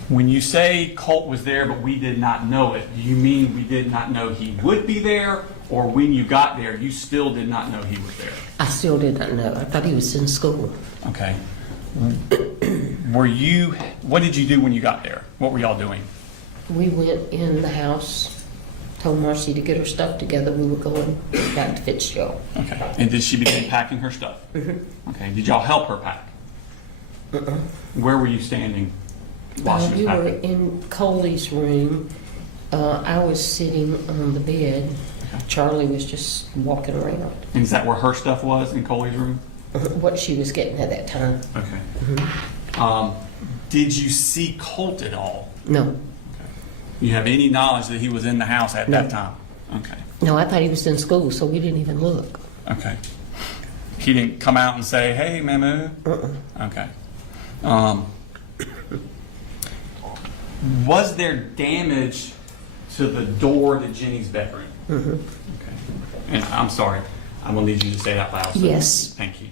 When you say Colt was there but we did not know it, do you mean we did not know he would be there, or when you got there you still did not know he was there? I still did not know. I thought he was in school. Okay. What did you do when you got there? What were y'all doing? We went in the house, told Marcy to get her stuff together. We were going back to Fitzgerald. Okay. And did she begin packing her stuff? Mm-hmm. Okay. Did y'all help her pack? Where were you standing while she was We were packing? in Coley's room. I was sitting on the bed. Charlie was just walking around. And is that where her stuff was, in Coley's room? What she was getting at that time. Okay. Did you see Colt at all? No. You have any knowledge that he was in the house at No. that time? Okay. No, I thought he was in school, so we didn't even look. Okay. He didn't come out and say, "Hey, Mamu." Okay. Was there damage to the door to Jenny's bedroom? Okay. And I'm sorry, I'm gonna need you to say that loud. So Yes. Thank you.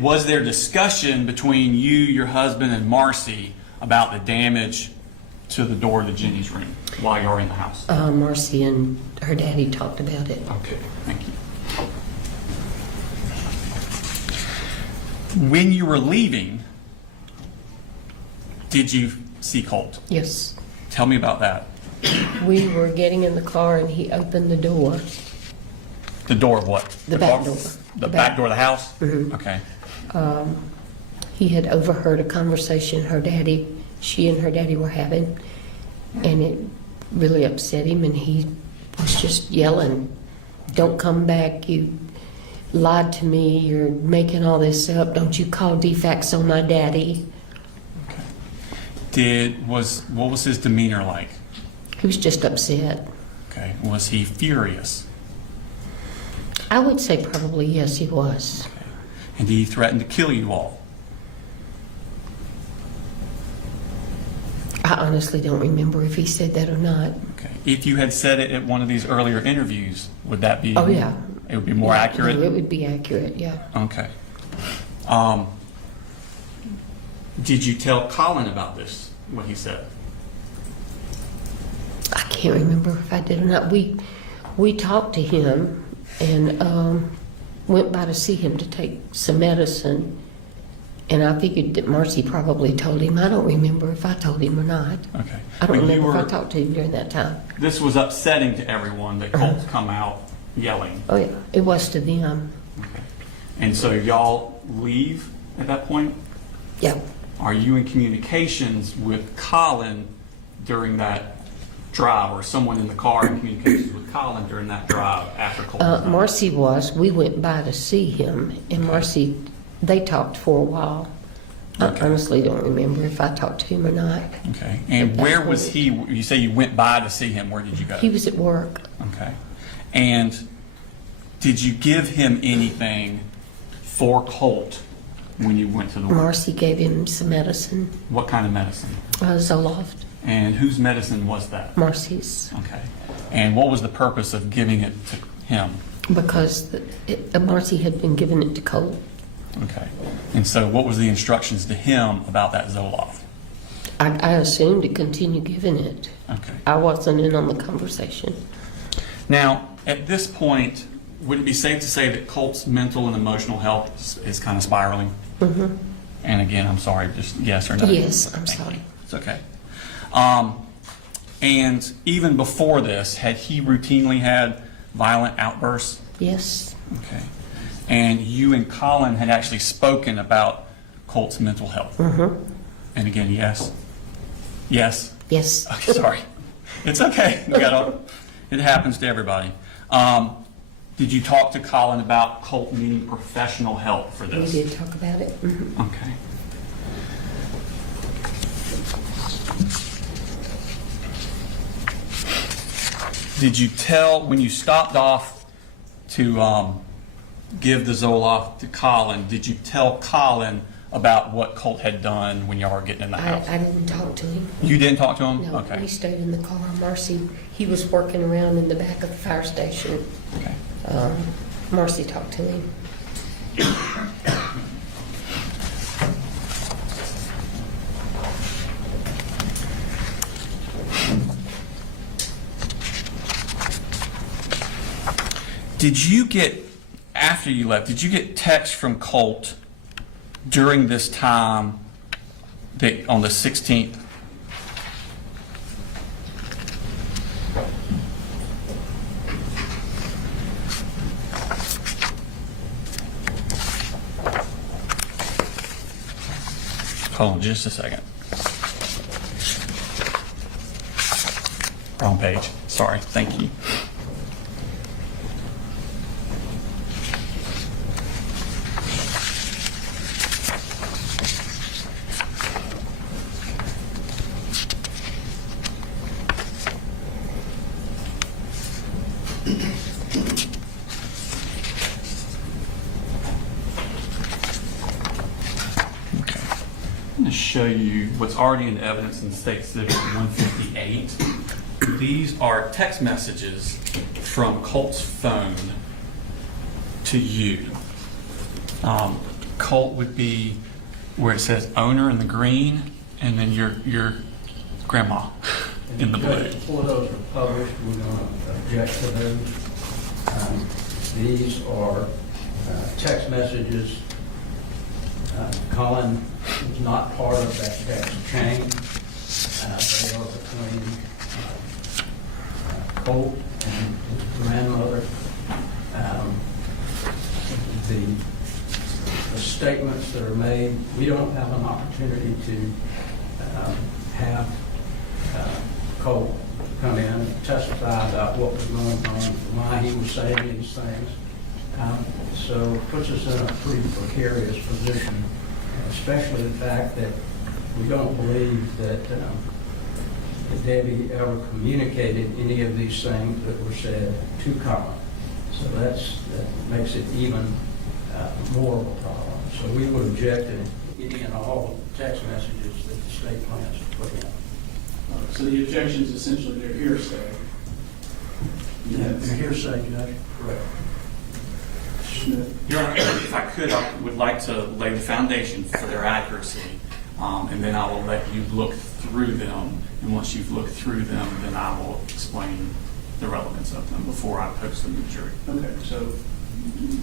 Was there discussion between you, your husband, and Marcy about the damage to the door to Jenny's room while you were in the house? Marcy and her daddy talked about it. Okay, thank you. When you were leaving, did you see Colt? Yes. Tell me about that. We were getting in the car and he opened the door. The door of what? The back car? door. The back door of the house? Mhm. Okay. He had overheard a conversation she and her daddy were having, and it really upset him, and he was just yelling, "Don't come back, you lied to me, you're making all this up, don't you call defects on my daddy." What was his demeanor like? He was just upset. Okay. Was he furious? I would say probably yes, he was. Okay. And did he threaten to kill you all? I honestly don't remember if he said that or not. Okay. If you had said it at one of these earlier interviews, would that be? Oh, yeah. It would be more accurate? No, it would be accurate, yeah. Okay. Did you tell Colin about this, what he said? I can't remember if I did or not. We talked to him and went by to see him to take some medicine. And I figured that Marcy probably told him. I don't remember if I told him or not. Okay. I don't But you remember if I were- talked to him during that time. This was upsetting to everyone that Colt's come out yelling. Oh, yeah, it was to them. Okay. And so y'all leave at that point? Yeah. Are you in communications with Colin during that drive, or someone in the car in communications with Colin during that drive after Colt was out? Marcy was. We went by to see him, and Marcy, they talked for a while. Okay. I honestly don't remember if I talked to him or not. Okay. And At that where was point. he? You say you went by to see him. Where did you go? He was at work. Okay. And did you give him anything for Colt when you went to the work? Marcy gave him some medicine, What kind of medicine? Zoloft. And whose medicine was that? Marcy's. Okay. And what was the purpose of giving it to him? Because Marcy had been giving it to Colt. Okay. And so what was the instructions to him about that Zoloft? I assumed to continue giving it. Okay. I wasn't in on the conversation. Now, at this point, would it be safe to say that Colt's mental and emotional health is kind of spiraling? Mm-hmm. And again, I'm sorry, just yes or no? Yes, I'm Thank sorry. you. It's okay. And even before this, had he routinely had violent outbursts? Yes. Okay. And you and Colin had actually spoken about Colt's mental health? Mm-hmm. And again, yes? Yes? Yes. Okay, sorry. It's okay. It happens to everybody. Did you talk to Colin about Colt needing professional help for We this? did talk about it. Mhm. Okay. Did you tell, when you stopped off to give the Zoloft to Colin, did you tell Colin about what Colt had done when y'all were getting in the house? I didn't talk to him. You didn't talk to him? No, Okay. we stayed in the car. Marcy, he was working around in the back of the fire station. Okay. Marcy talked to him. Did you get, after you left, did you get text from Colt during this time that on the 16th? Hold on just a second. Wrong page. Sorry. Thank you. I'm going to show you what's already in evidence in State Exhibit 158. These are text messages from Colt's phone to you. Colt would be where it says owner in the green, and then your grandma in the blue. Before those are published, we're going to object to those. These are text messages Colin was not part of that text chain. They are between Colt and his grandmother. The statements that are made, we don't have an opportunity to have Colt come in and testify about what was going on, why he was saying these things. So it puts us in a pretty precarious position, especially the fact that we don't believe that Debbie ever communicated any of these things that were said to Colin. So that makes it even more of a problem. So we would object to any and all text messages that the state plans to put in. So the objection is essentially their hearsay. Yes. Hearsay, Judge. Correct. Smith. Your Honor, if I could, I would like to lay the foundation for their accuracy, and then I will let you look through them. And once you've looked through them, then I will explain the relevance of them before I post them to the jury. Okay, so,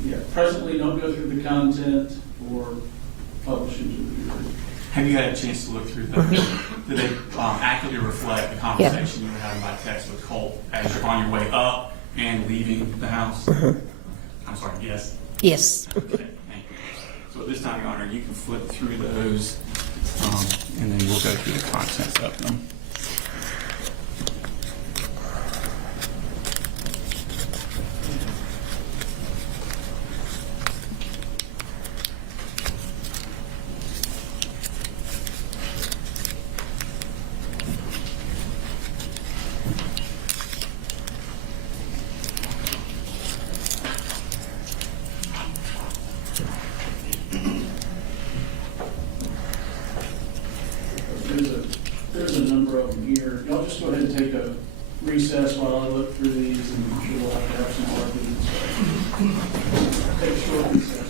yeah, presently don't go through the content or publish it to the jury. Have you had a chance to look through them? Do they accurately reflect the conversation you were having by text with Colt as you're on your way up and leaving the house? I'm sorry, yes? Yes. Okay, thank you. So at this time, Your Honor, you can flip through those, and then we'll go through the contents of them. There's a number of them here. Y'all just go ahead and take a recess while I look through these, and I'm sure we'll have to have some arguments. Take a short recess.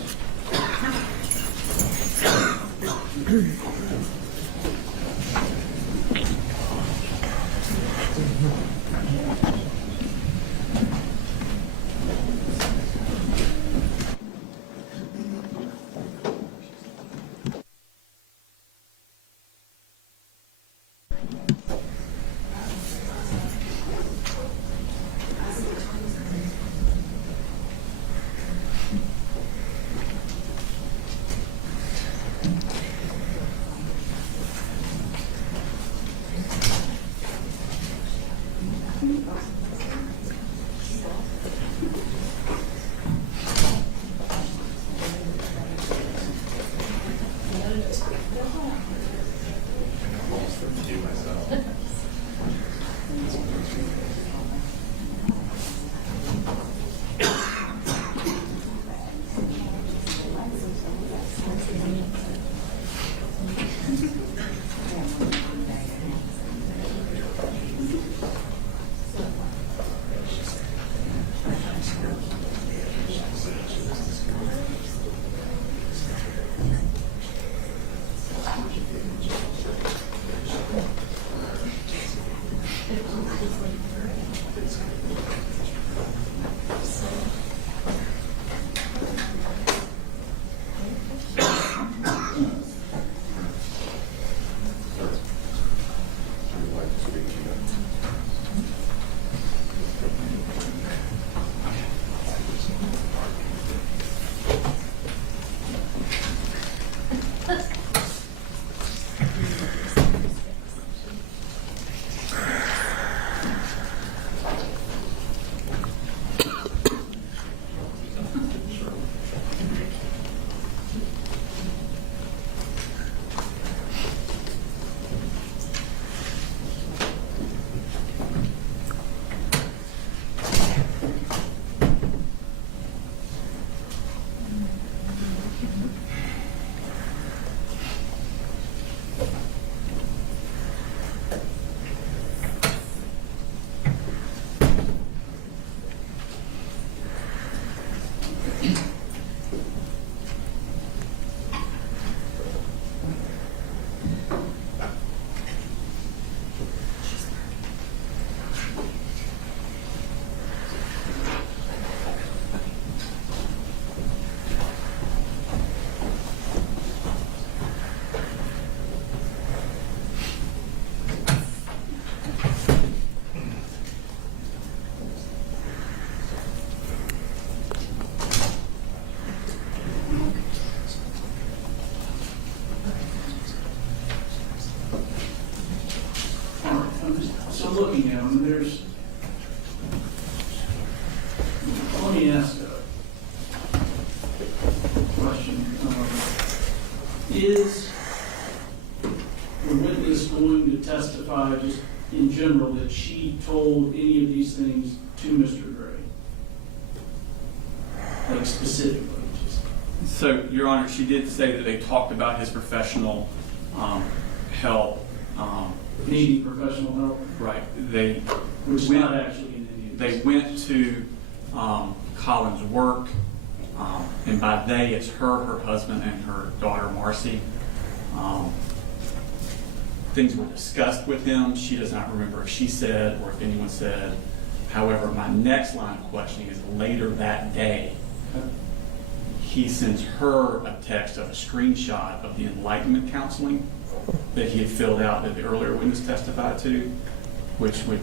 looking at them, let me ask a question. Is the witness going to testify just in general that she told any of these things to Mr. Gray? Like specifically? So, Your Honor, she did say that they talked about his professional help. Needing professional help? Right. Which is not actually in any of They this. went to Colin's work, and by they, it's her husband, and her daughter, Marcy. Things were discussed with him. She does not remember if she said or if anyone said. However, my next line of questioning is later that day, he sends her a text of a screenshot of the enlightenment counseling that he had filled out that the earlier witness testified to, which would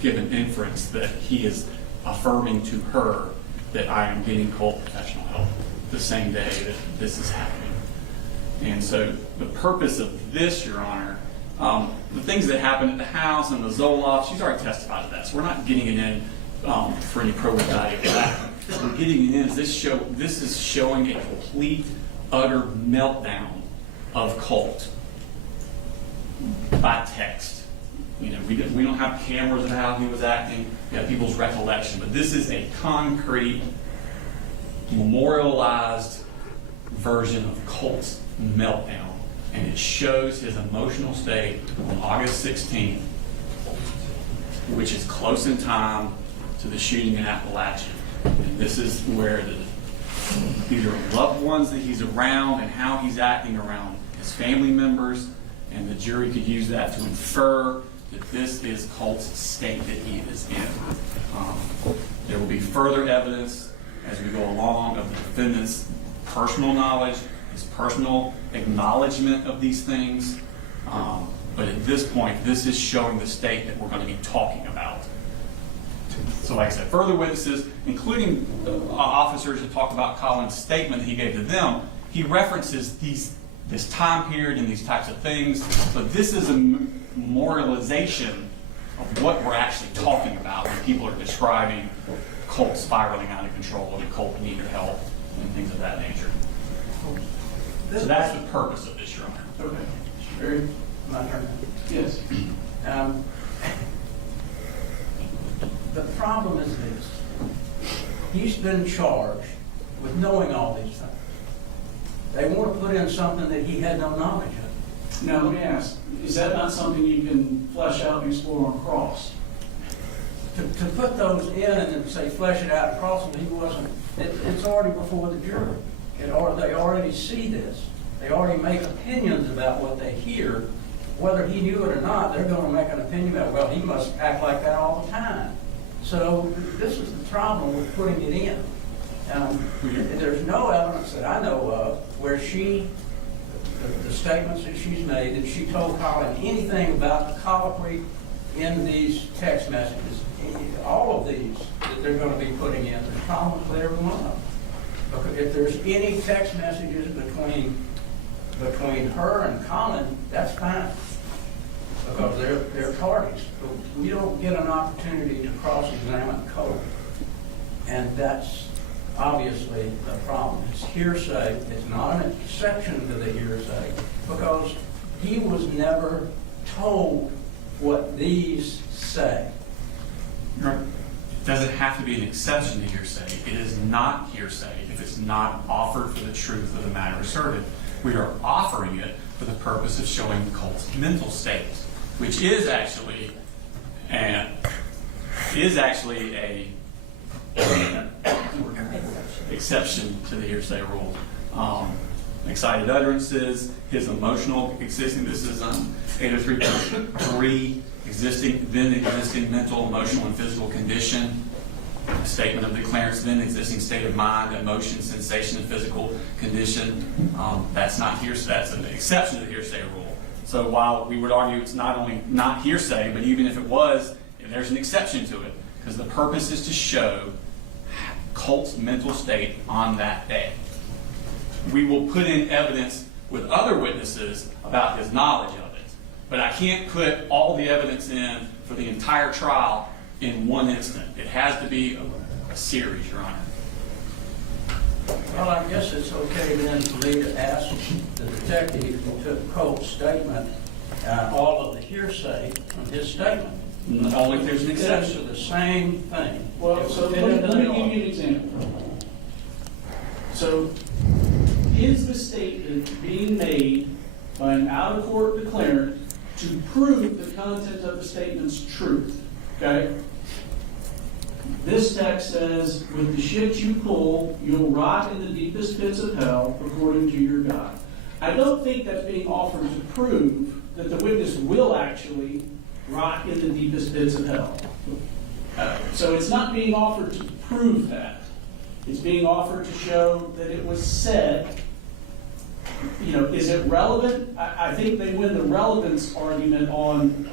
give an inference that he is affirming to her that I am getting Colt professional help the same day that this is happening. And so the purpose of this, Your Honor, the things that happened at the house and the Zoloft, she's already testified to that, so we're not getting it in for any probative value of that. We're getting it in is this is showing a complete, utter meltdown of Colt by text. You know, we don't have cameras of how he was acting. We have people's recollection, but this is a concrete, memorialized version of Colt's meltdown, and it shows his emotional state on August 16th, which is close in time to the shooting in Apalachee. And this is where these are loved ones that he's around and how he's acting around his family members, and the jury could use that to infer that this is Colt's state that he is in. There will be further evidence as we go along of the defendant's personal knowledge, his personal acknowledgement of these things. But at this point, this is showing the state that we're going to be talking about. So like I said, further witnesses, including officers that talk about Colin's statement that he gave to them, he references this time period and these types of things. But this is a memorialization of what we're actually talking about when people are describing Colt spiraling out of control and Colt needing help and things of that nature. So that's the purpose of this, Your Honor. Okay. Very. My turn. Yes. The problem is this. He's been charged with knowing all these things. They want to put in something that he had no knowledge of. Now, let me ask, is that not something you can flesh out and explore on cross? To put those in and then say flesh it out across them, he wasn't. It's already before the jury. They already see this. They already make opinions about what they hear. Whether he knew it or not, they're going to make an opinion about, well, he must act like that all the time. So this is the problem with putting it in. There's no evidence that I know of where the statements that she's made, that she told Colin anything about the colloquy in these text messages, all of these that they're going to be putting in. There's problems with every one of them. Because if there's any text messages between her and Colin, that's fine, because they're parties. But we don't get an opportunity to cross-examine Colt, and that's obviously a problem. It's hearsay. It's not an exception to the hearsay, because he was never told what these say. It doesn't have to be an exception to hearsay. It is not hearsay if it's not offered for the truth of the matter asserted. We are offering it for the purpose of showing Colt's mental state, which is actually a exception to the hearsay rule. Excited utterances, his emotional existing, this is 803.3, existing mental, emotional, and physical condition. A statement of declarance, then existing state of mind, emotion, sensation, and physical condition. That's not hearsay. That's an exception to the hearsay rule. So while we would argue it's not only not hearsay, but even if it was, there's an exception to it, because the purpose is to show Colt's mental state on that day. We will put in evidence with other witnesses about his knowledge of it, But I can't put all the evidence in for the entire trial in one instant. It has to be a series, Your Honor. Well, I guess it's okay then for me to ask the detective who took Colt's statement, all of the hearsay from his statement. Only if there's an It's exception. the same thing. Well, so let me give you an example. So, is the statement being made by an out-of-court declarant to prove the content of the statement's truth? Okay? This text says, with the shit you pull, you'll rot in the deepest pits of hell, according to your God. I don't think that's being offered to prove that the witness will actually rot in the deepest pits of hell. So it's not being offered to prove that. It's being offered to show that it was said. You know, is it relevant? I think they win the relevance argument on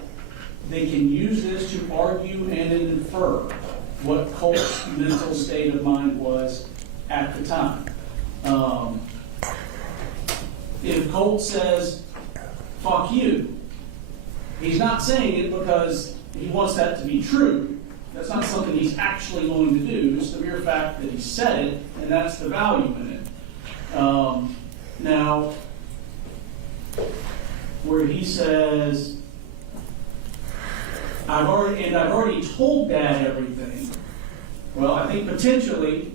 they can use this to argue and infer what Colt's mental state of mind was at the time. If Colt says, fuck you, he's not saying it because he wants that to be true. That's not something he's actually going to do. It's the mere fact that he said it, and that's the value in it. Now, where he says, I've already told Dad everything. Well, I think potentially,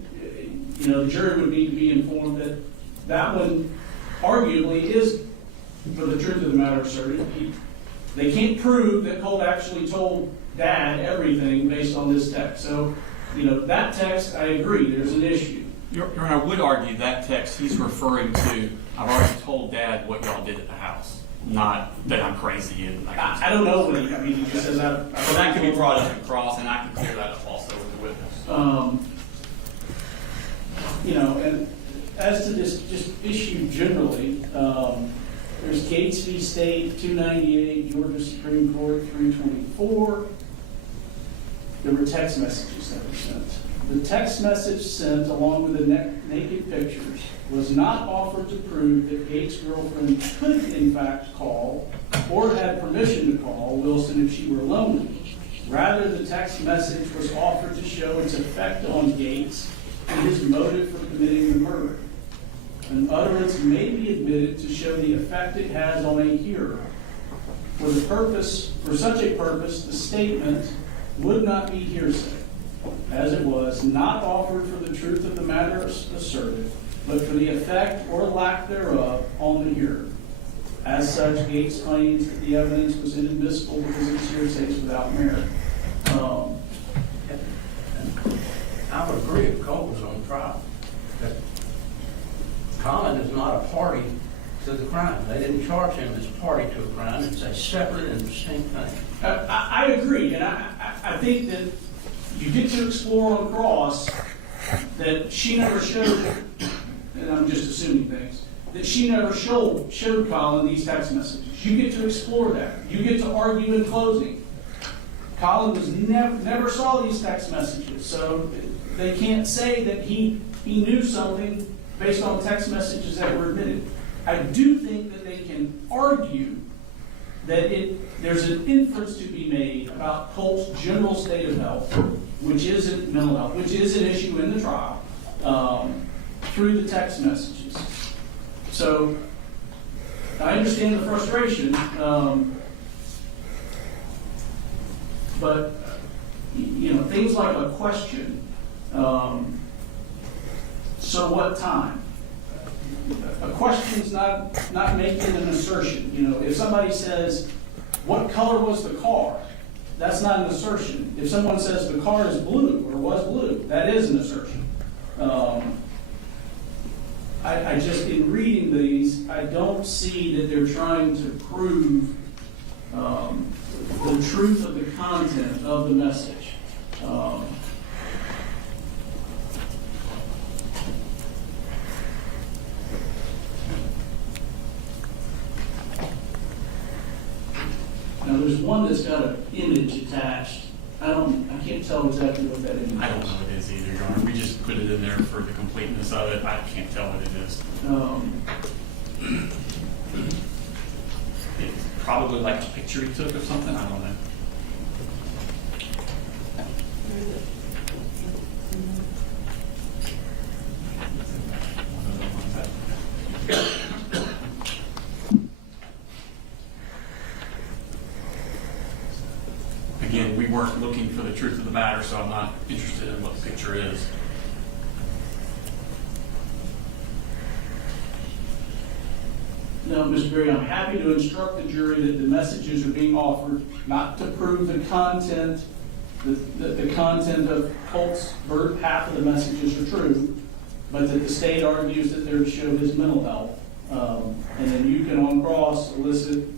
the jury would need to be informed that that one arguably is, for the truth of the matter asserted. They can't prove that Colt actually told Dad everything based on this text. So, that text, I agree, there's an issue. Your Honor, I would argue that text he's referring to, I've already told Dad what y'all did at the house, not that I'm crazy. And I don't know what he just says that. Well, that could be brought up in cross, and I can clear that up also with the witness. And as to this just issue generally, there's Gates v. State, 298, Georgia Supreme Court, 324. There were text messages that were sent. The text message sent, along with the naked pictures, was not offered to prove that Gates' girlfriend could, in fact, call or had permission to call Wilson if she were lonely. Rather, the text message was offered to show its effect on Gates and his motive for committing the murder. An utterance may be admitted to show the effect it has on a hearer. For such a purpose, the statement would not be hearsay, as it was not offered for the truth of the matter asserted, but for the effect or lack thereof on the hearer. As such, Gates claims that the evidence was inadmissible because it was hearsay without merit. I would agree if Colt was on trial. But Colin is not a party to the crime. They didn't charge him as party to a crime. It's a separate and distinct thing. I agree, and I think that you get to explore on cross that she never showed, and I'm just assuming things, that she never showed Colin these text messages. You get to explore that. You get to argue in closing. Colin was never saw these text messages, so they can't say that he knew something based on text messages that were admitted. I do think that they can argue that there's an inference to be made about Colt's general state of health, which isn't mental health, which is an issue in the trial, through the text messages. So I understand the frustration, but things like a question, so what time? A question's not making an assertion. If somebody says, what color was the car? That's not an assertion. If someone says the car is blue or was blue, that is an assertion. I just, in reading these, I don't see that they're trying to prove the truth of the content of the message. Now, there's one that's got an image attached. I can't tell exactly what that image is. I don't know what it is either, Your Honor. We just put it in there for the completeness of it. I can't tell what it is. It probably like a picture he took of something, I don't know. Again, we weren't looking for the truth of the matter, so I'm not interested in what the picture is. No, Mr. Gray, I'm happy to instruct the jury that the messages are being offered not to prove the content, the content of Colt's half of the messages are true, but that the state argues that they're to show his mental health. And then you can on cross elicit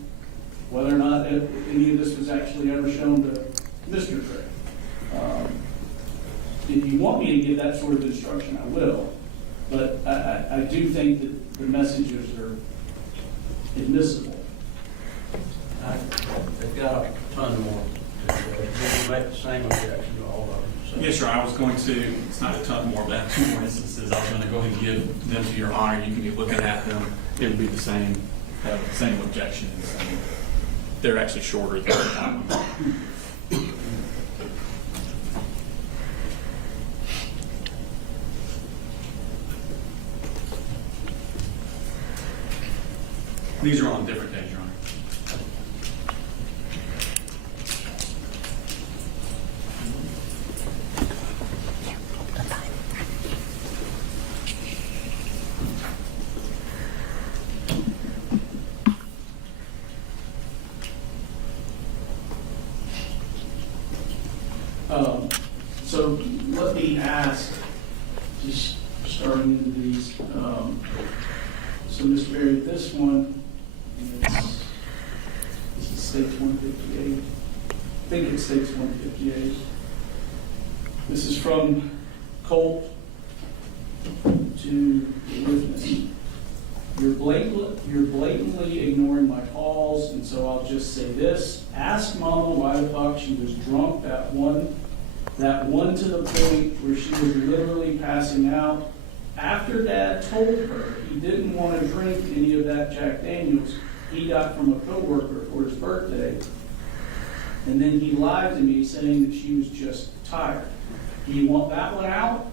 whether or not any of this was actually ever shown to Mr. Gray. If you want me to give that sort of instruction, I will. But I do think that the messages are admissible. They've got a ton more. They make the same objection to all of them. So. Yes, sir, I was going to, it's not a ton more, but I have 2 more instances. I was going to go ahead and give them to your honor. You can be looking at them. It would be the same objections. And they're actually shorter than that one. These are on different days, Your Honor. So let me ask, just starting into these. So, Mr. Berry, this one, this is States 158. I think it states 158. This is from Colt to the witness. You're blatantly ignoring my calls, and so I'll just say this. Ask Mama why the fuck she was drunk that one to the point where she was literally passing out. After Dad told her he didn't want to drink any of that Jack Daniels he got from a coworker for his birthday, and then he lied to me saying that she was just tired. Do you want that one out?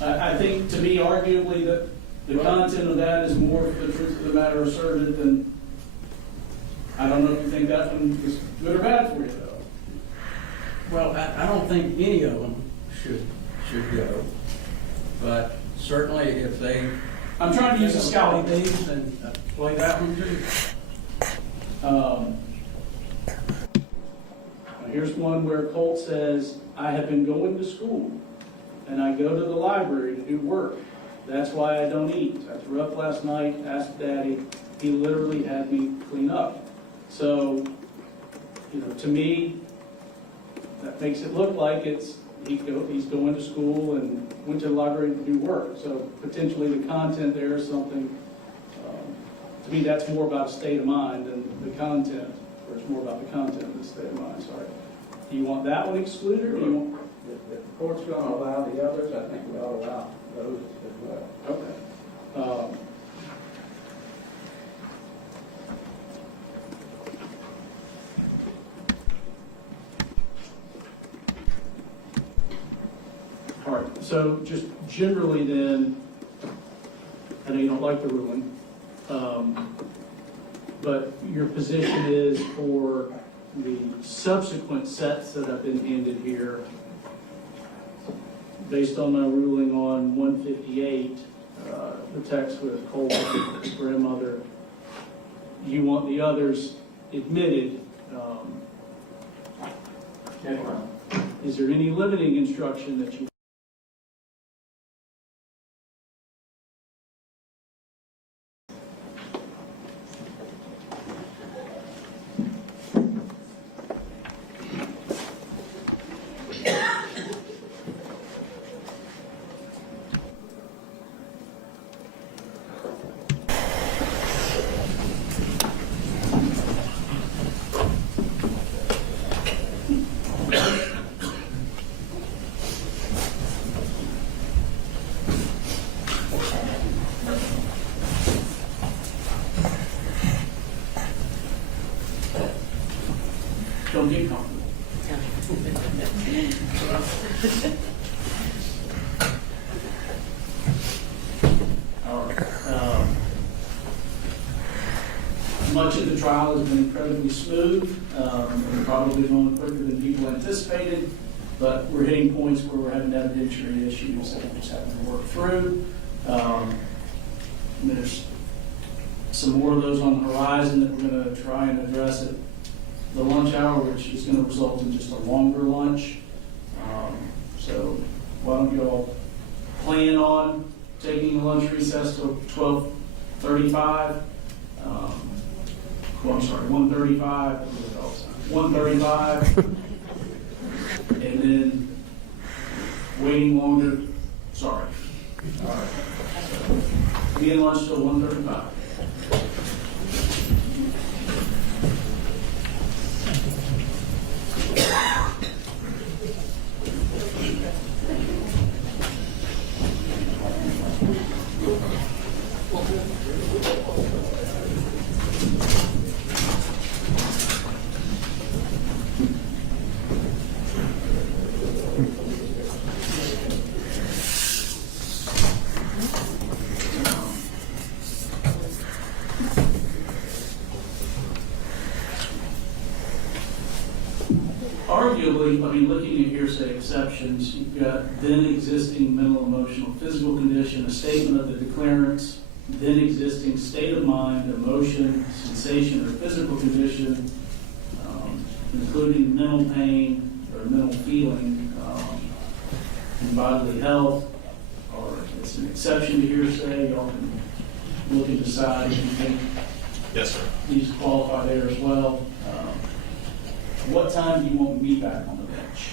I think, to me, arguably, that the content of that is more of the truth of the matter asserted than, I don't know if you think that one is good or bad for you, though. Well, I don't think any of them should go, but certainly if they. I'm trying to use a scouting these and play that one too. Here's one where Colt says, I have been going to school and I go to the library to do work. That's why I don't eat. I threw up last night, asked Daddy. He literally had me clean up. So, to me, that makes it look like he's going to school and went to the library to do work. So potentially the content there is something, to me, that's more about a state of mind than the content, or it's more about the content than the state of mind, sorry. Do you want that one excluded, or do you want? If the court's going to allow the others, I think we ought to allow those as well. Okay. All right, so just generally then, I know you don't like the ruling, but your position is for the subsequent sets that have been handed here, based on my ruling on 158, the text with Colt's grandmother, you want the others admitted. Is there any limiting instruction that you Much of the trial has been incredibly smooth, probably going quicker than people anticipated, but we're hitting points where we're having evidentiary issues that we're just having to work through. There's some more of those on the horizon that we're going to try and address at the lunch hour, which is going to result in just a longer lunch. So why don't you all plan on taking a lunch recess till 12:35? I'm sorry, 1:35. 1:35, and then waiting longer. Sorry. All right. So, be in lunch till 1:35. Arguably, I mean, looking at hearsay exceptions, you've got then existing mental, emotional, physical condition, a statement of the declarants, then existing state of mind, emotion, sensation, or physical condition, including mental pain or mental feeling, and bodily health, or it's an exception to hearsay. Y'all can look and decide if you think Yes, sir. these qualify there as well. What time do you want me back on the bench?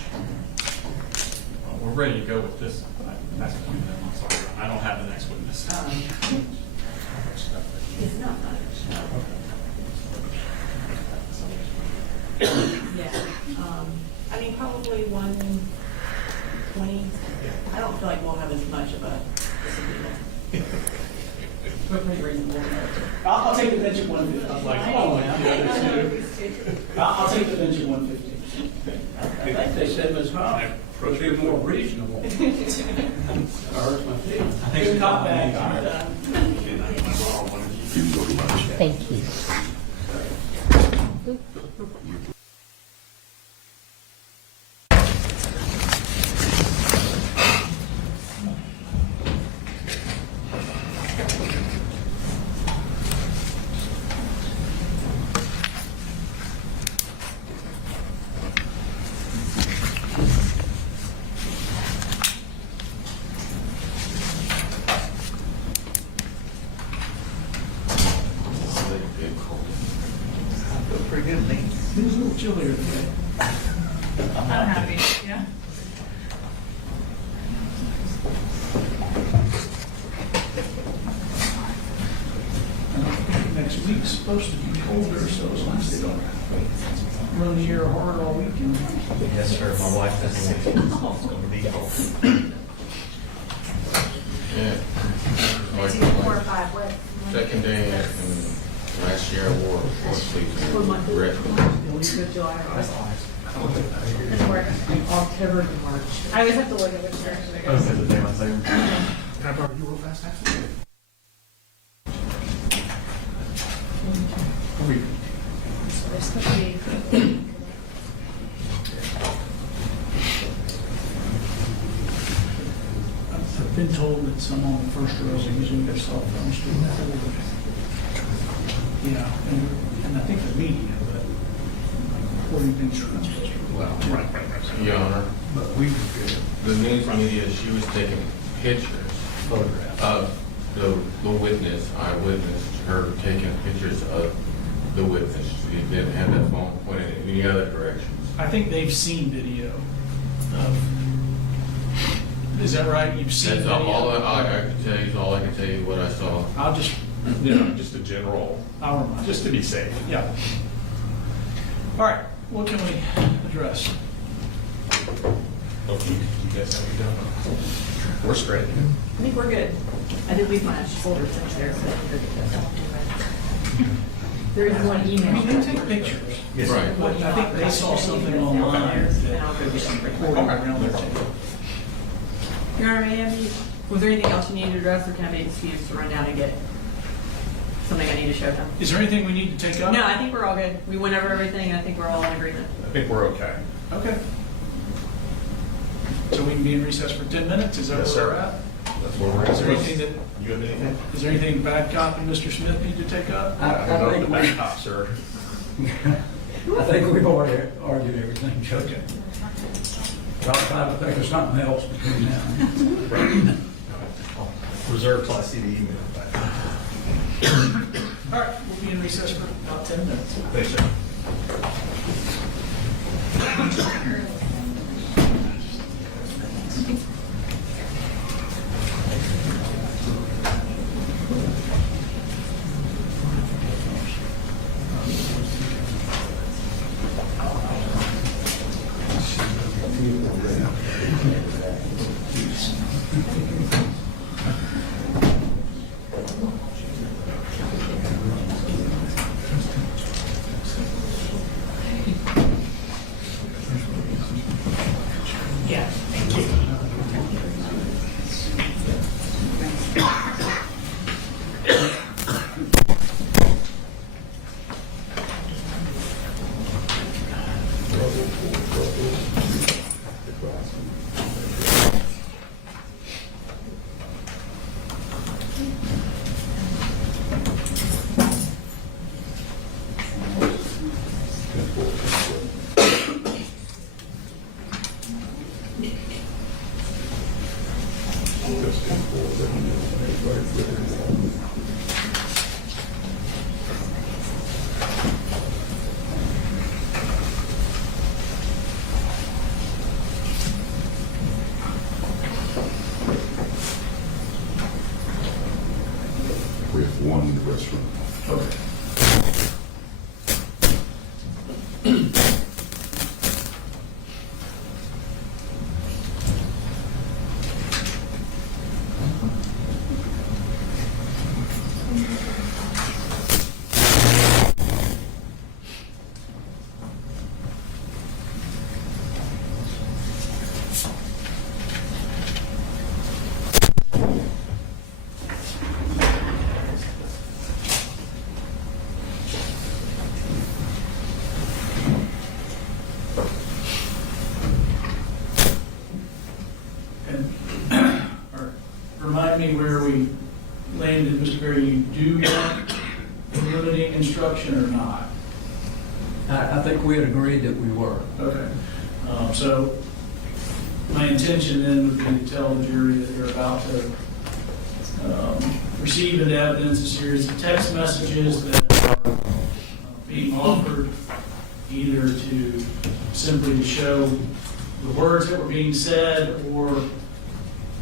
We're ready to go with this. I'm sorry, I don't have the next witness. It's not much. Yeah, I mean, probably 1:20. I don't feel like we'll have as much of a disagreement. We're pretty reasonable. I'll take the bench at 1:50. I'll take the bench at 1:50. I think they said Ms. Hall would be more reasonable. I hurt my feelings. Good cop back. Thank you. Pretty good, Nate. It was a little chillier today. I'm happy, yeah. Next week's supposed to be colder, so as long as they don't run the air hard all weekend. Yes, sir. My wife doesn't think it's going to be cold. Yeah. Like, 4 or 5, what? second day and last year I wore 4 sleeves. Red. July or August. October to March. I always have to look at which direction it goes. Can I borrow you real fast, actually? There's supposed to be. I've been told that some on the first rows are using their cell phones to record. Yeah, and I think the media, but recording things are not supposed to. Well, right. Your Honor, But we, the news media, she was taking pictures Photograph. of the witness, eyewitness, her taking pictures of the witness. She didn't have that phone pointed in any other directions. I think they've seen video of, is that right? You've seen That's video? all I can tell you is all I can tell you what I saw. I'll just, just a general, I'll remind you. just to be safe. Yeah. All right, what can we address? Okay, you guys have you done? We're straight. I think we're good. I did leave my shoulder touch there, so there is one I email. mean, they take pictures. Yes. Right. But I think they saw something online And I'll go that get was some recorded around their table. Your Honor, may I have you- was there anything else you needed to address, or can I be excused to run down and get it? something I need to show them. Is there anything we need to take up? No, I think we're all good. We went over everything, and I think we're all in agreement. I think we're okay. Okay. So we can be in recess for 10 minutes, is that Yes, where we're sir. at? That's where we're at. Is there anything that, You have anything? is there anything bad cop and Mr. Smith need to take up? I don't know the back cop, sir. I think we've already argued everything, Judge. Okay. I'll try to think of something else between now and then. Reserve till I see the email back. All right, we'll be in recess for about 10 minutes. Thanks, sir. We have one in the restroom. Okay. Remind me where we landed, Mr. Berry, you do want limiting instruction or not? I think we had agreed that we were. Okay. So my intention then would be to tell the jury that they're about to receive into evidence a series of text messages that are being offered either to simply to show the words that were being said or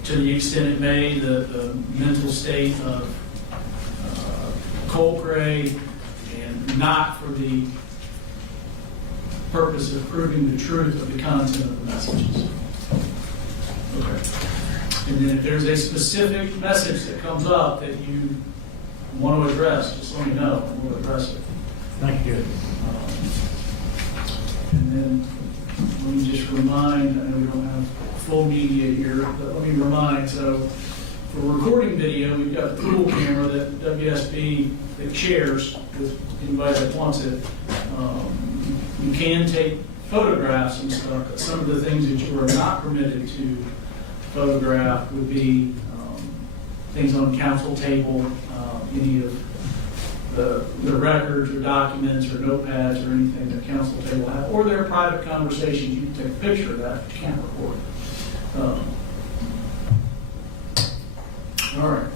to the extent it may, the mental state of Colt Gray, and not for the purpose of proving the truth of the content of the messages. Okay. And then if there's a specific message that comes up that you want to address, just let me know, and we'll address it. Thank you. And then let me just remind, I know we don't have full media here, but let me remind, so for recording video, we've got a pool camera that WSB that shares with anybody that wants it. You can take photographs and stuff, but some of the things that you are not permitted to photograph would be things on council table, any of the records or documents or notepads or anything that council table have, or their private conversations. You can take a picture of that, but you can't record. All right,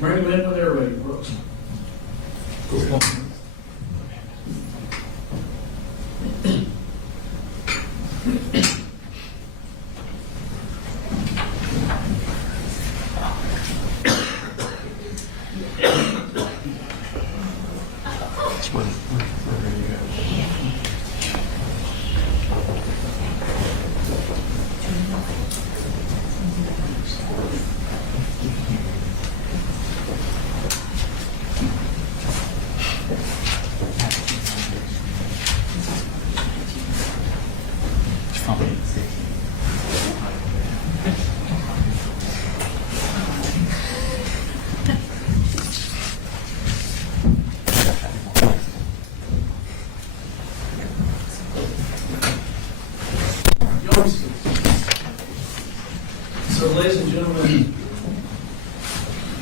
bring them in when they're ready, Brooks. Go ahead. That's where you go.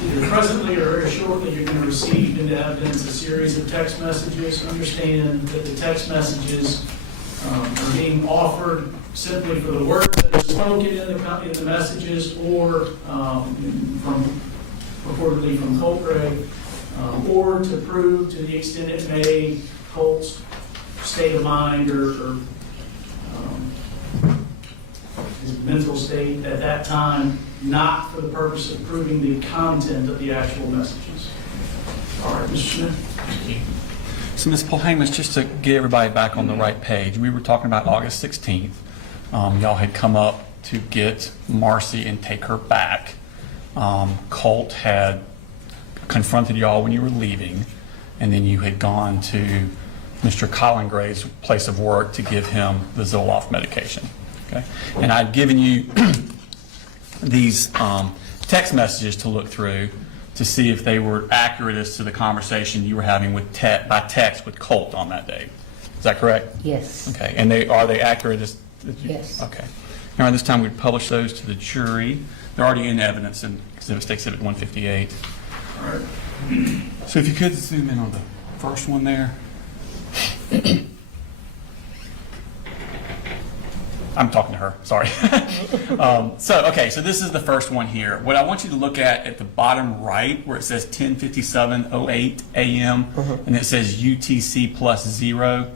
either presently or very shortly, you're going to receive into evidence a series of text messages. Understand that the text messages are being offered simply for the words that are spoken in the messages, or reportedly from Colt Gray, or to prove, to the extent it may, Colt's state of mind or his mental state at that time, not for the purpose of proving the content of the actual messages. All right, Mr. Smith. So, Ms. Polhamus, just to get everybody back on the right page, we were talking about August 16th. Y'all had come up to get Marcy and take her back. Colt had confronted y'all when you were leaving, and then you had gone to Mr. Colin Gray's place of work to give him the Zoloft medication. Okay? And I'd given you these text messages to look through to see if they were accurate as to the conversation you were having with by text with Colt on that day. Is that correct? Yes. Okay. And are they accurate as? Yes. Okay. Now, this time we'd publish those to the jury. They're already in evidence in Exhibit 158. All right. So if you could zoom in on the first one there. I'm talking to her, sorry. So this is the first one here. What I want you to look at the bottom right, where it says 10:57:08 a.m., and it says UTC plus 0.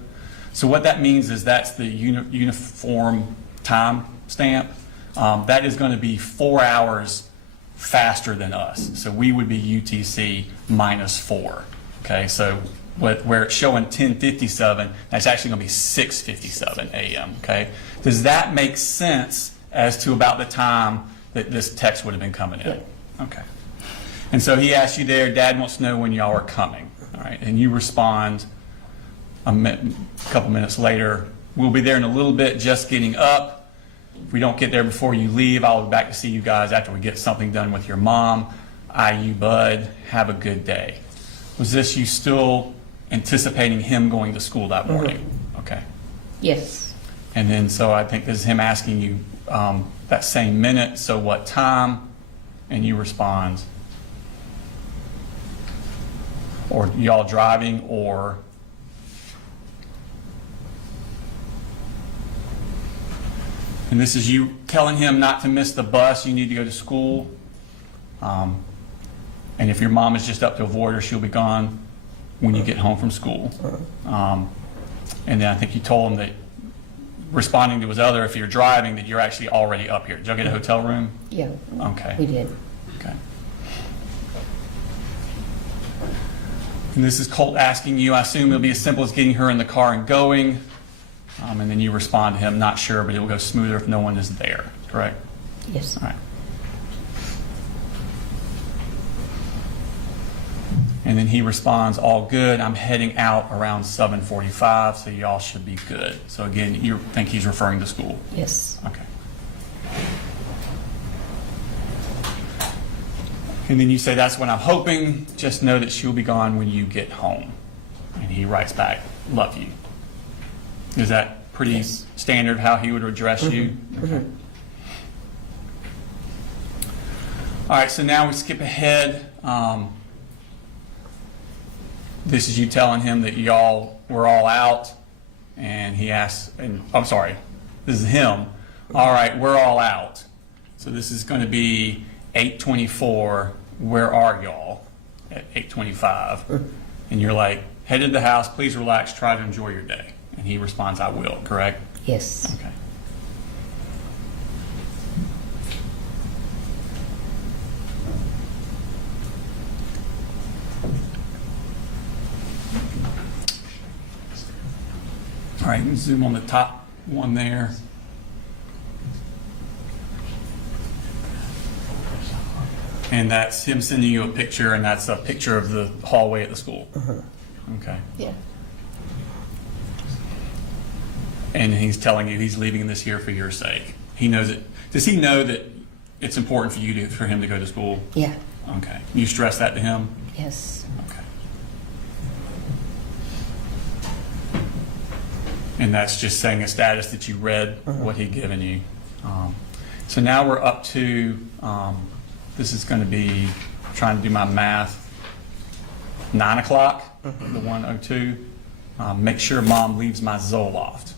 So what that means is that's the uniform time stamp. That is going to be 4 hours faster than us. So we would be UTC minus 4. Okay, so where it's showing 10:57, that's actually going to be 6:57 a.m. Okay, does that make sense as to about the time that this text would have been coming in? Okay, and so he asked you there, Dad wants to know when y'all are coming. All right, and you respond a couple minutes later, we'll be there in a little bit, just getting up. If we don't get there before you leave, I'll be back to see you guys after we get something done with your mom. You, bud. Have a good day. Was this you still anticipating him going to school that morning? Okay. Yes. And then, so I think this is him asking you that same minute, so what time? And you respond, or y'all driving, or and this is you telling him not to miss the bus, you need to go to school. And if your mom is just up to avoid her, she'll be gone when you get home from school. And then I think you told him that, responding to his other, if you're driving, that you're actually already up here. Did y'all get a hotel room? Yeah. Okay. We did. Okay. And this is Colt asking you, I assume it'll be as simple as getting her in the car and going. And then you respond to him, not sure, but it will go smoother if no one is there. Correct? Yes. All right. And then he responds, all good. I'm heading out around 7:45, so y'all should be good. So again, you think he's referring to school? Yes. Okay. And then you say, that's what I'm hoping. Just know that she'll be gone when you get home. And he writes back, love you. Is that pretty standard how he would address you? Okay. All right, so now we skip ahead. This is you telling him that y'all were all out, and he asks, and I'm sorry, this is him. All right, we're all out. So this is going to be 8:24. Where are y'all? At 8:25. And you're like, headed to the house, please relax, try to enjoy your day. And he responds, I will, correct? Yes. Okay. All right, zoom on the top one there. And that's him sending you a picture, and that's a picture of the hallway at the school. Okay. Yeah. And he's telling you he's leaving this year for your sake. He knows it. Does he know that it's important for you for him to go to school? Yeah. Okay. You stress that to him? Yes. Okay. And that's just saying a status that you read what he'd given you. So now we're up to, this is going to be trying to do my math, 9 o'clock, the 1:02. Make sure mom leaves my Zoloft.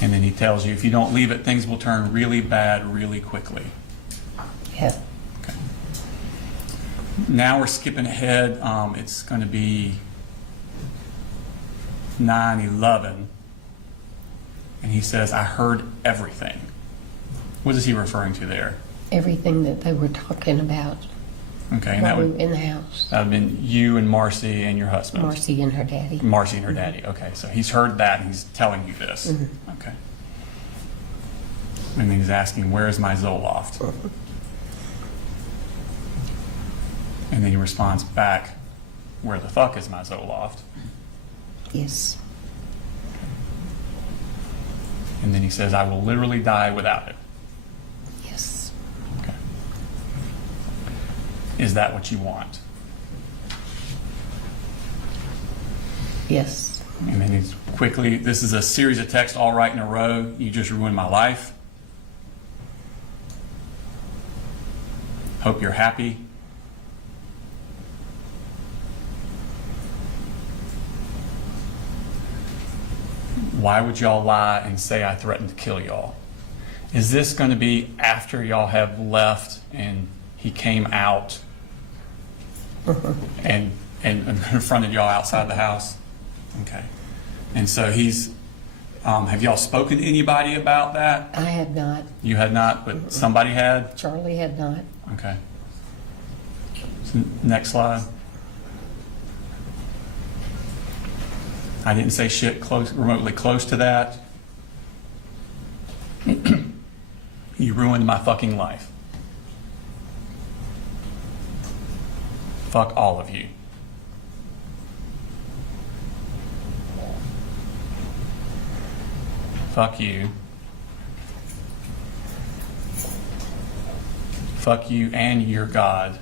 And then he tells you, if you don't leave it, things will turn really bad really quickly. Yeah. Okay. Now we're skipping ahead. It's going to be 9/11. And he says, I heard everything. What is he referring to there? Everything that they were talking about Okay, and that while we were would in the house. have been you and Marcy and your husband. Marcy and her daddy. Marcy and her daddy. Okay, so he's heard that and he's telling you this. Okay. And then he's asking, where is my Zoloft? And then he responds back, where the fuck is my Zoloft? Yes. And then he says, I will literally die without it. Yes. Okay. Is that what you want? Yes. And then he's quickly, this is a series of texts all right in a row. You just ruined my life. Hope you're happy. Why would y'all lie and say I threatened to kill y'all? Is this going to be after y'all have left and he came out and confronted y'all outside the house? Okay. And so he's, have y'all spoken to anybody about that? I had not. You had not, but somebody had? Charlie had not. Okay. So next slide. I didn't say shit close, remotely close to that. You ruined my fucking life. Fuck all of you. Fuck you. Fuck you and your God.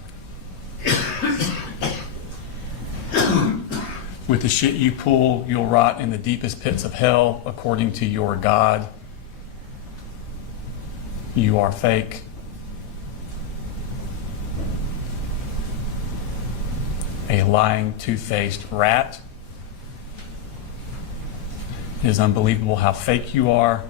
With the shit you pull, you'll rot in the deepest pits of hell, according to your God. You are fake. A lying, two-faced rat. It is unbelievable how fake you are.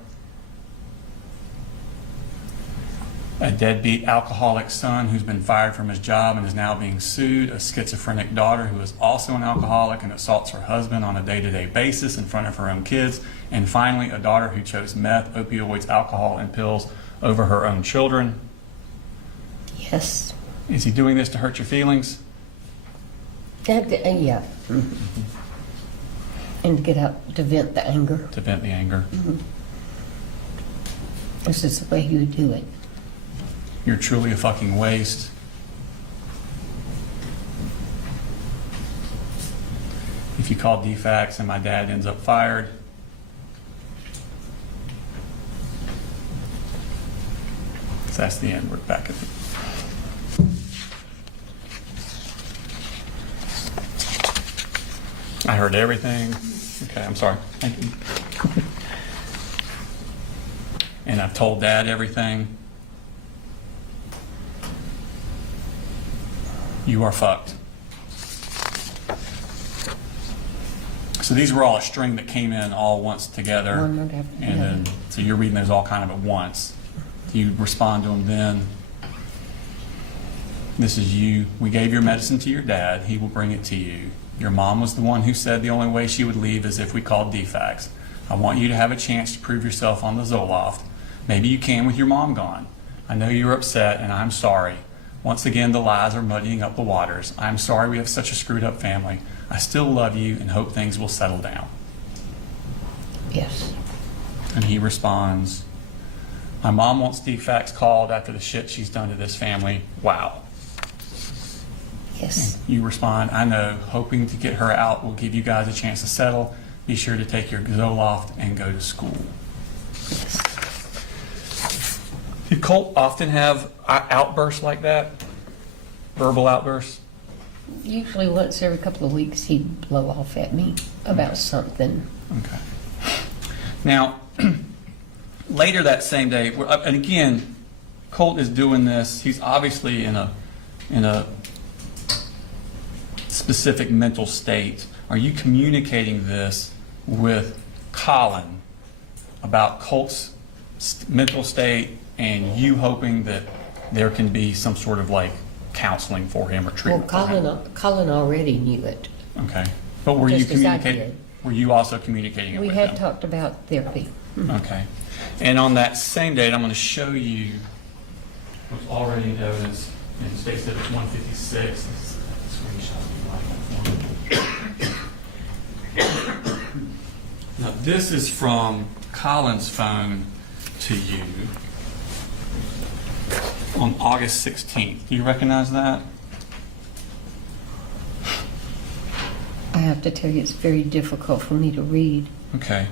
A deadbeat alcoholic son who's been fired from his job and is now being sued, a schizophrenic daughter who is also an alcoholic and assaults her husband on a day-to-day basis in front of her own kids, and finally a daughter who chose meth, opioids, alcohol, and pills over her own children. Yes. Is he doing this to hurt your feelings? Yeah. And to get out, to vent the anger. To vent the anger. This is the way you would do it. You're truly a fucking waste. If you call DFACS and my dad ends up fired, so that's the end. We're back at the... I heard everything. Okay, I'm sorry. Thank you. And I've told Dad everything. You are fucked. So these were all a string that came in all once together. One right after the And then, other. so you're reading those all kind of at once. Do you respond to them then? This is you. We gave your medicine to your dad. He will bring it to you. Your mom was the one who said the only way she would leave is if we called DFACS. I want you to have a chance to prove yourself on the Zoloft. Maybe you can with your mom gone. I know you're upset and I'm sorry. Once again, the lies are muddying up the waters. I'm sorry we have such a screwed up family. I still love you and hope things will settle down. Yes. And he responds, my mom wants DFACS called after the shit she's done to this family. Wow. Yes. You respond, I know, hoping to get her out will give you guys a chance to settle. Be sure to take your Zoloft and go to school. Yes. Did Colt often have outbursts like that? Verbal outbursts? Usually once every couple of weeks he'd blow off at me about something. Okay. Now, later that same day, and again, Colt is doing this, he's obviously in a specific mental state. Are you communicating this with Colin about Colt's mental state and you hoping that there can be some sort of like counseling for him or Well, treatment for him? Colin already knew it. Okay. But were you Just as I communicating, did. were you also communicating it We with had him? talked about therapy. Okay. And on that same date, I'm going to show you what's already in evidence in State Civic 156. This is a screenshot of the light. Now, this is from Colin's phone to you on August 16th. Do you recognize that? I have to tell you, it's very difficult for me to read. Okay.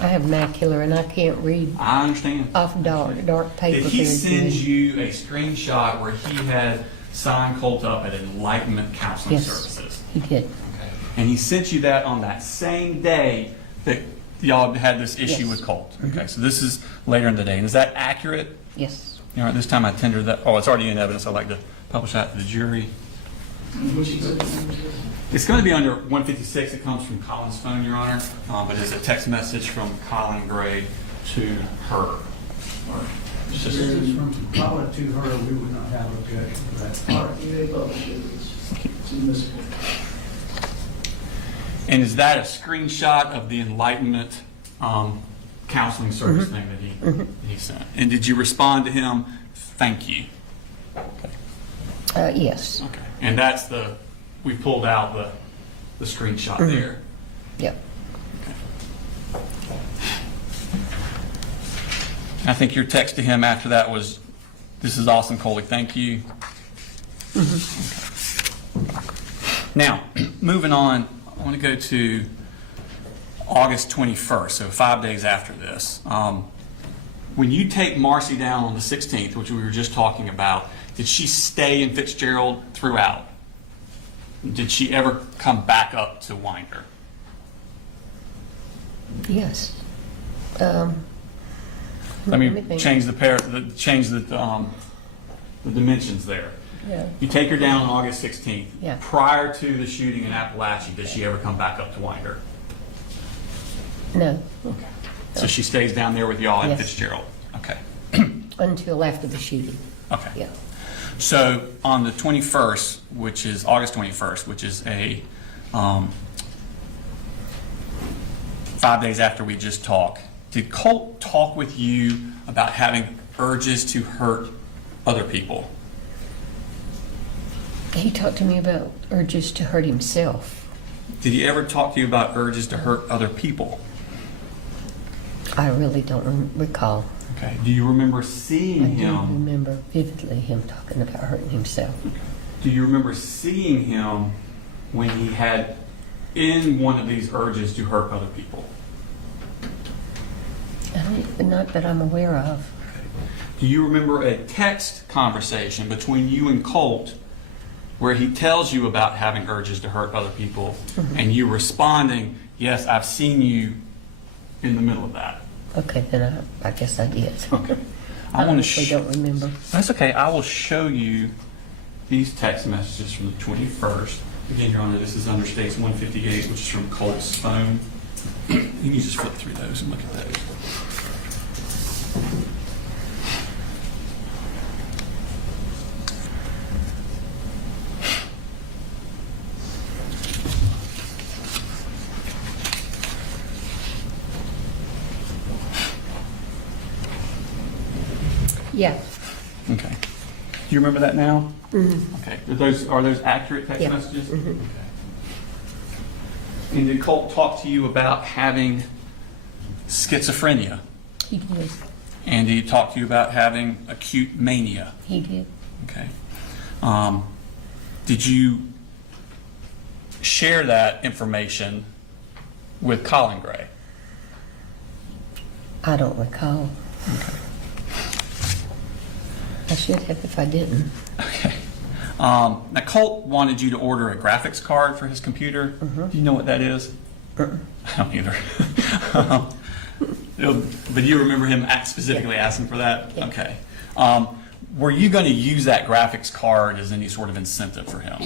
I have macular and I can't read I understand. off dark paper. Did he very send good. you a screenshot where he had signed Colt up at Enlightenment Counseling Yes. Services? He did. Okay. And he sent you that on that same day that y'all had this issue Yes. with Colt? Okay, so this is later in the day. And is that accurate? Yes. All right, this time I tendered that. Oh, it's already in evidence. I'd like to publish that to the jury. Which exhibit? It's going to be under 156. It comes from Colin's phone, Your Honor, but it's a text message from Colin Gray to her. Or This is from Colin to her, we would not have objection to that. All right, you may publish it. It's admissible. And is that a screenshot of the Enlightenment counseling service thing that he sent? And did you respond to him, thank you? Yes. Okay. And that's we pulled out the screenshot there. Yep. I think your text to him after that was, this is awesome, Coley, thank you. Okay. Now, moving on, I want to go to August 21st, so 5 days after this. When you take Marcy down on the 16th, which we were just talking about, did she stay in Fitzgerald throughout? Did she ever come back up to Winder? Yes. Let me think. change the dimensions there. Yeah. You take her down on August 16th. Yeah. Prior to the shooting in Apalachee, did she ever come back up to Winder? No. Okay. So she stays down there with y'all in Yes. Fitzgerald? Okay. Until after the shooting. Okay. Yeah. So on the 21st, which is August 21st, which is a 5 days after we just talked, did Colt talk with you about having urges to hurt other people? He talked to me about urges to hurt himself. Did he ever talk to you about urges to hurt other people? I really don't recall. Okay. Do you remember I seeing do him? remember vividly him talking about hurting himself. Do you remember seeing him when he had in one of these urges to hurt other people? Not that I'm aware of. Do you remember a text conversation between you and Colt where he tells you about having urges to hurt other people and you responding, yes, I've seen you in the middle of that? Okay, then I guess I did. Okay. I I want honestly to don't remember. That's okay. I will show you these text messages from the 21st. Again, Your Honor, this is under States 158, which is from Colt's phone. You can just flip through those and look at those. Yeah. Okay. Do you remember that now? Okay. Are those accurate text Yeah. messages? Okay. And did Colt talk to you about having schizophrenia? He did. And did he talk to you about having acute mania? He did. Okay. Did you share that information with Colin Gray? I don't recall. Okay. I should have if I didn't. Okay. Now, Colt wanted you to order a graphics card for his computer. Do you know what that is? I don't either. But you remember him specifically asking for that? Yeah. Okay. Were you going to use that graphics card as any sort of incentive for him?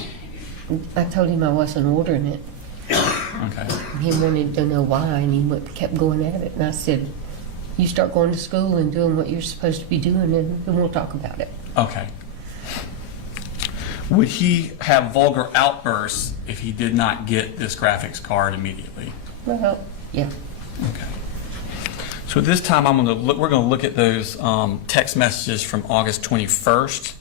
I told him I wasn't ordering it. Okay. He wanted to know why, and he kept going at it. And I said, you start going to school and doing what you're supposed to be doing, and then we'll talk about it. Okay. Would he have vulgar outbursts if he did not get this graphics card immediately? Well, yeah. Okay. So at this time, we're going to look at those text messages from August 21st.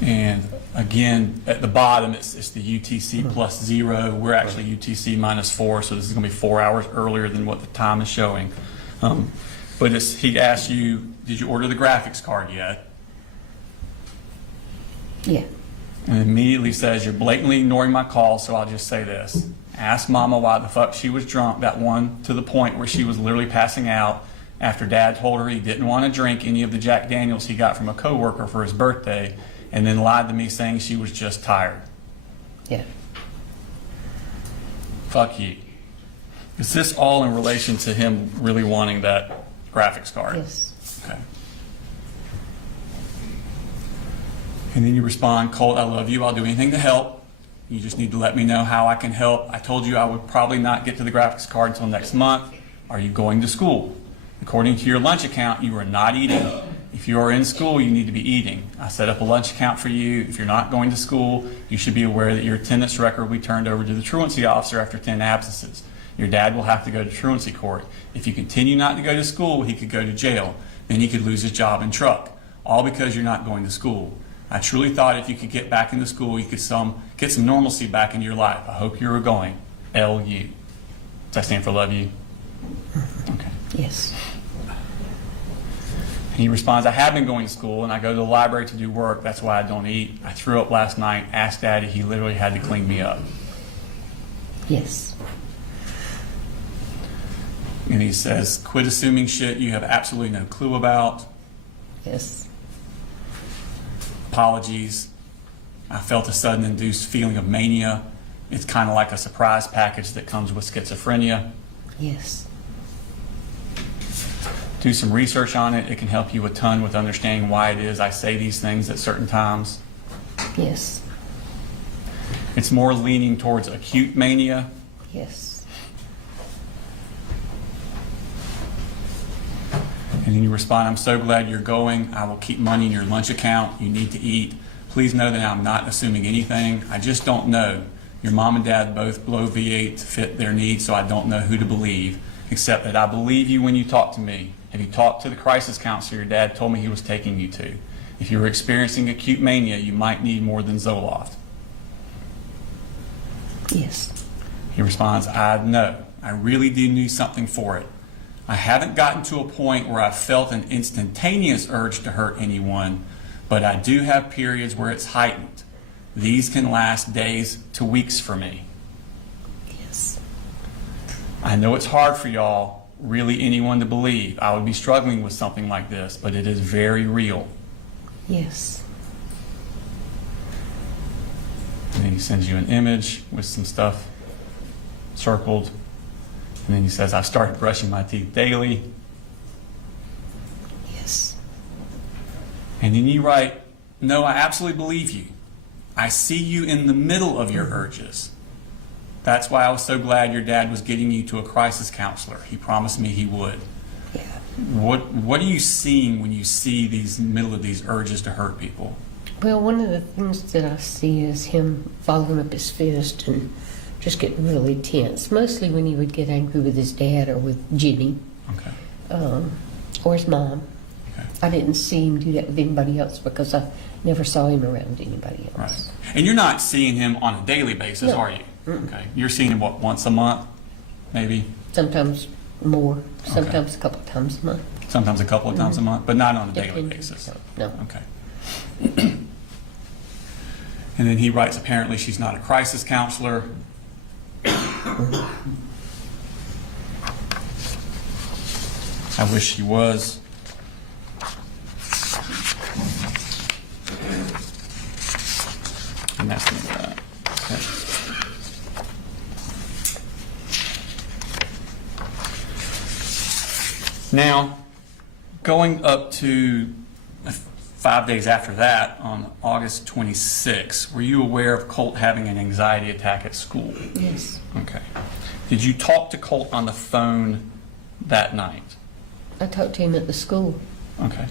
And again, at the bottom, it's the UTC plus 0. We're actually UTC minus 4, so this is going to be 4 hours earlier than what the time is showing. But he asked you, did you order the graphics card yet? Yeah. And immediately says, you're blatantly ignoring my call, so I'll just say this. Ask Mama why the fuck she was drunk, that one to the point where she was literally passing out after Dad told her he didn't want to drink any of the Jack Daniels he got from a coworker for his birthday, and then lied to me saying she was just tired. Yeah. Fuck you. Is this all in relation to him really wanting that graphics card? Yes. Okay. And then you respond, Colt, I love you. I'll do anything to help. You just need to let me know how I can help. I told you I would probably not get to the graphics card until next month. Are you going to school? According to your lunch account, you are not eating. If you are in school, you need to be eating. I set up a lunch account for you. If you're not going to school, you should be aware that your attendance record will be turned over to the truancy officer after 10 absences. Your dad will have to go to truancy court. If you continue not to go to school, he could go to jail. Then he could lose his job and truck, all because you're not going to school. I truly thought if you could get back into school, you could get some normalcy back into your life. I hope you are going. LU. Does that stand for love you? Okay. Yes. And he responds, I have been going to school and I go to the library to do work. That's why I don't eat. I threw up last night, asked Daddy. He literally had to clean me up. Yes. And he says, quit assuming shit you have absolutely no clue about. Yes. Apologies. I felt a sudden induced feeling of mania. It's kind of like a surprise package that comes with schizophrenia. Yes. Do some research on it. It can help you a ton with understanding why it is I say these things at certain times. Yes. It's more leaning towards acute mania. Yes. And then you respond, I'm so glad you're going. I will keep money in your lunch account. You need to eat. Please know that I'm not assuming anything. I just don't know. Your mom and dad both blow V8 to fit their needs, so I don't know who to believe, except that I believe you when you talk to me. Have you talked to the crisis counselor your dad told me he was taking you to? If you were experiencing acute mania, you might need more than Zoloft. Yes. He responds, I know. I really do need something for it. I haven't gotten to a point where I've felt an instantaneous urge to hurt anyone, but I do have periods where it's heightened. These can last days to weeks for me. Yes. I know it's hard for y'all, really anyone to believe. I would be struggling with something like this, but it is very real. Yes. And then he sends you an image with some stuff circled. And then he says, I've started brushing my teeth daily. Yes. And then you write, no, I absolutely believe you. I see you in the middle of your urges. That's why I was so glad your dad was getting you to a crisis counselor. He promised me he would. Yeah. What are you seeing when you see these middle of these urges to hurt people? Well, one of the things that I see is him balling up his fist and just getting really tense, mostly when he would get angry with his dad or with Jenny, Okay. or his mom. Okay. I didn't see him do that with anybody else because I never saw him around anybody else. Right. And you're not seeing him on a daily basis, No. are you? Mm-mm. Okay. You're seeing him, what, once a month, maybe? Sometimes more, sometimes Okay. a couple of times a month. Sometimes a couple of times a month, but not on a daily Depending. basis. No. Okay. And then he writes, apparently she's not a crisis counselor. I wish she was. And that's the end of that. Okay. Now, going up to 5 days after that, on August 26, were you aware of Colt having an anxiety attack at school? Yes. Okay. Did you talk to Colt on the phone that night? I talked to him at the school. Okay.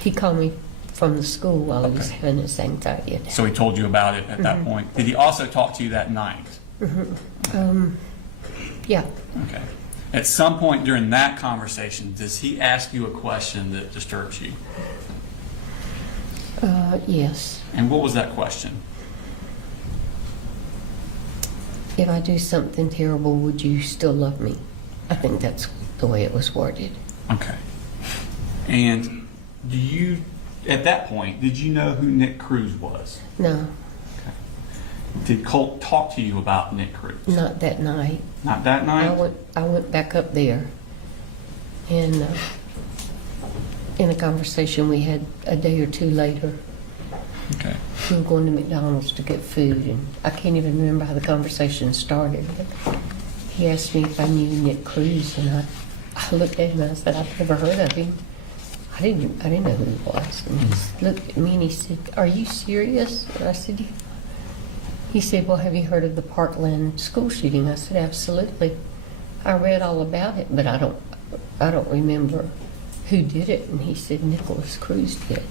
He called me from the school while he was Okay. having his anxiety attack. So he told you about it at that point. Did he also talk to you that night? Yeah. Okay. At some point during that conversation, does he ask you a question that disturbs you? Yes. And what was that question? If I do something terrible, would you still love me? I think that's the way it was worded. Okay. And do you, at that point, did you know who Nick Cruz was? No, Did Colt talk to you about Nick Cruz? not that night. Not that I night? went back up there, and in a conversation we had a day or two later, Okay. we were going to McDonald's to get food, and I can't even remember how the conversation started. But he asked me if I knew Nick Cruz, and I looked at him and I said, I've never heard of him. I didn't know who he was. And he looked at me and he said, "Are you serious?" And I said, "Yeah." He said, "Well, have you heard of the Parkland school shooting?" I said, "Absolutely. I read all about it, but I don't remember who did it." And he said, "Nicholas Cruz did."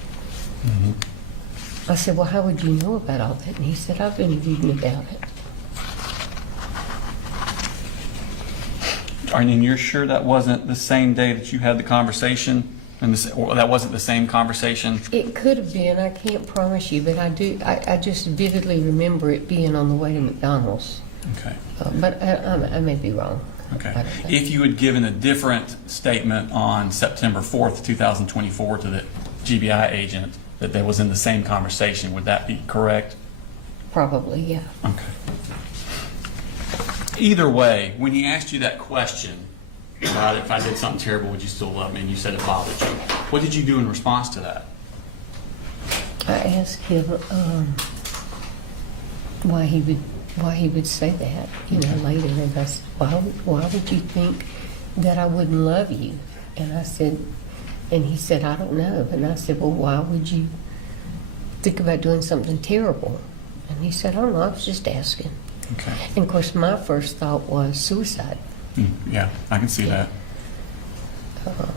I said, "Well, how would you know about all that?" And he said, "I've been reading about it." And you're sure that wasn't the same day that you had the conversation? And or that wasn't the same conversation? It could have been. I can't promise you, but I do. I just vividly remember it being on the way to McDonald's. Okay. But I may be wrong. Okay. I don't know. If you had given a different statement on September 4th, 2024 to the GBI agent that they was in the same conversation, would that be correct? Probably, yeah. Okay. Either way, when he asked you that question about if I did something terrible, would you still love me? And you said it bothered you. What did you do in response to that? I asked him why he would say that, later, and I said, why would you think that I wouldn't love you? And I said, and he said, "I don't know." And I said, "Well, why would you think about doing something terrible?" And he said, "I don't know, I was just asking." Okay. And of course, my first thought was suicide. Yeah, I can see that.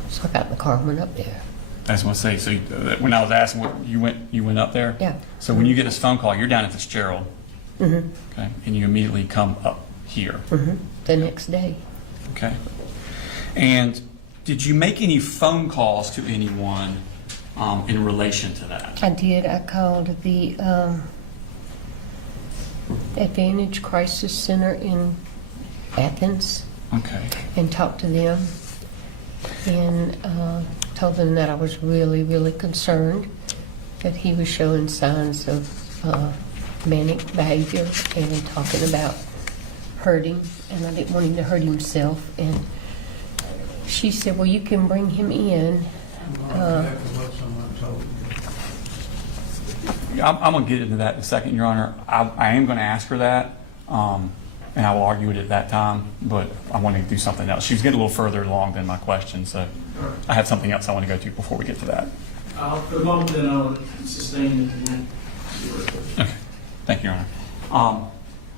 So I got in the car and went up there. I just want to say, so when I was asking, what you went up there? Yeah. So when you get this phone call, you're down at Fitzgerald, Mm-hmm. okay, and you immediately come up here, Mm-hmm. The next day. okay. And did you make any phone calls to anyone in relation to that? I did. I called the Advantage Crisis Center in Athens Okay. and talked to them and told them that I was really, really concerned that he was showing signs of manic behavior and talking about hurting, and I didn't want him to hurt himself. And she said, "Well, you can bring him in." I'm going to get into that in a second, Your Honor. I am going to ask her that, and I will argue it at that time, but I want to do something else. She's getting a little further along than my question, so I have something else I want to go to before we get to that. For the moment, then I'll sustain it. Okay. Thank you, Your Honor.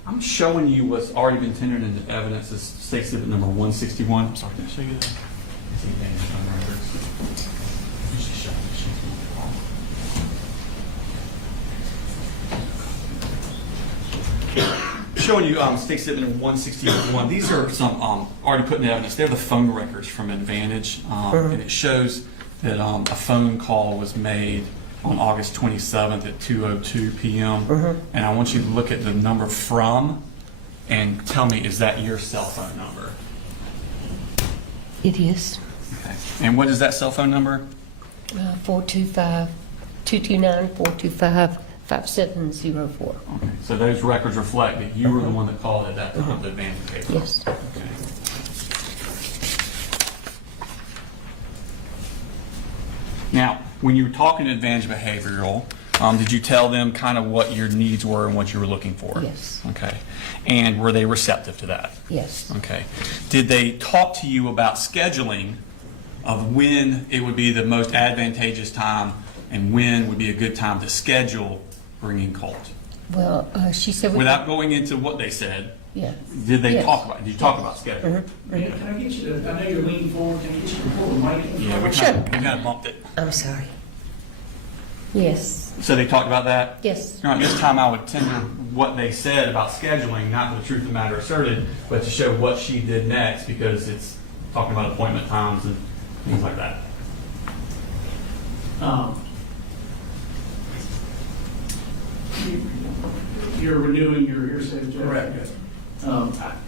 I'm showing you what's already been tendered into evidence as State Exhibit number 161. I'm sorry, can I show you that? It's in Advantage on records. Usually show me. Showing you State Exhibit number 161. These are some already put in evidence. They're the phone records from Advantage, and it shows that a phone call was made on August 27th at 2:02 p.m. And I want you to look at the number from and tell me, is that your cell phone number? It is. Okay. And what is that cell phone number? 229-425-5704. Okay. So those records reflect that you were the one that called at that time, the Advantage case. Yes. Okay. Now, when you were talking to Advantage Behavioral, did you tell them kind of what your needs were and what you were looking for? Yes. Okay. And were they receptive to that? Yes. Okay. Did they talk to you about scheduling of when it would be the most advantageous time and when would be a good time to schedule bringing Colt. Well, she said. Without going into what they said, Yeah. did they Yes. talk about, did you talk about scheduling? Man, can I get you to, I know you're leaning forward, can I get you to pull the mic in? Yeah, we Sure. kind of bumped it. I'm sorry. Yes, So they talked about that? yes. All right, this time I would tender what they said about scheduling, not for the truth of the matter asserted, but to show what she did next, because it's talking about appointment times and things like that. You're renewing your hearsay objection? Correct, yes.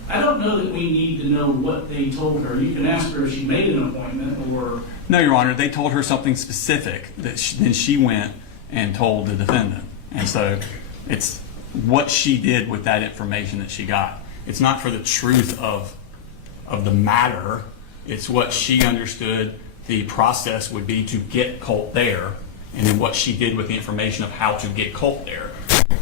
I don't know that we need to know what they told her. You can ask her if she made an appointment or, No, Your Honor, they told her something specific that then she went and told the defendant. And so it's what she did with that information that she got. It's not for the truth of the matter. It's what she understood the process would be to get Colt there, and then what she did with the information of how to get Colt there.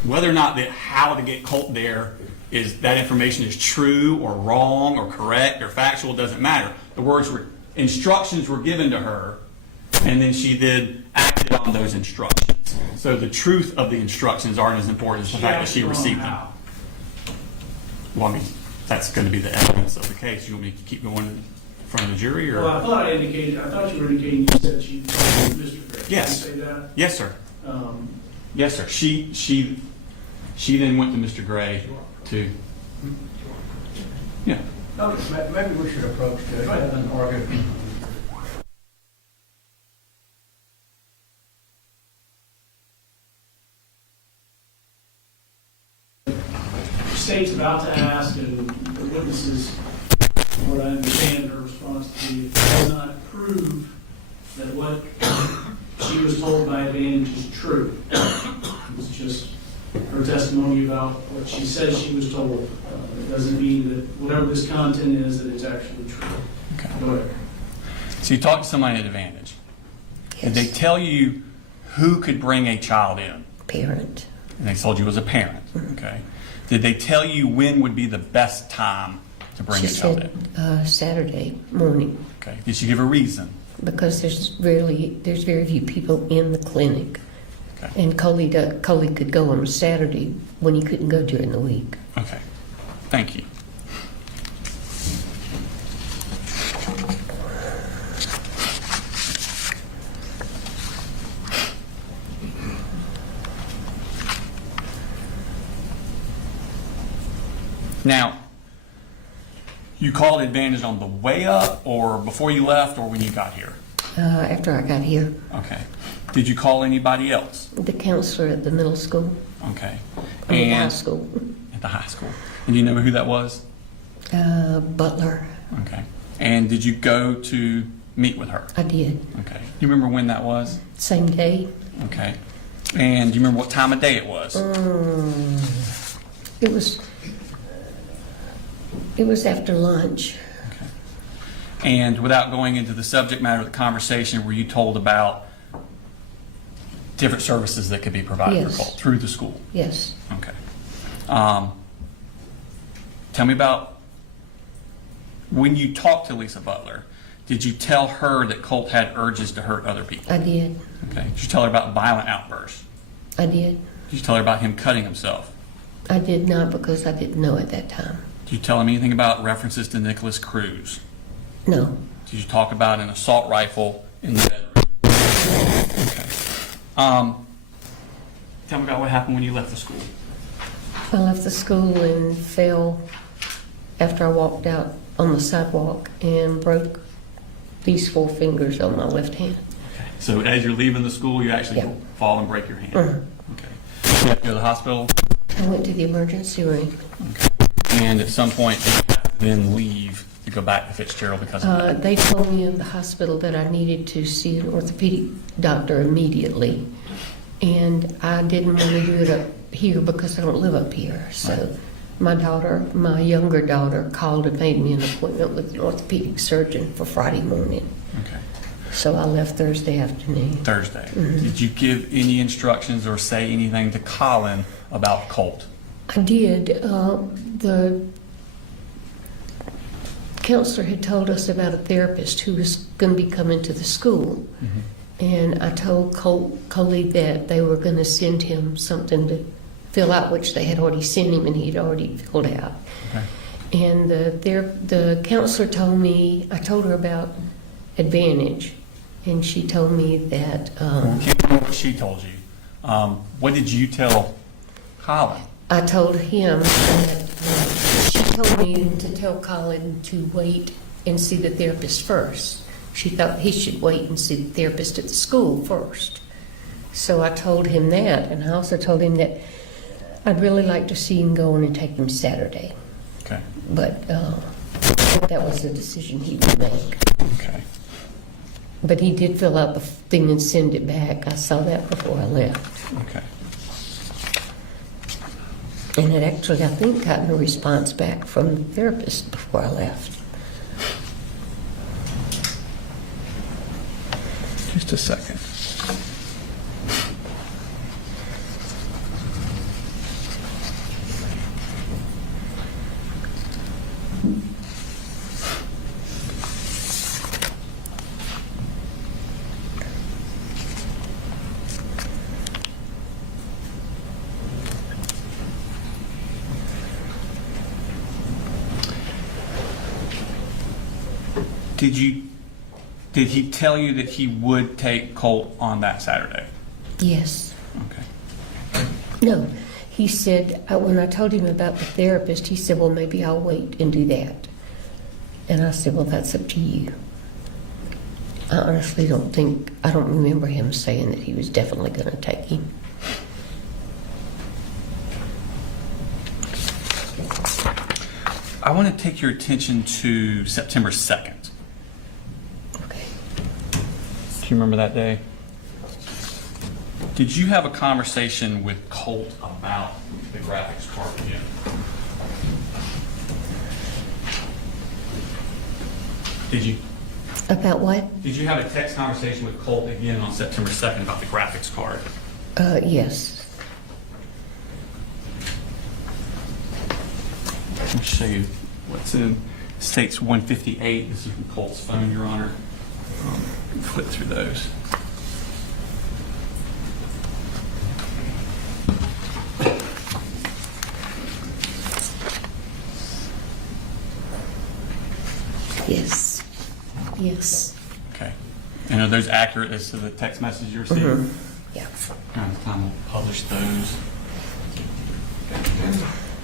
Whether or not that how to get Colt there is that information is true or wrong or correct or factual doesn't matter. The words were instructions were given to her, and then she then acted on those instructions. So the truth of the instructions aren't as important as the fact that she received them. Well, I mean, that's going to be the evidence of the case. You want me to keep going in front of the jury, or? well, I thought you were indicating you said she told Mr. Gray. Yes. Did you say that? Yes, sir. Um, Yes, sir. She then went to Mr. Gray to. Yeah. Okay, maybe we should approach Judge Evans and argue. The state's about to ask, and the witnesses, from what I understand, her response to you does not prove that what she was told by Advantage is true. It's just her testimony about what she says she was told. It doesn't mean that whatever this content is, that it's actually true. Okay. Go ahead. So you talked to somebody at Advantage. Did they tell you who could bring a child in? Parent. And they told you it was a parent. Okay. Did they tell you when would be the best time to bring She a child said in? Saturday morning, Okay. Did she give a reason? because there's very few people in the clinic. Okay. And Coley could go on a Saturday when he couldn't go during the week. Okay. Thank you. Now, you called Advantage on the way up, or before you left, or when you got here? After I got here, Okay. Did you call anybody else? the counselor at the middle school, Okay. I mean, high And school, at the high school. And do you know who that was? Butler, Okay. And did you go to meet with her? I did. Okay. Do you remember when that was? Same day. Okay. And do you remember what time of day it was? It was after lunch. Okay. And without going into the subject matter of the conversation, were you told about different services that could be provided Yes. for Colt through the school? Yes. Okay. Tell me about when you talked to Lisa Butler, did you tell her that Colt had urges to hurt other people? I did. Okay. Did you tell her about violent outbursts? I did. Did you tell her about him cutting himself? I did not, because I didn't know at that time. Did you tell him anything about references to Nicholas Cruz? No. Did you talk about an assault rifle in the bedroom? Okay. Tell me about what happened when you left the school. I left the school and fell after I walked out on the sidewalk and broke these 4 fingers on my left hand. Okay. So as you're leaving the school, you actually Yeah. fall and break your hand? Mhm. Okay. You have to go to the hospital? I went to the emergency room. Okay. And at some point, you have to then leave to go back to Fitzgerald because of that? They told me in the hospital that I needed to see an orthopedic doctor immediately. And I didn't want to do it up here because I don't live up here. So my younger daughter, called and made me an appointment with an orthopedic surgeon for Friday morning. Okay. So I left Thursday afternoon. Thursday. Did you give any instructions or say anything to Colin about Colt? I did. The counselor had told us about a therapist who was going to be coming to the school. And I told Coley that they were going to send him something to fill out, which they had already sent him and he had already filled out. Okay. And the counselor told me, I told her about Advantage, and she told me that, Can't remember what she told you. What did you tell Colin? I told him that she told me to tell Colin to wait and see the therapist first. She thought he should wait and see the therapist at the school first. So I told him that, and I also told him that I'd really like to see him go in and take him Saturday. Okay. But that was a decision he would make. Okay. But he did fill out the thing and send it back. I saw that before I left. Okay. And it actually, I think, gotten a response back from the therapist before I left. Just a second. Did he tell you that he would take Colt on that Saturday? Yes. Okay. No, he said, when I told him about the therapist, he said, well, maybe I'll wait and do that. And I said, well, that's up to you. I honestly don't remember him saying that he was definitely going to take him. I want to take your attention to September 2nd. Okay. Do you remember that day? Did you have a conversation with Colt about the graphics card again? Did you? About what? Did you have a text conversation with Colt again on September 2nd about the graphics card? Yes. Let me show you what's in. States 158. This is from Colt's phone, Your Honor. Flip through those. Yes. Yes. Okay. And are those accurate as to the text message you received? Mm-hmm. Yeah. Kind of time we'll publish those.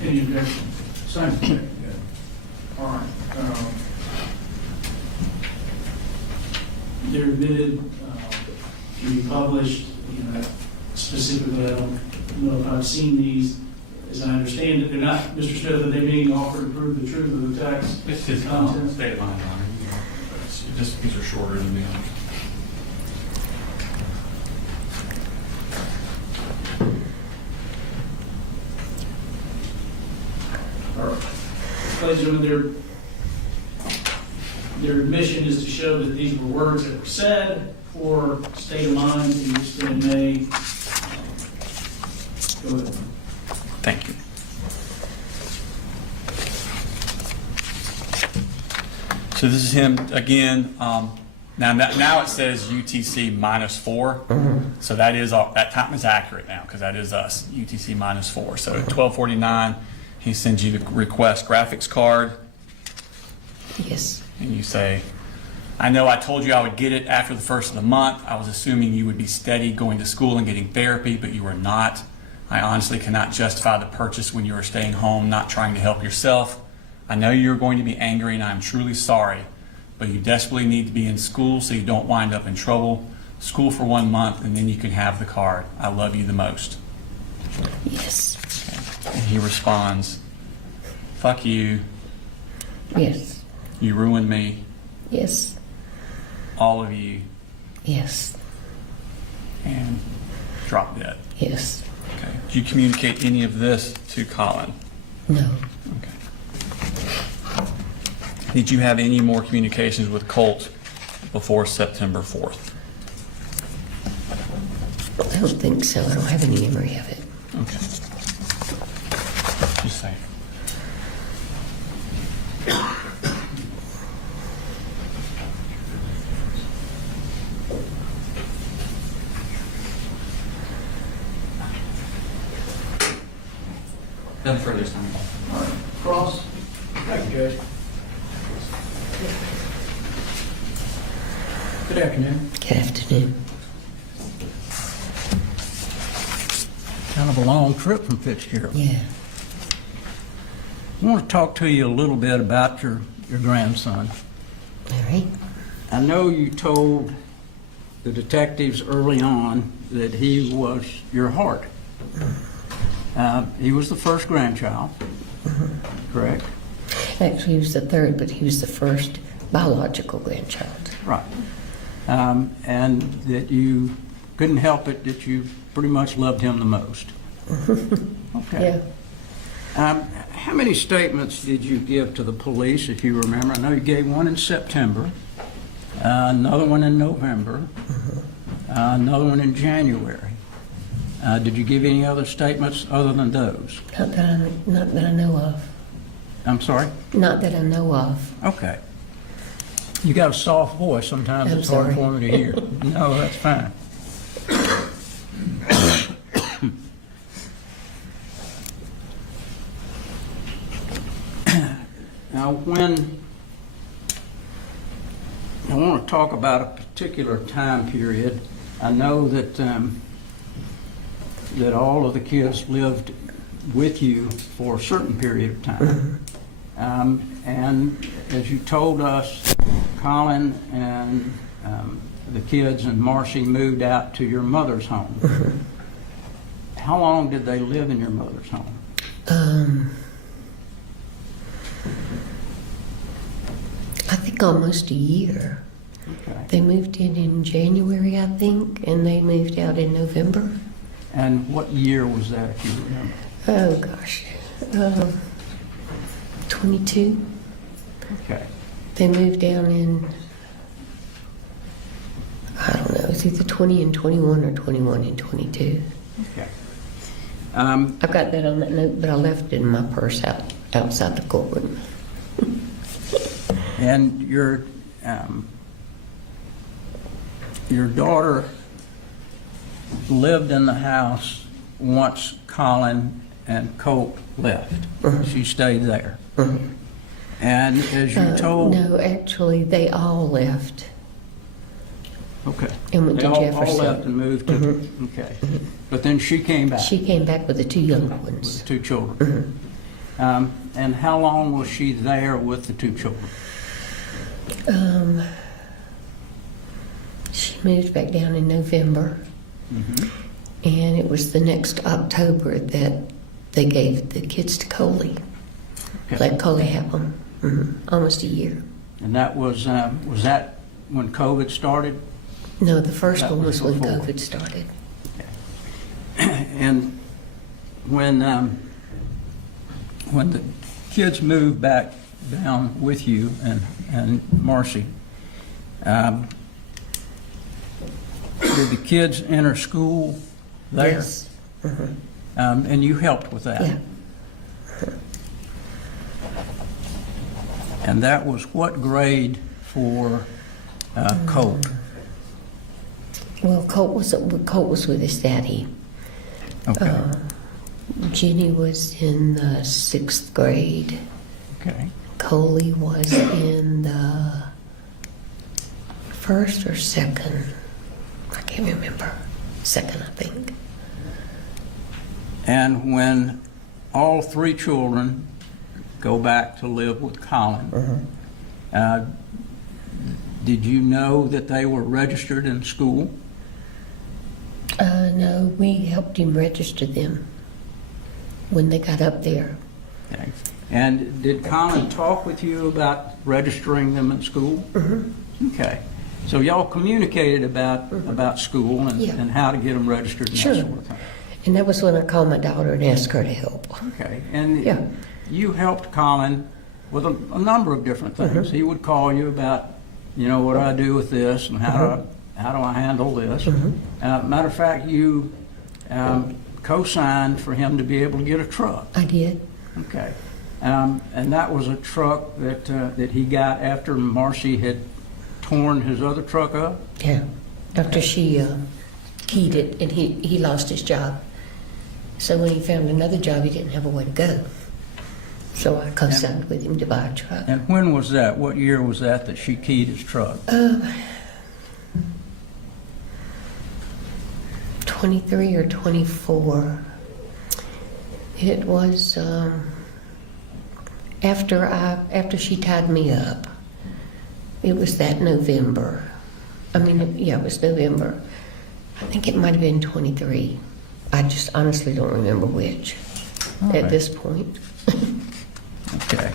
Any objections? Same. All right. They're admitted to be published. Specifically, I don't know if I've seen these. As I understand it, they're not, Mr. Smith, are they being offered to prove the truth of the text? This is content? state of mind, Your Honor. Just these are shorter than the others. All right. Ladies and gentlemen, their admission is to show that these were words that were said for state of mind to the extent it may. Go ahead. Thank you. So this is him again. Now it says UTC -4. So that is that time is accurate now because that is us, UTC -4. So at 12:49, he sends you the request graphics card. Yes. And you say, I know I told you I would get it after the first of the month. I was assuming you would be steady going to school and getting therapy, but you were not. I honestly cannot justify the purchase when you are staying home, not trying to help yourself. I know you're going to be angry and I'm truly sorry, but you desperately need to be in school so you don't wind up in trouble. School for 1 month and then you can have the card. I love you the most. Yes. Okay. And he responds, fuck you. Yes. You ruined me. Yes. All of you. Yes. And drop dead. Yes. Okay. Did you communicate any of this to Colin? No. Okay. Did you have any more communications with Colt before September 4th? I don't think so. I don't have any memory of it. Okay. Just say. Nothing further this time. All right, Cross. Thank you, Judge. Good afternoon. Good afternoon. Kind of a long trip from Fitzgerald. Yeah. I want to talk to you a little bit about your grandson. All right. I know you told the detectives early on that he was your heart. He was the first grandchild, correct? Actually, he was the third, but he was the first biological grandchild. Right. And that you couldn't help it, that you pretty much loved him the most. Okay. Yeah. How many statements did you give to the police, if you remember? I know you gave one in September, another one in November, another one in January. Did you give any other statements other than those? Not that I know of. I'm sorry? Not that I know of. Okay. You got a soft voice. Sometimes I'm it's hard sorry. for me to hear. No, that's fine. Now, when I want to talk about a particular time period, I know that that all of the kids lived with you for a certain period of time. And as you told us, Colin and the kids and Marcy moved out to your mother's home. How long did they live in your mother's home? I think almost a year. Okay. They moved in January, I think, and they moved out in November. And what year was that, if you remember? Oh, gosh. 22. Okay. They moved down in, I don't know, it's either 20 and 21 or 21 and 22. Okay. I've got that on that note, but I left it in my purse outside the courtroom. And your daughter lived in the house once Colin and Colt left. She stayed there. And as you told... No, actually, they all left Okay. and went They to all Jefferson. left and moved to... Okay. But then she came back She came back with the two younger with ones. the two children. And how long was she there with the two children? She moved back down in November, and it was the next October that they gave the kids to Coley. Okay. Let Coley have them. Almost a year. And that was that when COVID started? No, the first That one was was when before. COVID started. And when the kids moved back down with you and Marcy, did the kids enter school there? Yes. And you helped with that? Yeah. And that was what grade for Colt? Well, Colt was with his daddy. Okay. Jenny was in the 6th grade. Okay. Coley was in the 1st or 2nd. I can't remember. 2nd, I think. And when all three children go back to live with Colin, did you know that they were registered in school? No, we helped him register them when they got up there. Okay. And did Colin talk with you about registering them in school? Okay. So y'all communicated about school and, Yeah. and how to get them registered and Sure. that sort of thing. And that was when I called my daughter and asked her to help. Okay. And Yeah. you helped Colin with a number of different things. He would call you about, what do I do with this and how do I handle this? Matter of fact, you co-signed for him to be able to get a truck. I did. Okay. And that was a truck that he got after Marcy had torn his other truck up? Yeah. After she keyed it and he lost his job. So when he found another job, he didn't have a way to go. So I co-signed with him to buy a truck. And when was that? What year was that she keyed his truck? 23 or 24. It was after she tied me up. It was that November. I mean, yeah, it was November. I think it might have been 23. I just honestly don't remember which at this point. Okay.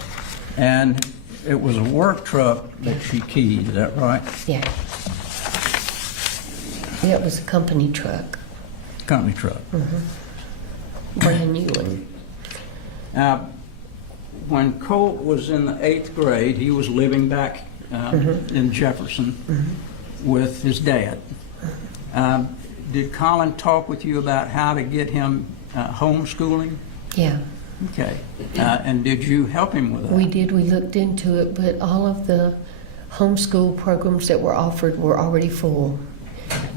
And it was a work truck that she keyed, is that right? Yeah. Yeah, it was a company truck. Company truck. Brand new one. Now, when Colt was in the 8th grade, he was living back in Jefferson with his dad. Did Colin talk with you about how to get him homeschooling? Yeah. Okay. And did you help him with that? We did. We looked into it, but all of the homeschool programs that were offered were already full.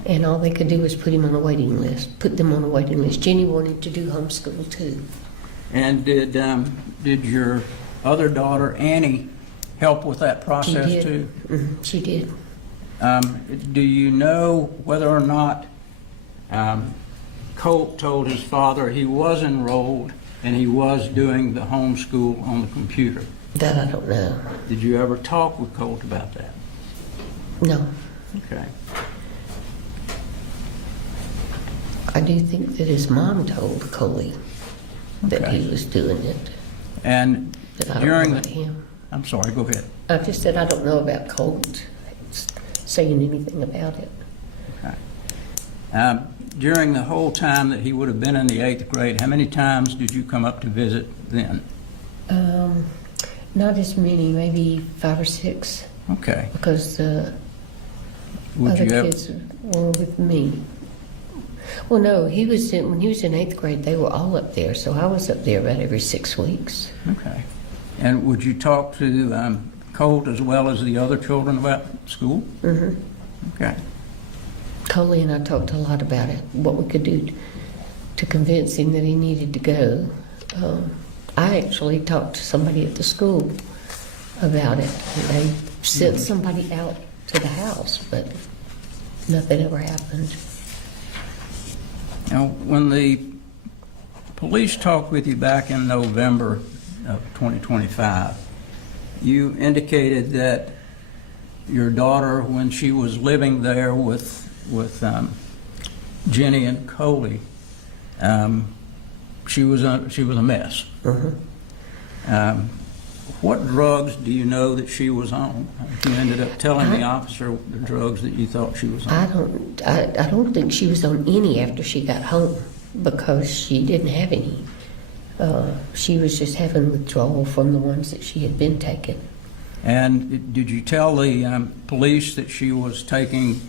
And all they could do was put them on a waiting list. Jenny wanted to do homeschool too. And did your other daughter, Annie, help with that process She did. too? She did. Do you know whether or not Colt told his father he was enrolled and he was doing the homeschool on the computer? That I don't know. Did you ever talk with Colt about that? No. Okay. I do think that his mom told Coley that Okay. he was doing it. And But I don't during know the... about him. I'm sorry, go ahead. I just said I don't know about Colt saying anything about it. Okay. During the whole time that he would have been in the 8th grade, how many times did you come up to visit then? Not as many, maybe 5 or 6, Okay. because the Would other you ever... kids were with me. Well, no, when he was in 8th grade, they were all up there, so I was up there about every 6 weeks. Okay. And would you talk to Colt as well as the other children about school? Mm-hmm. Okay. Coley and I talked a lot about it, what we could do to convince him that he needed to go. I actually talked to somebody at the school about it. They sent somebody out to the house, but nothing ever happened. Now, when the police talked with you back in November of 2025, you indicated that your daughter, when she was living there with Jenny and Coley, she was a mess. What drugs do you know that she was on? You ended up telling the officer the drugs that you thought she was on. I don't think she was on any after she got home, because she didn't have any. She was just having withdrawal from the ones that she had been taking. And did you tell the police that she was taking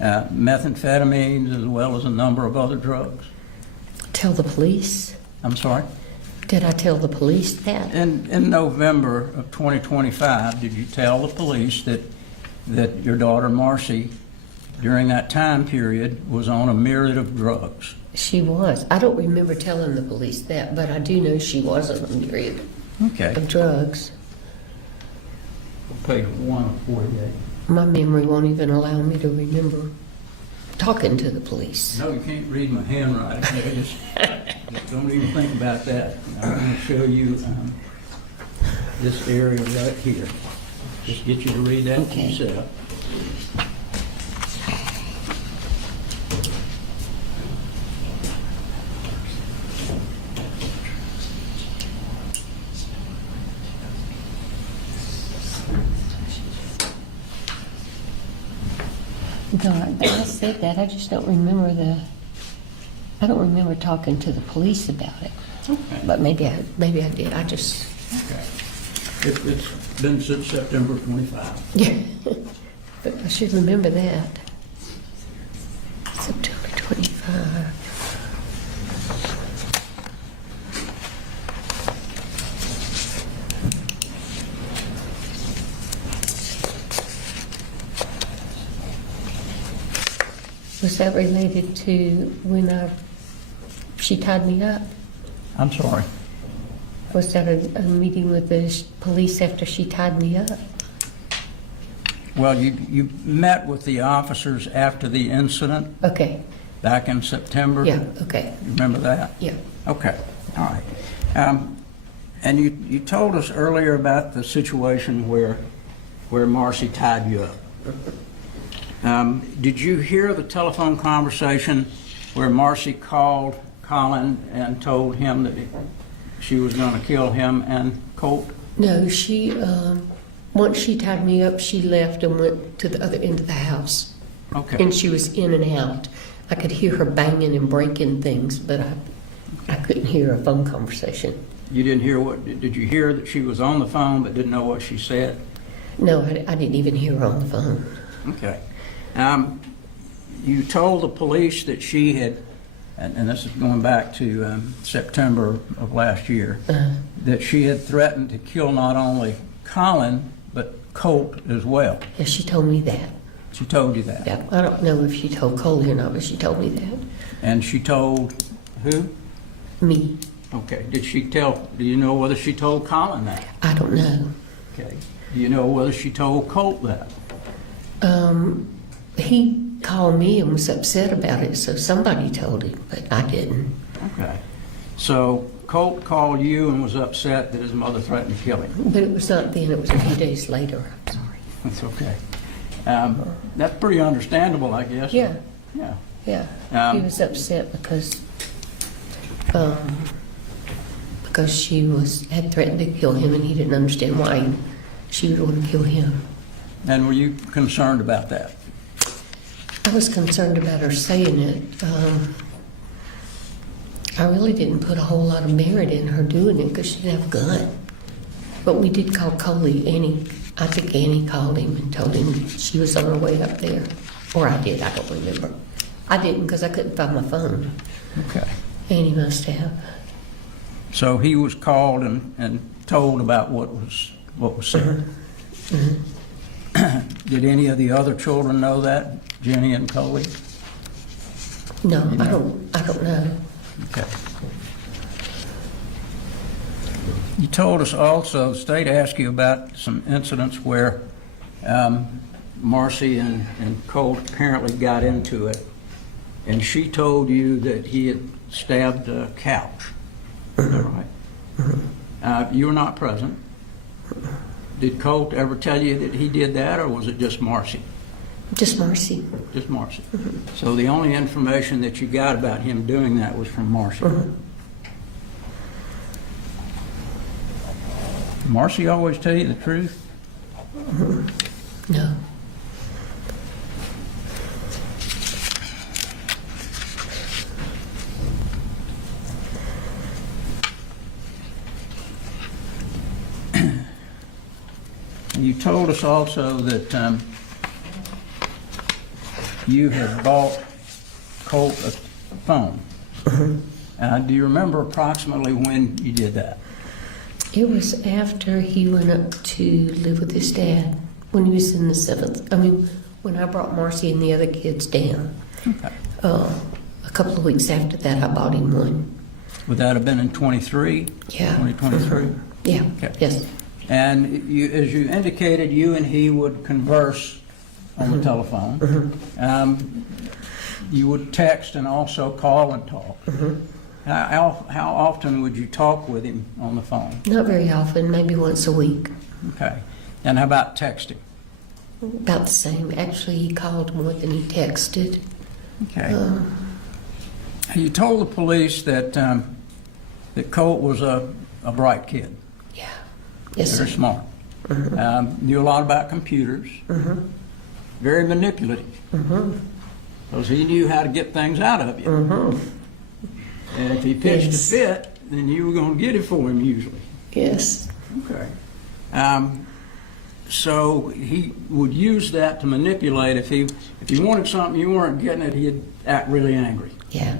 methamphetamines as well as a number of other drugs? Tell the police? I'm sorry? Did I tell the police that? In November of 2025, did you tell the police that your daughter Marcy, during that time period, was on a myriad of drugs? She was. I don't remember telling the police that, but I do know she was on a myriad of drugs. Page 148. My memory won't even allow me to remember talking to the police. No, you can't read my handwriting. Just don't even think about that. I'm going to show you this area right here. Just get you to read that yourself. No, I said that. I just don't remember I don't remember talking to the police about it. Okay. But maybe I did. I just. Okay. It's been since September 25. Yeah. But I should remember that. September 25. Was that related to when she tied me up. I'm sorry. Was that a meeting with the police after she tied me up? Well, you met with the officers after the incident Okay, back in September? yeah, okay, You remember that? yeah. Okay, all right. And you told us earlier about the situation where Marcy tied you up. Did you hear the telephone conversation where Marcy called Colin and told him that she was going to kill him and Colt? No, she, once she tied me up, she left and went to the other end of the house. Okay. And she was in and out. I could hear her banging and breaking things, but I couldn't hear a phone conversation. You didn't hear did you hear that she was on the phone but didn't know what she said? No, I didn't even hear her on the phone. Okay. You told the police that she had, and this is going back to September of last year, that she had threatened to kill not only Colin, but Colt as well. Yeah, she told me that. She told you that? Yeah, I don't know if she told Coley or not, but she told me that. And she told who? Me. Okay. Do you know whether she told Colin that? I don't know. Okay. Do you know whether she told Colt that? He called me and was upset about it, so somebody told him, but I didn't. Okay. So Colt called you and was upset that his mother threatened to kill him. But it was not then, it was a few days later. I'm sorry. That's okay. That's pretty understandable, I guess. Yeah, Yeah. yeah. He was upset because she had threatened to kill him, and he didn't understand why she would want to kill him. And were you concerned about that? I was concerned about her saying it. I really didn't put a whole lot of merit in her doing it because she didn't have a gun. But we did call Coley. I think Annie called him and told him she was on her way up there. Or I did, I don't remember. I didn't because I couldn't find my phone. Okay. Annie must have. So he was called and told about what was said. Did any of the other children know that, Jenny and Coley? No, I don't know. Okay. You told us also, the state asked you about some incidents where Marcy and Colt apparently got into it, and she told you that he had stabbed a couch. Is that right? You were not present. Did Colt ever tell you that he did that, or was it just Marcy? Just Marcy. Just Marcy. So the only information that you got about him doing that was from Marcy. Marcy always tell you the truth? No. You told us also that you had bought Colt a phone. Do you remember approximately when you did that? It was after he went up to live with his dad, when he was in the 7th. I mean, when I brought Marcy and the other kids down. Okay. A couple of weeks after that, I bought him one. Would that have been in 23? Yeah. 2023? Yeah, Okay. yes. And you, as you indicated, you and he would converse on the telephone. You would text and also call and talk. How often would you talk with him on the phone? Not very often, maybe once a week. Okay. And how about texting? About the same. Actually, he called more than he texted. Okay. You told the police that that Colt was a bright kid. Yeah. Yes, Very sir. smart. Knew a lot about computers. Very manipulative. Because he knew how to get things out of you. And if he pitched Yes. a fit, then you were going to get it for him usually. Yes. Okay. So he would use that to manipulate. If he wanted something you weren't getting it, he'd act really angry. Yeah.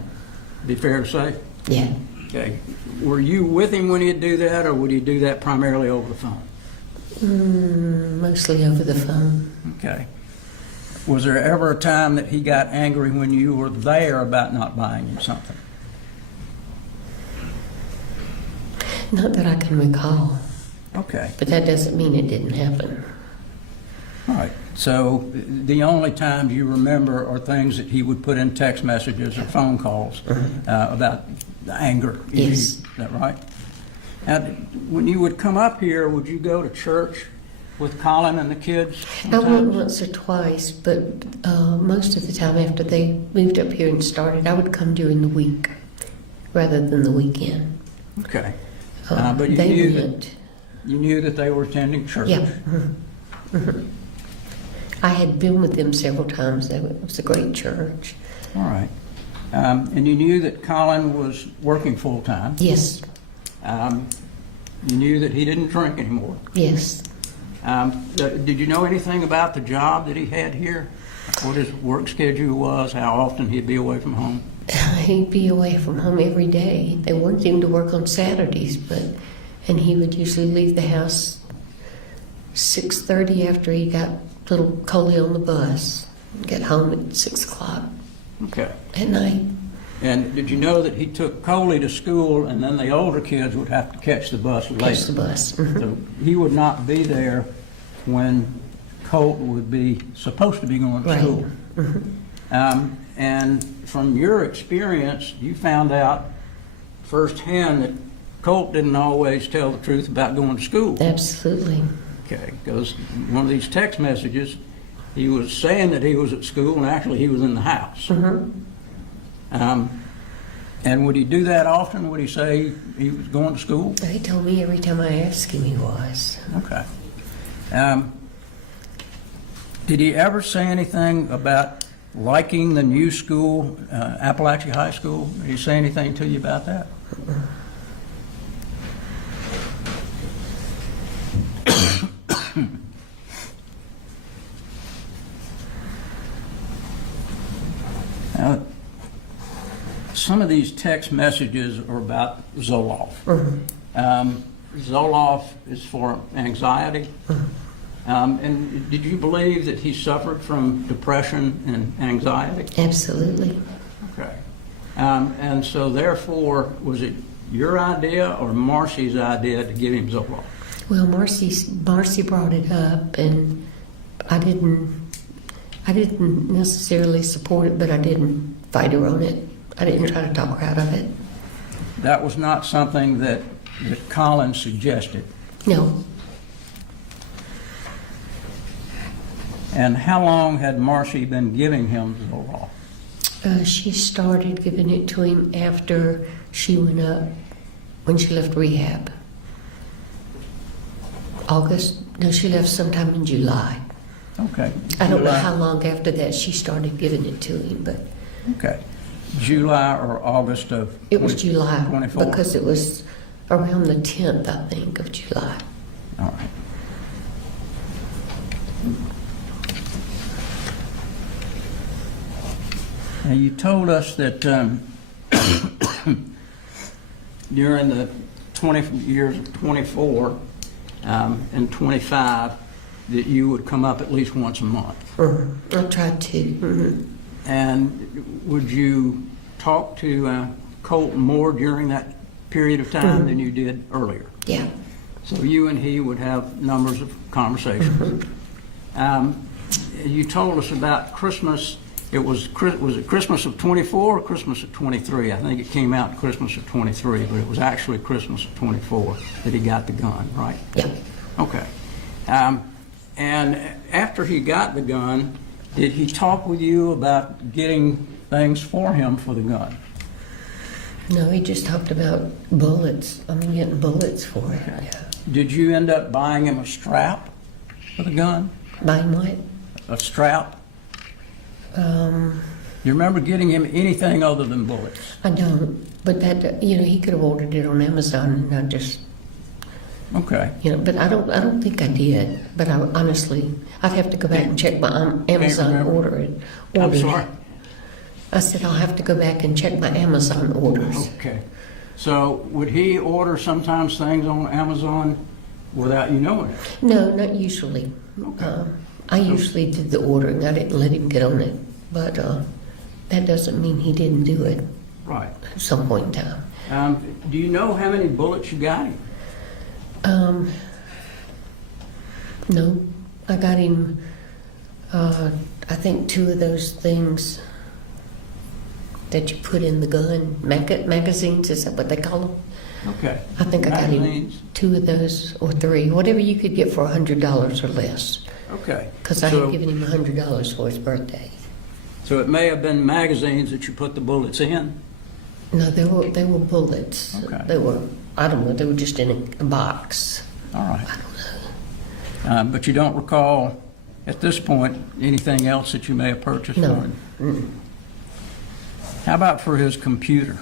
Be fair to say? Yeah. Okay. Were you with him when he'd do that, or would he do that primarily over the phone? Mostly over the phone. Okay. Was there ever a time that he got angry when you were there about not buying him something? Not that I can recall, Okay, but that doesn't mean it didn't happen. all right. So the only times you remember are things that he would put in text messages or phone calls about the anger. Yes. Is that right? Now, when you would come up here, would you go to church with Colin and the kids? I went sometimes? once or twice, but most of the time after they moved up here and started, I would come during the week rather than the weekend. Okay. Uh, But you they knew went. you knew that they were attending church? Yeah. I had been with them several times. It was a great church. All right. And you knew that Colin was working full-time? Yes, You knew that he didn't drink anymore? yes. Did you know anything about the job that he had here? What his work schedule was, how often he'd be away from home? He'd be away from home every day. They wanted him to work on Saturdays, and he would usually leave the house 6:30 after he got little Coley on the bus, get home at 6 o'clock Okay. at night. And did you know that he took Coley to school and then the older kids would have to catch the bus later? Catch the bus. Mhm. So he would not be there when Colt would be supposed to be going to Right. school. Mhm. And from your experience, you found out firsthand that Colt didn't always tell the truth about going to school. Absolutely. Okay, because one of these text messages, he was saying that he was at school and actually he was in the house. Mhm. And would he do that often? Would he say he was going to school? He told me every time I asked him he was. Okay. Did he ever say anything about liking the new school, Apalachee High School? Did he say anything to you about that? Now, some of these text messages are about Zoloft. Zoloft is for anxiety. And did you believe that he suffered from depression and anxiety? Absolutely. Okay. And so therefore, was it your idea or Marcy's idea to give him Zoloft? Well, Marcy brought it up, and I didn't necessarily support it, but I didn't fight her on it. I didn't try to talk her out of it. That was not something that Colin suggested. No. And how long had Marcy been giving him Zoloft? She started giving it to him after she went up, when she left rehab. August? No, she left sometime in July. Okay. I don't know July. how long after that she started giving it to him, but Okay. July or August of it was July 24? because it was around the 10th, I think, of July. All right. Now, you told us that during the 20 years of 24 and 25, that you would come up at least once a month. I tried to. Mhm. And would you talk to Colt more during that period of time than you did earlier? Yeah. So you and he would have numbers of conversations. You told us about Christmas. Was it Christmas of 24 or Christmas of 23? I think it came out Christmas of 23, but it was actually Christmas of 24 that he got the gun, right? Yeah. Okay. And after he got the gun, did he talk with you about getting things for him for the gun? No, he just talked about bullets. I mean, getting bullets for it. Yeah. Did you end up buying him a strap for the gun? Buying what? A strap? You remember getting him anything other than bullets? I don't. But that, he could have ordered it on Amazon, and I just, Okay. but I don't think I did. But I honestly, I'd have to go back and check my Amazon remember. orders. I'm sorry? I said I'll have to go back and check my Amazon orders. Okay. So would he order sometimes things on Amazon without you knowing it? No, not usually. Okay. I usually did the ordering. I didn't let him get on it. But that doesn't mean he didn't do it Right. at some point in time. Do you know how many bullets you got him? No, I got him, I think 2 of those things that you put in the gun, magazines, is that what they call them? Okay. I think I got him Magazines? 2 of those or 3, whatever you could get for $100 or less. Okay. Because I So- had given him $100 for his birthday. So it may have been magazines that you put the bullets in? No, they were bullets. Okay. They were, I don't know, they were just in a box. All right. I don't know. But you don't recall, at this point, anything else that you may have purchased for No. him? Mm. How about for his computer?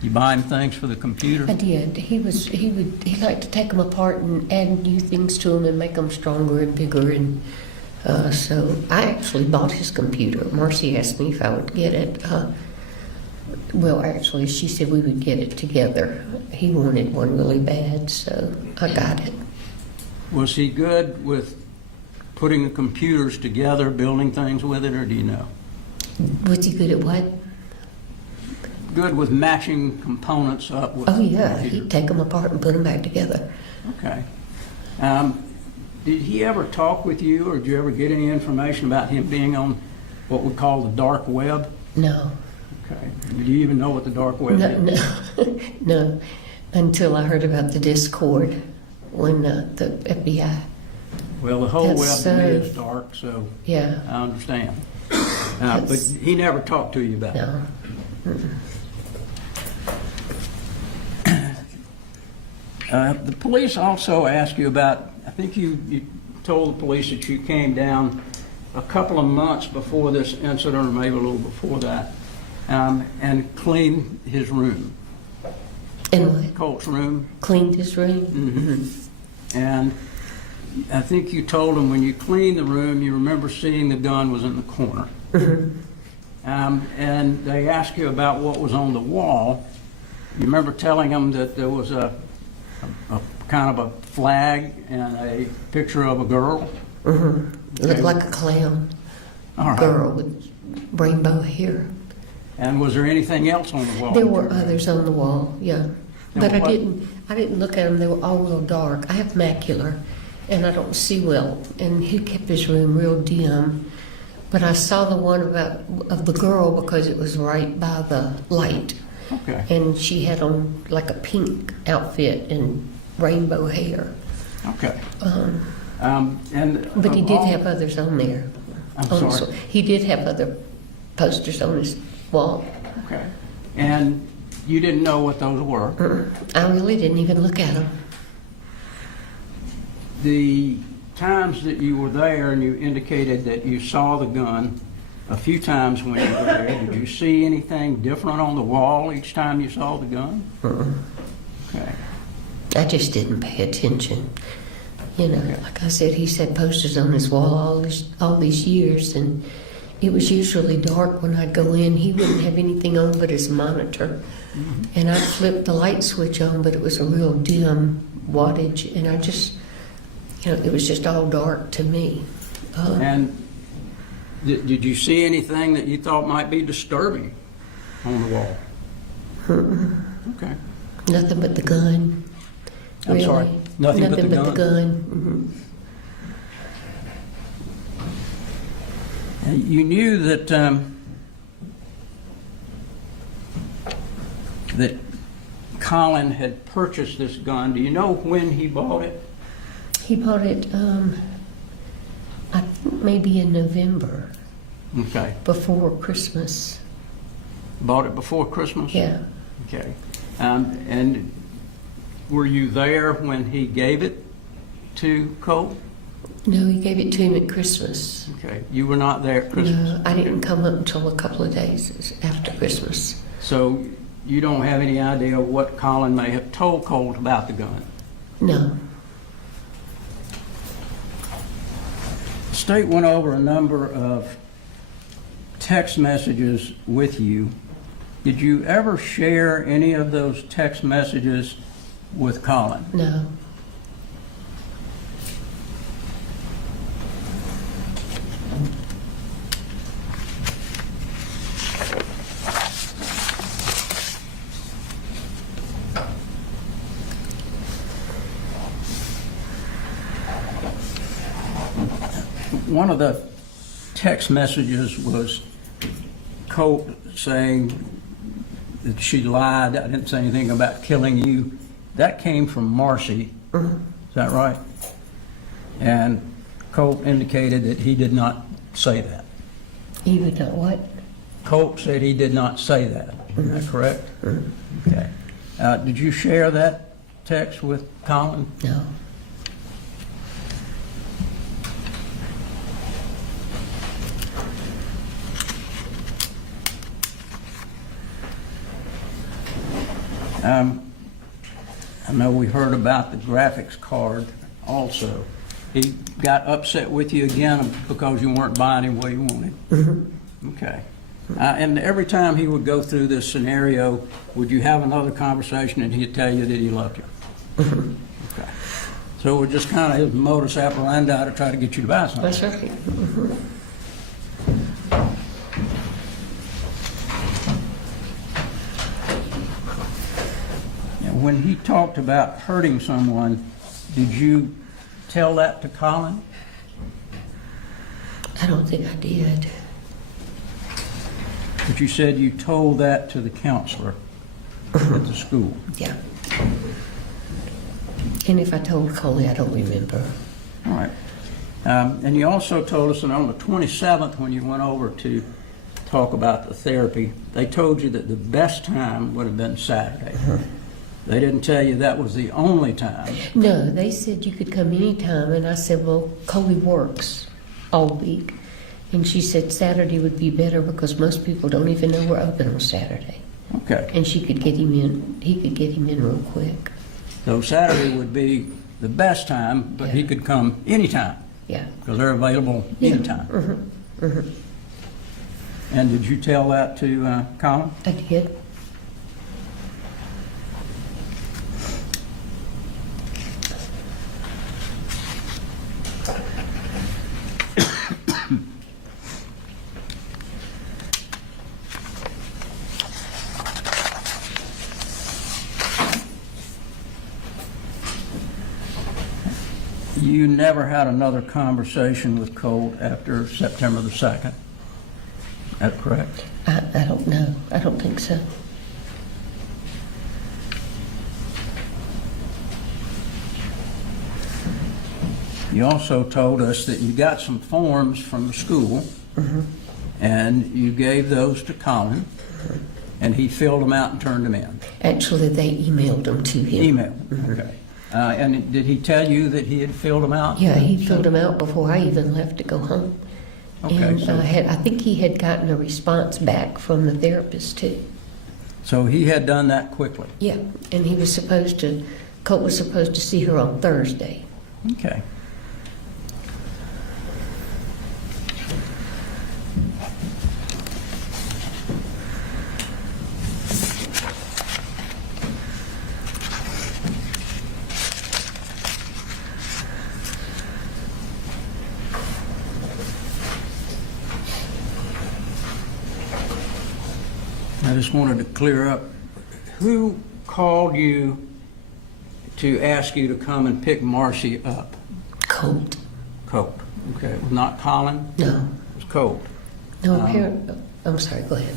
You buy him things for the computer? I did. He liked to take them apart and add new things to them and make them stronger and bigger. And so I actually bought his computer. Marcy asked me if I would get it. Well, actually, she said we would get it together. He wanted one really bad, so I got it. Was he good with putting the computers together, building things with it, or do you know? Was he good at what? Good with matching components up with Oh, the yeah. computer? He'd take them apart and put them back together. Okay. Did he ever talk with you, or did you ever get any information about him being on what we call the dark web? No. Okay. Did you even know what the dark web No, is? no, no. Until I heard about the Discord when the FBI. Well, the whole web That's to me so- is dark, so Yeah. I understand. But he never talked to you about it? No. The police also asked you about, I think you told the police that you came down a couple of months before this incident, or maybe a little before that, and cleaned his room, And what? Colt's room. Cleaned his room? Mm-hmm. And I think you told him when you cleaned the room, you remember seeing the gun was in the corner. And they asked you about what was on the wall. You remember telling them that there was a kind of a flag and a picture of a girl? Looked like a clown. All right. Girl with rainbow hair. And was there anything else on the wall? There were others on the wall, yeah. Now, But I what- didn't look at them. They were all real dark. I have macular and I don't see well. And he kept his room real dim. But I saw the one of the girl because it was right by the light. Okay. And she had on like a pink outfit and rainbow hair. Okay. But he did have others on there. I'm On the sorry. He did have other posters on his wall. Okay. And you didn't know what those were? I really didn't even look at them. The times that you were there and you indicated that you saw the gun a few times when you were there, did you see anything different on the wall each time you saw the gun? Okay. I just didn't pay attention. You know, like I said, he's had posters on his wall all these years, and it was usually dark when I'd go in. He wouldn't have anything on but his monitor. And I'd flip the light switch on, but it was a real dim wattage, and I just, you know, it was just all dark to me. And did you see anything that you thought might be disturbing on the wall? Okay. Nothing but the gun. I'm sorry, really. nothing but the the gun? gun. You knew that that Colin had purchased this gun. Do you know when he bought it? He bought it, I think maybe in November, Okay. before Christmas. Bought it before Christmas? Yeah. Okay. And were you there when he gave it to Colt? No, he gave it to him at Christmas. Okay. You were not there at Christmas? No, I didn't come up until a couple of days after Christmas. So you don't have any idea what Colin may have told Colt about the gun? No. The state went over a number of text messages with you. Did you ever share any of those text messages with Colin? No. One of the text messages was Colt saying that she lied. I didn't say anything about killing you. That came from Marcy. Is that right? And Colt indicated that he did not say that. He would not what? Colt said he did not say that. Is that correct? Okay. Did you share that text with Colin? No. I know we heard about the graphics card also. He got upset with you again because you weren't buying him what he wanted? Okay. And every time he would go through this scenario, would you have another conversation and he'd tell you that he loved you? Okay. So it was just kind of his modus operandi to try to get you to buy something? That's right. When he talked about hurting someone, did you tell that to Colin? I don't think I did. But you said you told that to the counselor at the school. Yeah. And if I told Coley, I don't remember. All right. And you also told us that on the 27th, when you went over to talk about the therapy, they told you that the best time would have been Saturday. They didn't tell you that was the only time. No, they said you could come anytime, and I said, well, Coley works all week. And she said Saturday would be better because most people don't even know we're open on Saturday. Okay. And she could get him in, he could get him in real quick. So Saturday would be the best time, but he could come anytime. Yeah. Because they're available anytime. And did you tell that to Colin? I did. You never had another conversation with Colt after September the 2nd. Is that correct? I don't know. I don't think so. You also told us that you got some forms from the school, and you gave those to Colin, and he filled them out and turned them in. Actually, they emailed them to him. Email, okay. And did he tell you that he had filled them out? Yeah, he filled them out before I even left to go home. Okay, And so- I think he had gotten a response back from the therapist too. So he had done that quickly? Yeah, and he was supposed to, Colt was supposed to see her on Thursday. Okay. I just wanted to clear up, who called you to ask you to come and pick Marcy up? Colt. Colt. Okay, it was not Colin? No. It was Colt. No, I'm sorry, go ahead.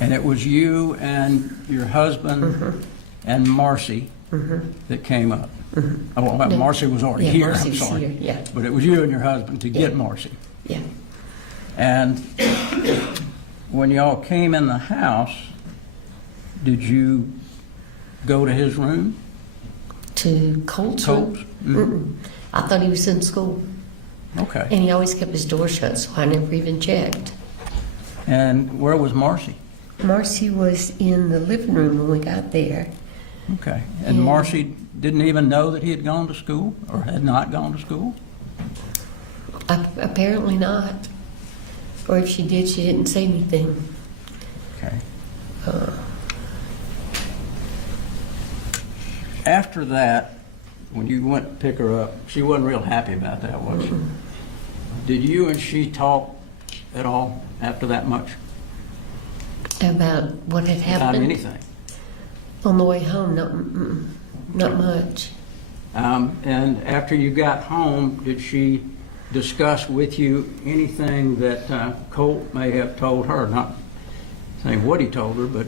And it was you and your husband and Marcy that came up? Oh, well, No. Marcy was already Yeah, here, Marcy I'm was sorry. here, yeah. But it was you and your husband to get Marcy. Yeah. And when y'all came in the house, did you go to his room? To Colt's room? Colt's? Mm-mm. I thought he was in school. Okay. And he always kept his door shut, so I never even checked. And where was Marcy? Marcy was in the living room when we got there. Okay. And Yeah. Marcy didn't even know that he had gone to school or had not gone to school? Apparently not. Or if she did, she didn't say anything. Okay. After that, when you went to pick her up, she wasn't real happy about that, was she? Did you and she talk at all after that much? About what had About happened? anything? On the way home, not much. And after you got home, did she discuss with you anything that Colt may have told her? Not saying what he told her, but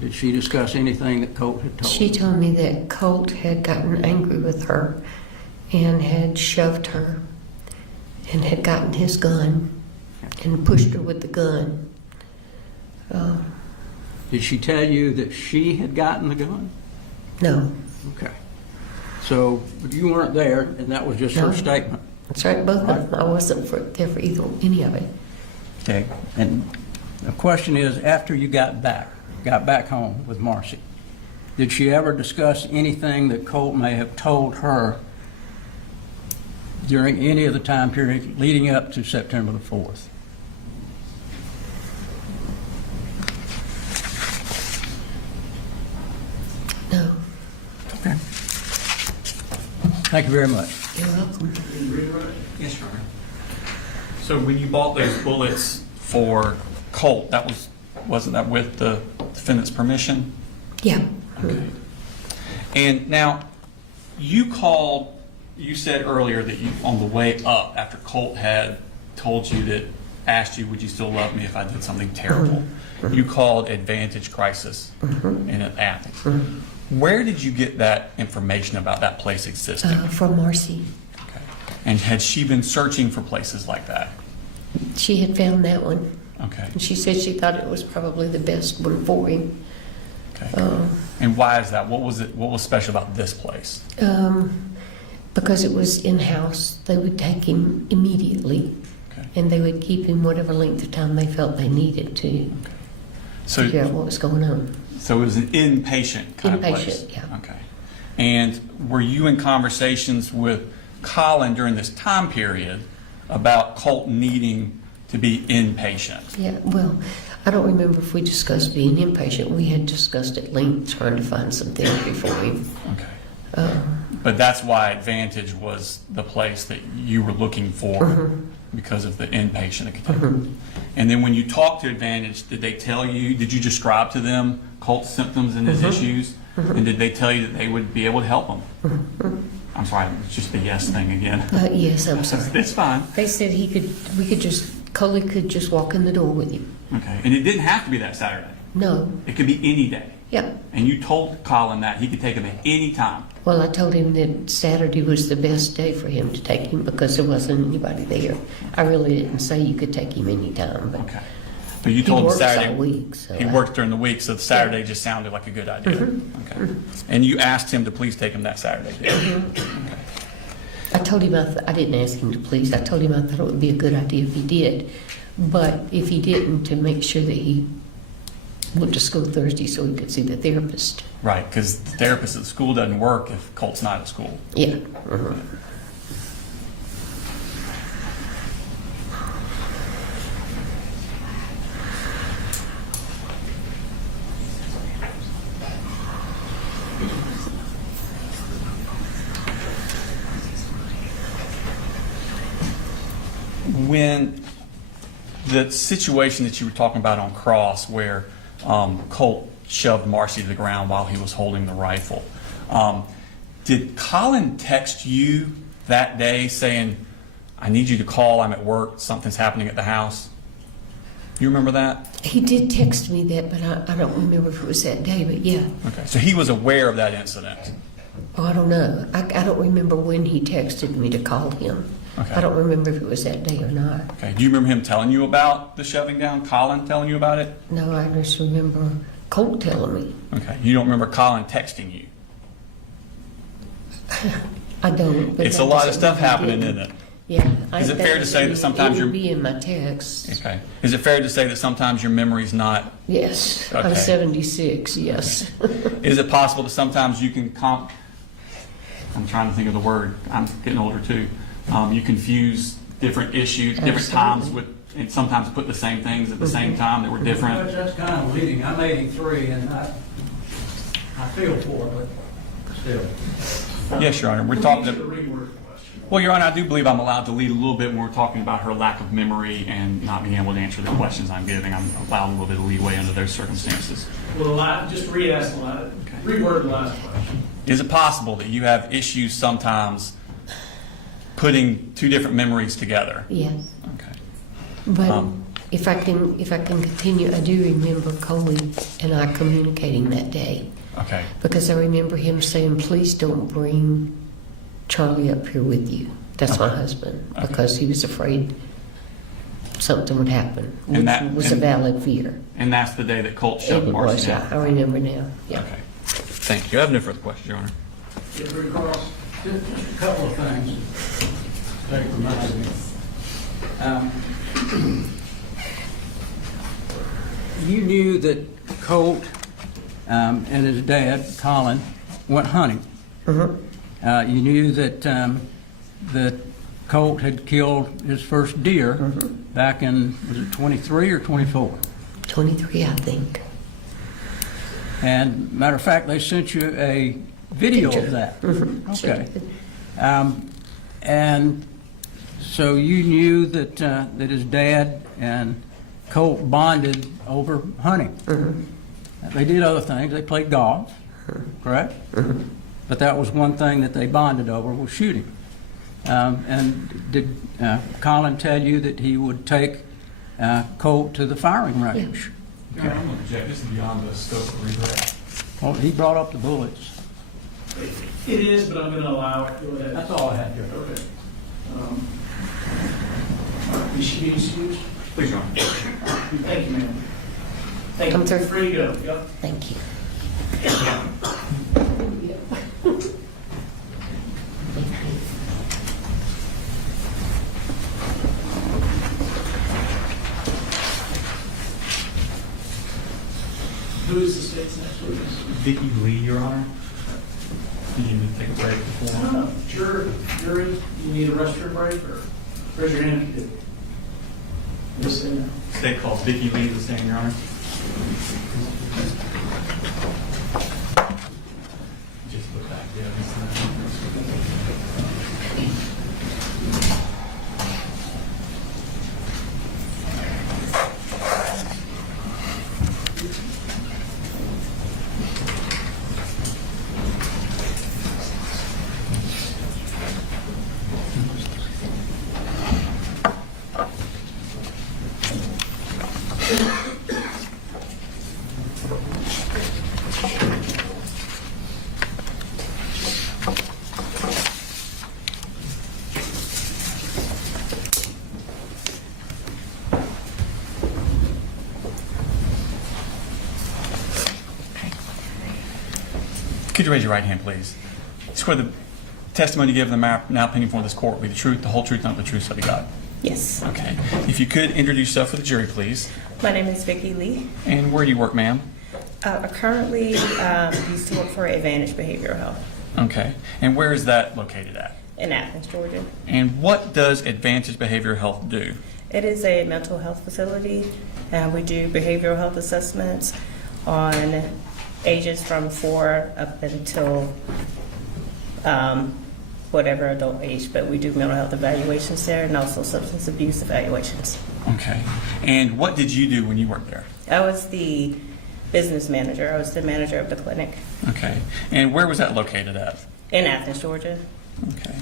did she discuss anything that Colt had told her? She told me that Colt had gotten angry with her and had shoved her and had gotten his gun and pushed her with the gun. Did she tell you that she had gotten the gun? No. Okay. So you weren't there, and that was just No. her statement? That's right, both of them. I wasn't there for any of it. Okay. And the question is, after you got back home with Marcy, did she ever discuss anything that Colt may have told her during any of the time period leading up to September the 4th? No. Okay. Thank you very much. You're welcome. Yes, Your Honor. So when you bought those bullets for Colt, wasn't that with the defendant's permission? Yeah. Okay. And now, you said earlier that you, on the way up, after Colt had told you that, asked you, would you still love me if I did something terrible, you called Advantage Crisis in Athens. Where did you get that information about that place existing? From Marcy. Okay. And had she been searching for places like that? She had found that one. Okay. And she said she thought it was probably the best one for him. Okay. And why is that? What was special about this place? Because it was in-house. They would take him immediately. Okay. And they would keep him whatever length of time they felt they needed to figure out what was going on. So it was an inpatient kind of place? Inpatient, yeah. Okay. And were you in conversations with Colin during this time period about Colt needing to be inpatient? Yeah, well, I don't remember if we discussed being inpatient. We had discussed at length trying to find some therapy for him. Okay. But that's why Advantage was the place that you were looking for because of the inpatient it could take. And then when you talked to Advantage, did you describe to them Colt's symptoms and his issues? And did they tell you that they would be able to help him? I'm sorry, it's just the yes thing again. Yes, I'm sorry. It's fine. They said Coley could just walk in the door with him. Okay. And it didn't have to be that Saturday. No. It could be any day. Yep. And you told Colin that he could take him at any time. Well, I told him that Saturday was the best day for him to take him because there wasn't anybody there. I really didn't say you could take him anytime, but Okay. But you told him works Saturday. all week, so he worked during the week, so Saturday just sounded like a good idea. Okay. And you asked him to please take him that Saturday, did you? Okay. I told him I didn't ask him to please. I told him I thought it would be a good idea if he did. But if he didn't, to make sure that he went to school Thursday so he could see the therapist. Right, because the therapist at the school doesn't work if Colt's not at school. Yeah. When the situation that you were talking about on Cross where Colt shoved Marcy to the ground while he was holding the rifle, did Colin text you that day saying, I need you to call, I'm at work, something's happening at the house? You remember that? He did text me that, but I don't remember if it was that day, but yeah. Okay, so he was aware of that incident. Oh, I don't know. I don't remember when he texted me to call him. Okay. I don't remember if it was that day or not. Okay, do you remember him telling you about the shoving down, Colin telling you about it? No, I just remember Colt telling me. Okay, you don't remember Colin texting you? I don't. But It's that a lot of doesn't stuff mean he happening, didn't. isn't it? Yeah. Is it fair to say that sometimes it you're- would be in my text. Okay. Is it fair to say that sometimes your memory's not? Yes, Okay. I'm 76, yes. Is it possible that sometimes you can I'm trying to think of the word, I'm getting older too. You confuse different issues, different times and sometimes put the same things at the same time that were different. That's kind of leading. I'm 83, and I feel for it, but still. Yes, Your Honor. We're talking. The reword question. Well, Your Honor, I do believe I'm allowed to lead a little bit when we're talking about her lack of memory and not being able to answer the questions I'm giving. I'm allowed a little bit of leeway under those circumstances. Well, just reword the last question. Is it possible that you have issues sometimes putting two different memories together. Yes. Okay. But if I can continue, I do remember Coley and I communicating that day. Okay. Because I remember him saying, please don't bring Charlie up here with you. That's my Okay. husband. Okay. Because he was afraid something would happen, And which that- was a and- valid fear. And that's the day that Colt showed It Marcy was, down? I remember now, yeah. Okay. Thank you. I have no further questions, Your Honor. Just a couple of things. Take reminded me. You knew that Colt and his dad, Colin, went hunting. Mm-hmm. You knew that Colt had killed his first deer back in, was it 23 or 24? 23, I think. And matter of fact, they sent you a video of that. Okay. And so you knew that that his dad and Colt bonded over hunting. They did other things. They played golf, correct? But that was one thing that they bonded over, was shooting. And did Colin tell you that he would take Colt to the firing range? Your Honor, I'm going to object. This is beyond the scope of regret. Well, he brought up the bullets. It is, but I'm going to allow it. Go ahead. That's all I had, Joe. Okay. You should be excused. Please, Your Honor. Thank you, ma'am. Thank Come you. through. Free to go. Yep. Thank you. Who is the state's next witness? Vicki Lee, Your Honor. Do you need to take a break before? No, jury, you need a restroom break, or raise your hand if you do. Yes, say no. State calls Vicki Lee to the stand, Your Honor. Just look back, yeah. Could you raise your right hand, please? Swear the testimony you give in the now pending before this court will be the truth, the whole truth, not the truth, so help you God. Yes. Okay. If you could introduce yourself for the jury, please. My name is Vicki Lee. And where do you work, ma'am? I currently used to work for Advantage Behavioral Health Okay. And where is that located at? in Athens, Georgia. And what does Advantage Behavioral Health do? It is a mental health facility, and we do behavioral health assessments on ages from 4 up until whatever adult age, but we do mental health evaluations there and also substance abuse evaluations. Okay. And what did you do when you worked there? I was the business manager. I was the manager of the clinic Okay. And where was that located at? in Athens, Georgia. Okay.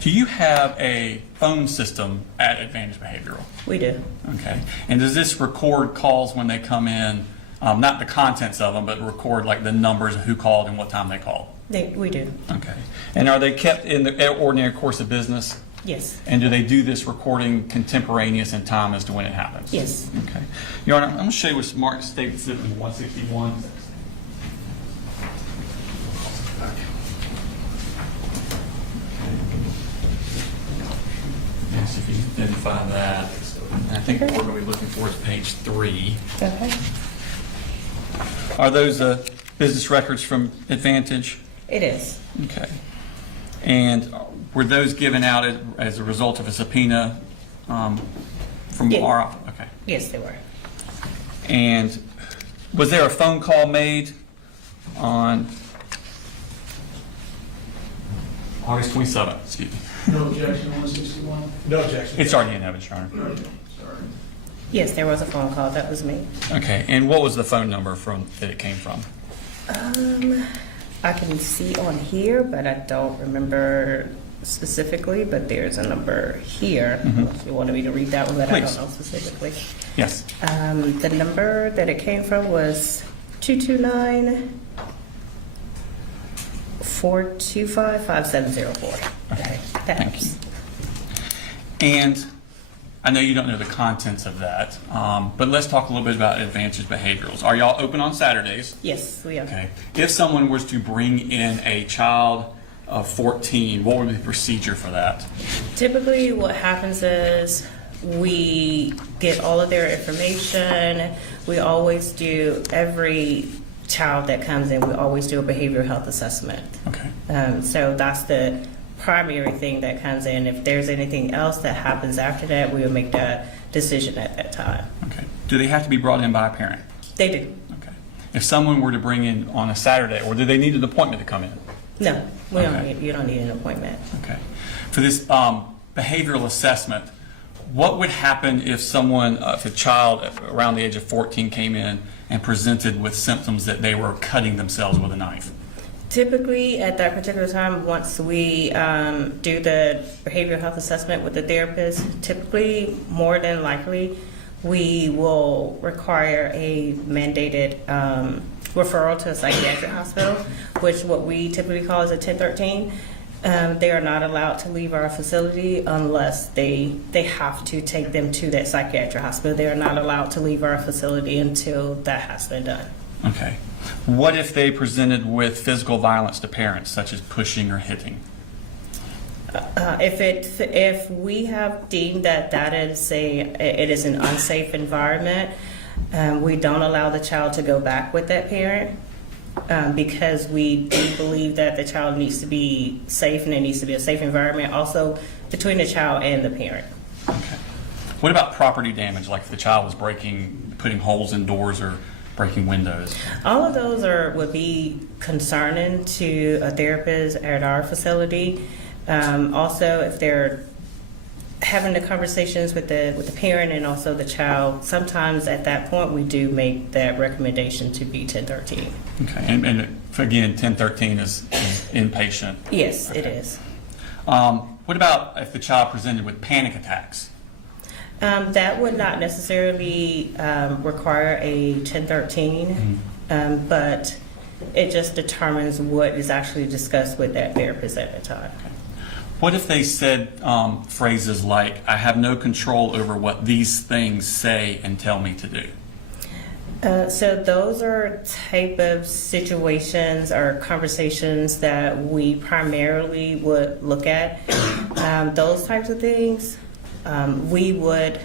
Do you have a phone system at Advantage Behavioral? We do. Okay. And does this record calls when they come in, not the contents of them, but record like the numbers of who called and what time they called? We do. Okay. And are they kept in the ordinary course of business? Yes. And do they do this recording contemporaneous in time as to when it happens? Yes. Okay. Your Honor, I'm going to show you what Mark states in 161. Yes, if you identify that. And I think what we're going to be looking for is page 3. Okay. Are those business records from Advantage? It is. Okay. And were those given out as a result of a subpoena from Yeah. our office? Okay. Yes, they were. And was there a phone call made on August 27th? Excuse me. No objection, 161? No objection. It's already in evidence, Your Honor. Sorry. Yes, there was a phone call. That was me. Okay. And what was the phone number that it came from? I can see on here, but I don't remember specifically, but there's a number here. If you wanted me to read that one, but I Please. don't know specifically. Yes. The number that it came from was 229-425-5704. Okay. Thanks. And I know you don't know the contents of that, but let's talk a little bit about advantage behaviorals. Are y'all open on Saturdays? Yes, we are. Okay. If someone was to bring in a child of 14, what would be the procedure for that? Typically, what happens is we get all of their information. We always do, every child that comes in, we always do a behavioral health assessment. Okay. So that's the primary thing that comes in. If there's anything else that happens after that, we will make that decision at that time. Okay. Do they have to be brought in by a parent? They do. Okay. If someone were to bring in on a Saturday, or do they need an appointment to come in? No, we don't Okay. need, you don't need an appointment. Okay. For this behavioral assessment, what would happen if someone, if a child around the age of 14 came in and presented with symptoms that they were cutting themselves with a knife? Typically, at that particular time, once we do the behavioral health assessment with the therapist, typically, more than likely, we will require a mandated referral to a psychiatric hospital, which what we typically call is a 1013. They are not allowed to leave our facility unless they have to take them to that psychiatric hospital. They are not allowed to leave our facility until that has been done. Okay. What if they presented with physical violence to parents, such as pushing or hitting? If we have deemed that it is an unsafe environment, we don't allow the child to go back with that parent because we do believe that the child needs to be safe and it needs to be a safe environment also between the child and the parent. Okay. What about property damage, like if the child was putting holes in doors or breaking windows? All of those would be concerning to a therapist at our facility. Also, if they're having the conversations with the parent and also the child, sometimes at that point we do make that recommendation to be 1013. Okay. And again, 1013 is inpatient. Yes, Okay. it is. What about if the child presented with panic attacks? That would not necessarily require a 1013, but it just determines what is actually discussed with that therapist at the time. What if they said phrases like, I have no control over what these things say and tell me to do? So those are type of situations or conversations that we primarily would look at. Those types of things, we would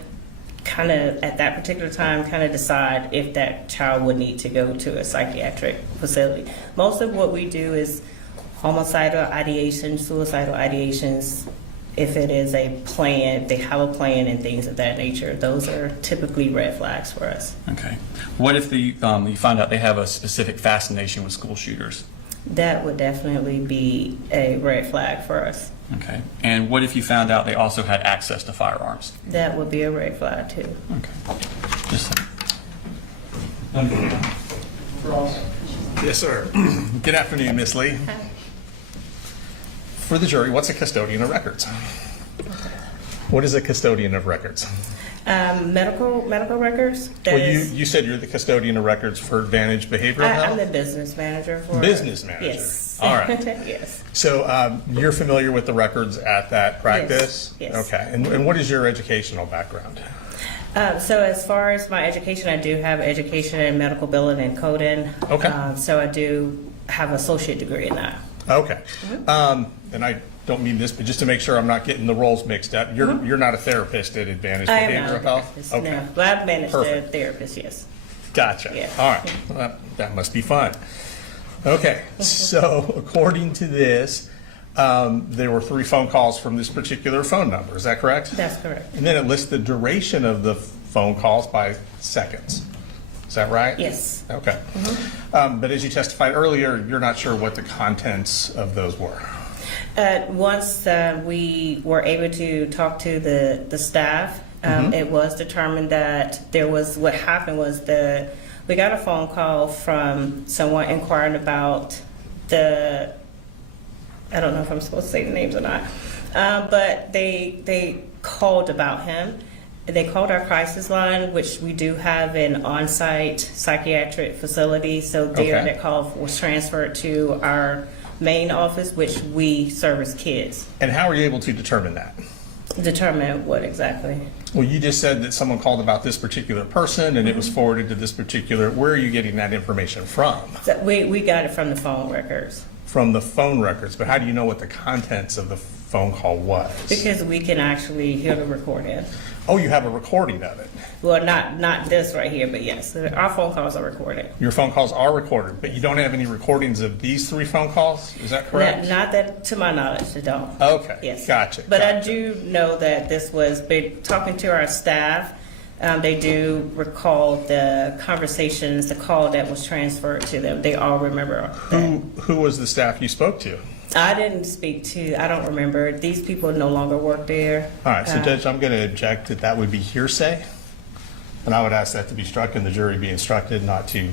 kind of, at that particular time, kind of decide if that child would need to go to a psychiatric facility. Most of what we do is homicidal ideation, suicidal ideations. If it is a plan, they have a plan and things of that nature, those are typically red flags for us. Okay. What if you find out they have a specific fascination with school shooters? That would definitely be a red flag for us. Okay. And what if you found out they also had access to firearms? That would be a red flag too. Okay. Just Ross? Yes, sir. Good afternoon, Miss Lee. For the jury, what's a custodian of records? What is a custodian of records? Medical records. Well, you said you're the custodian of records for Advantage Behavioral Health? I'm the business manager for Business manager. Yes. All right. Yes. So you're familiar with the records at that practice? Yes. Okay. And what is your educational background? So as far as my education, I do have education in medical billing and coding. Okay. So I do have an associate degree in that. Okay. And I don't mean this, but just to make sure I'm not getting the roles mixed up, you're not a therapist at Advantage I am not Behavioral a Health? therapist, Okay. no. But I've managed a Perfect. therapist, yes. Gotcha. Yeah. All right. Well, that must be fun. Okay. So according to this, there were 3 phone calls from this particular phone number. Is that correct? That's correct. And then it lists the duration of the phone calls by seconds. Is that right? Yes. Okay. But as you testified earlier, you're not sure what the contents of those were. Once we were able to talk to the staff, it was determined that what happened was we got a phone call from someone inquiring about the I don't know if I'm supposed to say the names or not, but they called about him. They called our crisis line, which we do have an on-site psychiatric facility. So there, Okay. that call was transferred to our main office, which we service kids. And how are you able to determine that? Determine what exactly? Well, you just said that someone called about this particular person and it was forwarded to this particular, where are you getting that information from? So we got it from the phone records. From the phone records, but how do you know what the contents of the phone call was? Because we can actually hear the recording. Oh, you have a recording of it. Well, not this right here, but yes, our phone calls are recorded. Your phone calls are recorded, but you don't have any recordings of these 3 phone calls? Is that correct? Not that, to my knowledge, I don't. Okay. Yes. Gotcha. But I gotcha. do know that this was, talking to our staff, they do recall the conversations, the call that was transferred to them. They all remember that. Who was the staff you spoke to? I didn't speak to, I don't remember. These people no longer work there. All right, so Judge, I'm going to object that that would be hearsay. And I would ask that to be struck and the jury be instructed not to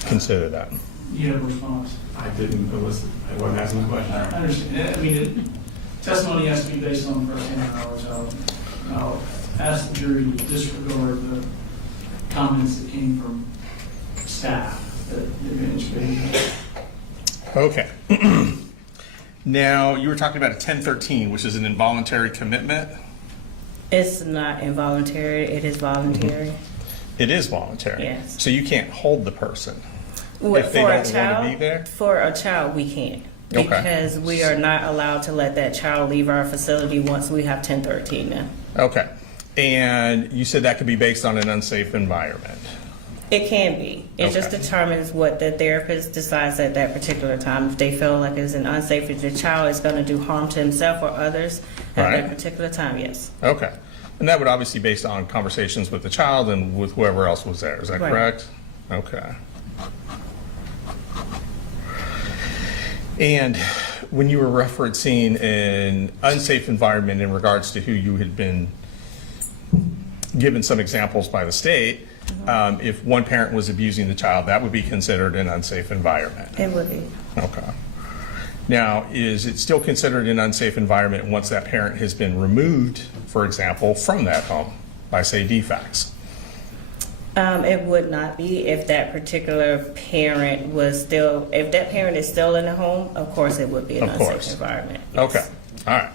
consider that. You have a response? I didn't, I wasn't asking the question. I understand. I mean, testimony has to be based on first-hand knowledge. I'll ask the jury to disregard the comments that came from staff that administrated. Okay. Now, you were talking about a 1013, which is an involuntary commitment. It's not involuntary, it is voluntary. It is voluntary. Yes. So you can't hold the person Well, if they for don't a want to child, be there? For a child, we can't. Okay. Because we are not allowed to let that child leave our facility once we have 1013 now. Okay. And you said that could be based on an unsafe environment. It can be. It just Okay. determines what the therapist decides at that particular time. If they feel like it's an unsafe, if the child is going to do harm to himself or others at Right. that particular time, yes. Okay. And that would obviously be based on conversations with the child and with whoever else was there. Is that Right. correct? Okay. And when you were referencing an unsafe environment in regards to who you had been given some examples by the state, if one parent was abusing the child, that would be considered an unsafe environment. It would be. Okay. Now, is it still considered an unsafe environment once that parent has been removed, for example, from that home by, say, DFACS? It would not be if that particular parent was still, if that parent is still in the home, of course it would be an Of unsafe course. environment. Yes. Okay. All right.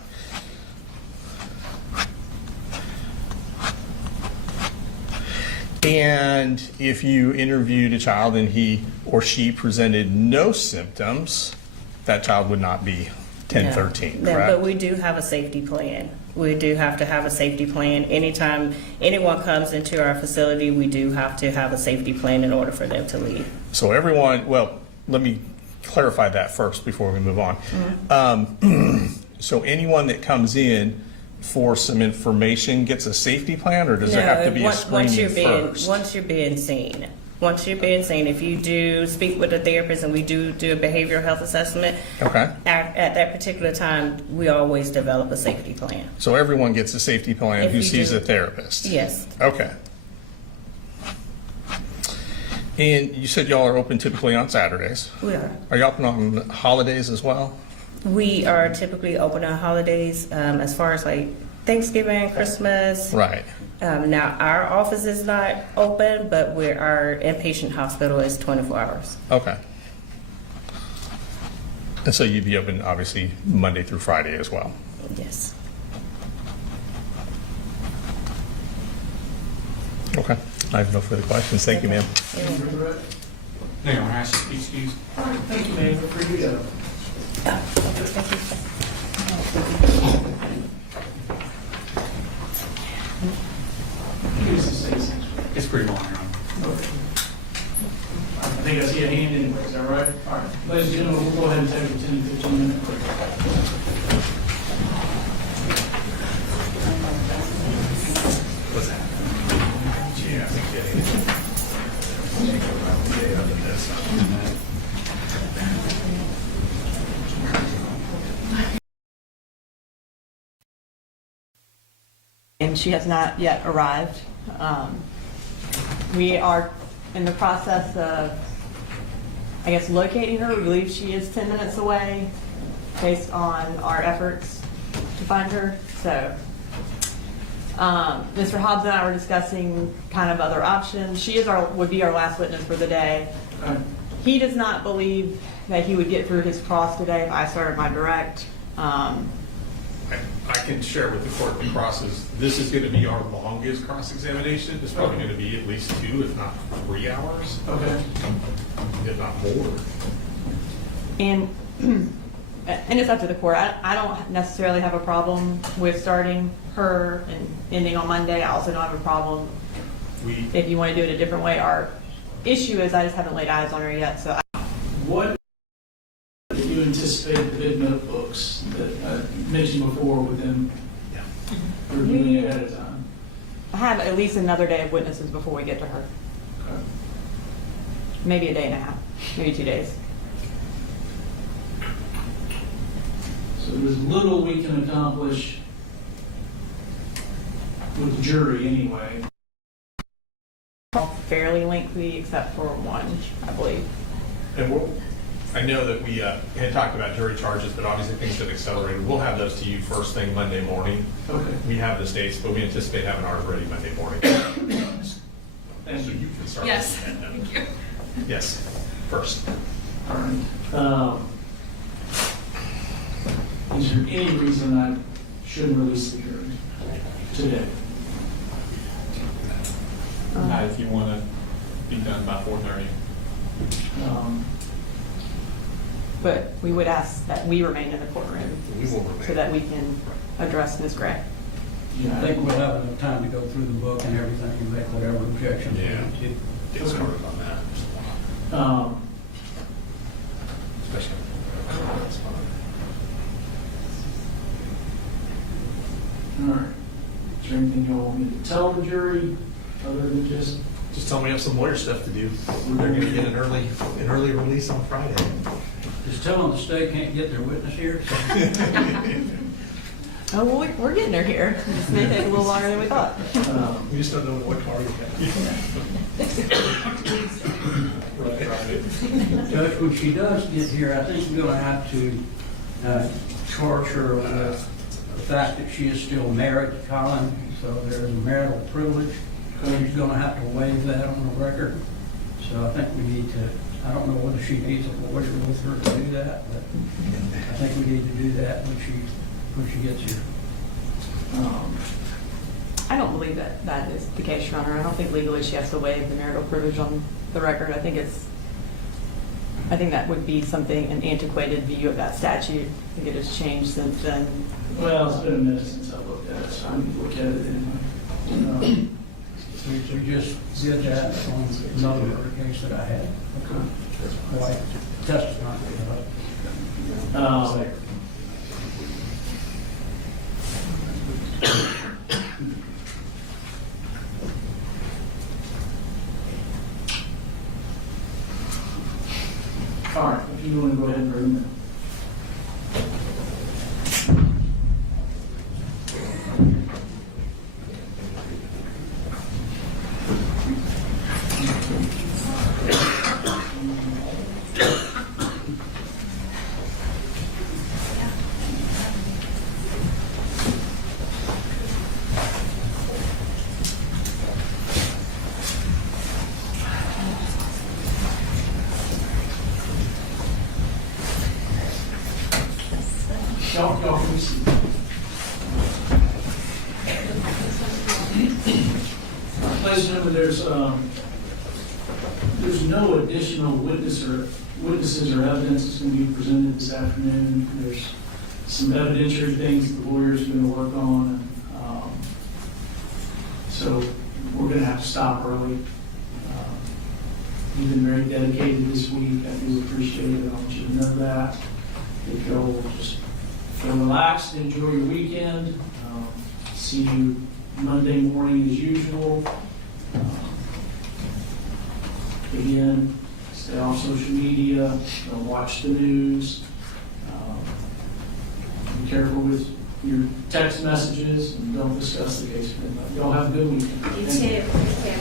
And if you interviewed a child and he or she presented no symptoms, that child would not be 1013, No, correct? but we do have a safety plan. We do have to have a safety plan. Anytime anyone comes into our facility, we do have to have a safety plan in order for them to leave. So everyone, well, let me clarify that first before we move on. So anyone that comes in for some information gets a safety plan, or does there have to be a screening first? Once you're being seen. Once you're being seen, if you do speak with a therapist and we do a behavioral health assessment, Okay. at that particular time, we always develop a safety plan. So everyone gets a safety plan If who you sees do. a therapist? Yes. Okay. And you said y'all are open typically on Saturdays. We are. Are you open on holidays as well? We are typically open on holidays, as far as like Thanksgiving, Christmas. Right. Now, our office is not open, but our inpatient hospital is 24 hours. Okay. And so you'd be open, obviously, Monday through Friday as well? Yes. Okay. I have no further questions. Thank you, ma'am. No, you want to ask, excuse? All right, thank you, man, for your It's pretty long, Your Honor. I think I see a hand anyway, is that right? All right, ladies and gentlemen, we'll go ahead and take a 10, 15-minute break. What's that? Yeah, I think And she has not yet arrived. We are in the process of, I guess, locating her. We believe she is 10 minutes away. based on our efforts to find her. So Mr. Hobbs and I were discussing kind of other options. She would be our last witness for the day. Okay. He does not believe that he would get through his cross today if I started my direct. I can share with the court the crosses. This is going to be our longest cross-examination. It's probably going to be at least 2, if not 3 hours, Okay. if not more. And it's up to the court. I don't necessarily have a problem with starting her and ending on Monday. I also don't have a problem if you want to do it a different way. Our issue is I just haven't laid eyes on her yet. So What do you anticipate the bid notebooks that I mentioned before with them reviewing ahead of time? I have at least another day of witnesses before we get to her. Okay. Maybe a day and a half, maybe 2 days. So there's little we can accomplish with the jury anyway. Fairly lengthy, except for one, I believe. And I know that we had talked about jury charges, but obviously things have accelerated. We'll have those to you first thing Monday morning. Okay. We have the dates, but we anticipate having ours ready Monday morning. Thank So you. you can start. Yes. Thank you. Yes, first. All right. Is there any reason I shouldn't release the jury today? If you want to be done by 4:30. But we would ask that we remain in the courtroom We will remain. so that we can address Ms. Gray. I think we'll have enough time to go through the book and everything and make whatever objections we Yeah. need to. Get started on that. Especially. That's fine. All right. Is there anything you want me to tell the jury other than just? Just tell me I have some lawyer stuff to do. They're going to get an early release on Friday. Just tell them the state can't get their witness here. Oh, well, we're getting her here. This may take a little longer than we thought. We just don't know what car you have. Judge, when she does get here, I think we're going to have to charge her with the fact that she is still married to Colin, so there is a marital privilege. She's going to have to waive that on the record. So I think we need to, I don't know whether she needs a lawyer with her to do that, but I think we need to do that when she gets here. I don't believe that that is the case, Your Honor. I don't think legally she has to waive the marital privilege on the record. I think that would be something, an antiquated view of that statute. I think it has changed since then. Well, it's been a minute since I looked at it, so I need to look at it anyway. We just did that on another case that I had. Like testifying about. All right, if you want to go ahead and bring them. Y'all can see. Ladies and gentlemen, there's no additional witnesses or evidence that's going to be presented this afternoon. There's some evidentiary things the lawyers are going to work on. So we're going to have to stop early. You've been very dedicated this week. I do appreciate it. I want you to know that. If you'll just feel relaxed, enjoy your weekend. See you Monday morning as usual. Again, stay off social media, don't watch the news. Be careful with your text messages and don't discuss the case. Y'all have a good weekend. You Thank too. you. Take care.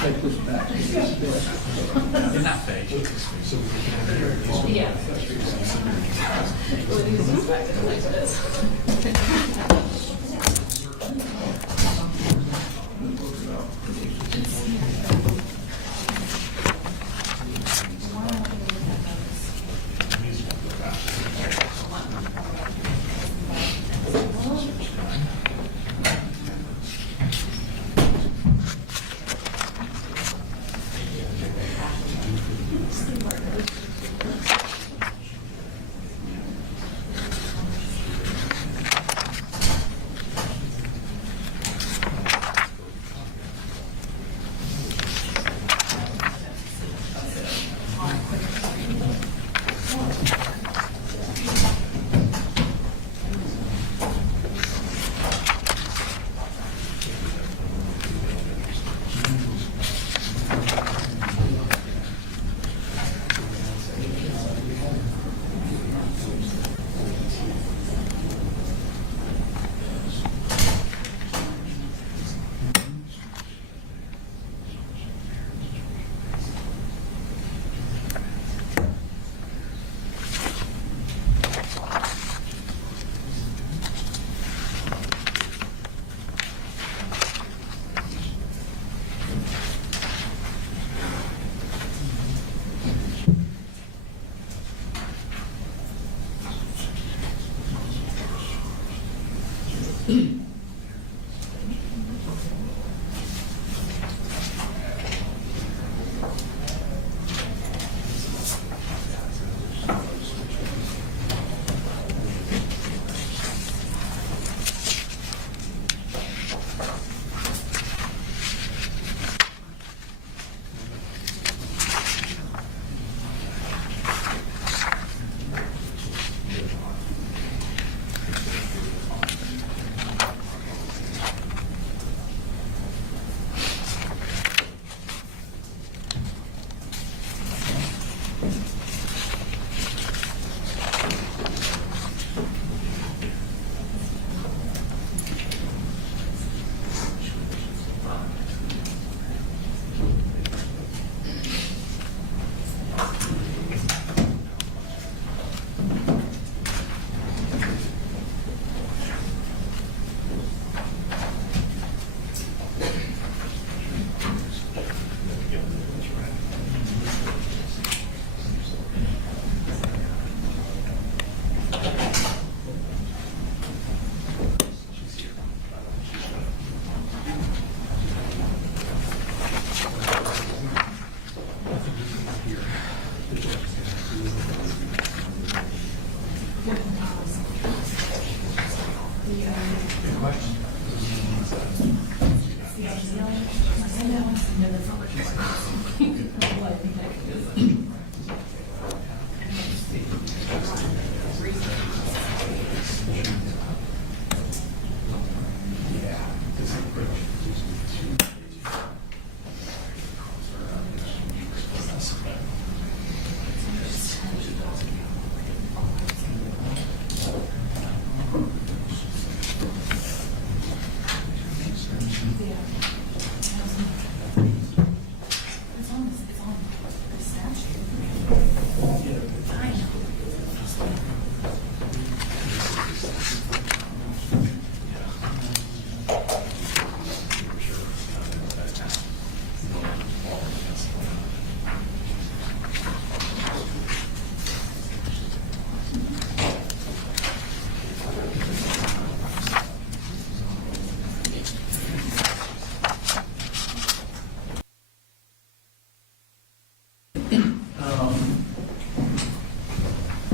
Take this back. In that phase. Yeah.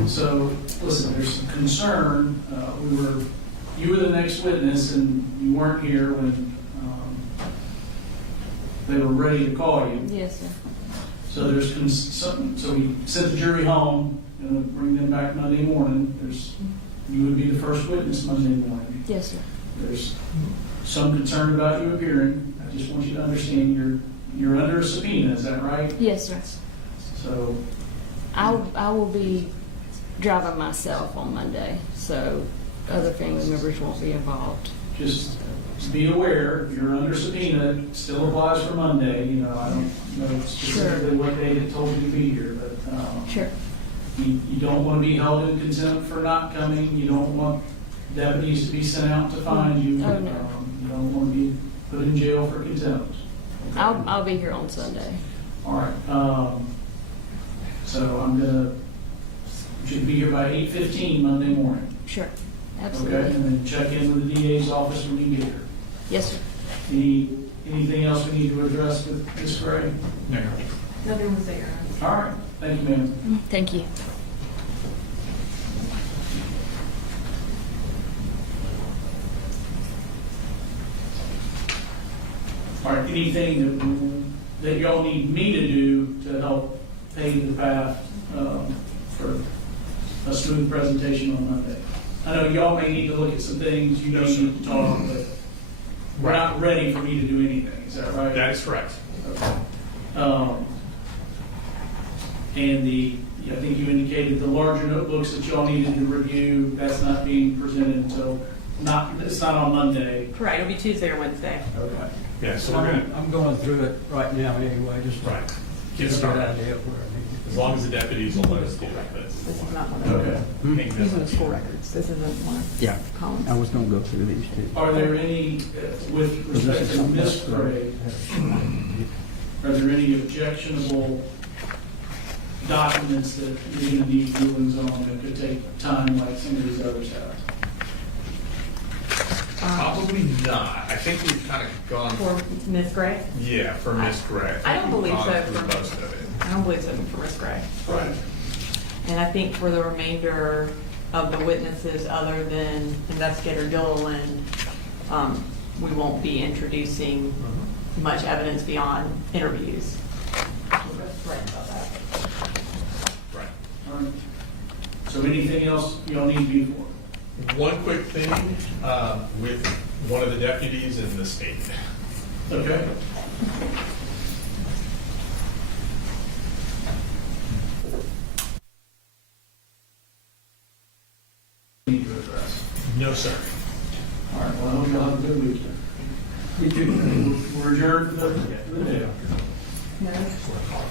So, listen, there's some concern. You were the next witness, and you weren't here when they were ready to call you. Yes, sir. So there's so we sent the jury home, and bring them back Monday morning. You would be the first witness Monday morning. Yes, sir. There's some concern about you appearing. I just want you to understand you're under a subpoena, is that right? Yes, sir. So I will be driving myself on Monday, so other family members won't be involved. just be aware, you're under subpoena, it still applies for Monday, you know, I don't know specifically what day they told you to be here, but, Sure. you don't want to be held in contempt for not coming, you don't want deputies to be sent out to find you. Oh, no. You don't want to be put in jail for contempt. I'll be here on Sunday. All right, so I'm gonna, you should be here by 8:15 Monday morning. Sure. Okay, Absolutely. and then check in with the DA's office when you get here. Yes, sir. Anything else we need to address with Ms. Gray? Nothing was there. All right, thank you, ma'am. Thank you. All right, anything that y'all need me to do to help pave the path for a smooth presentation on Monday? I know y'all may need to look at some things, you know, need to talk, but we're not ready for me to do anything, is that right? That is correct. Okay. And I think you indicated the larger notebooks that y'all needed to review, that's not being presented until, it's not on Monday. Correct, it'll be Tuesday or Wednesday. Okay. Yeah, so we're gonna, I'm going through it right now anyway, just to right, get get a good started. idea of where I need to As long as the deputies will let us do it. This is not one of them. Okay. These are the school records. This isn't one of Yeah. Colin's. I was gonna go through these two. Are there any, with respect to Ms. Gray, are there any objectionable documents that you're going to need rulings on that could take time like some of these others have? Probably not. I think we've kind of gone, For Ms. Gray? yeah, for Ms. Gray. I don't believe so. Through most of it. I don't believe so for Ms. Gray. Right. And I think for the remainder of the witnesses, other than Investigator Gilliland, we won't be introducing much evidence beyond interviews. Right about that. Right. All right. So anything else y'all need me for? One quick thing with one of the deputies in the state. Okay. Need to address. No, sir. All right, well, I hope y'all have a good weekend. We're adjourned for the day. No.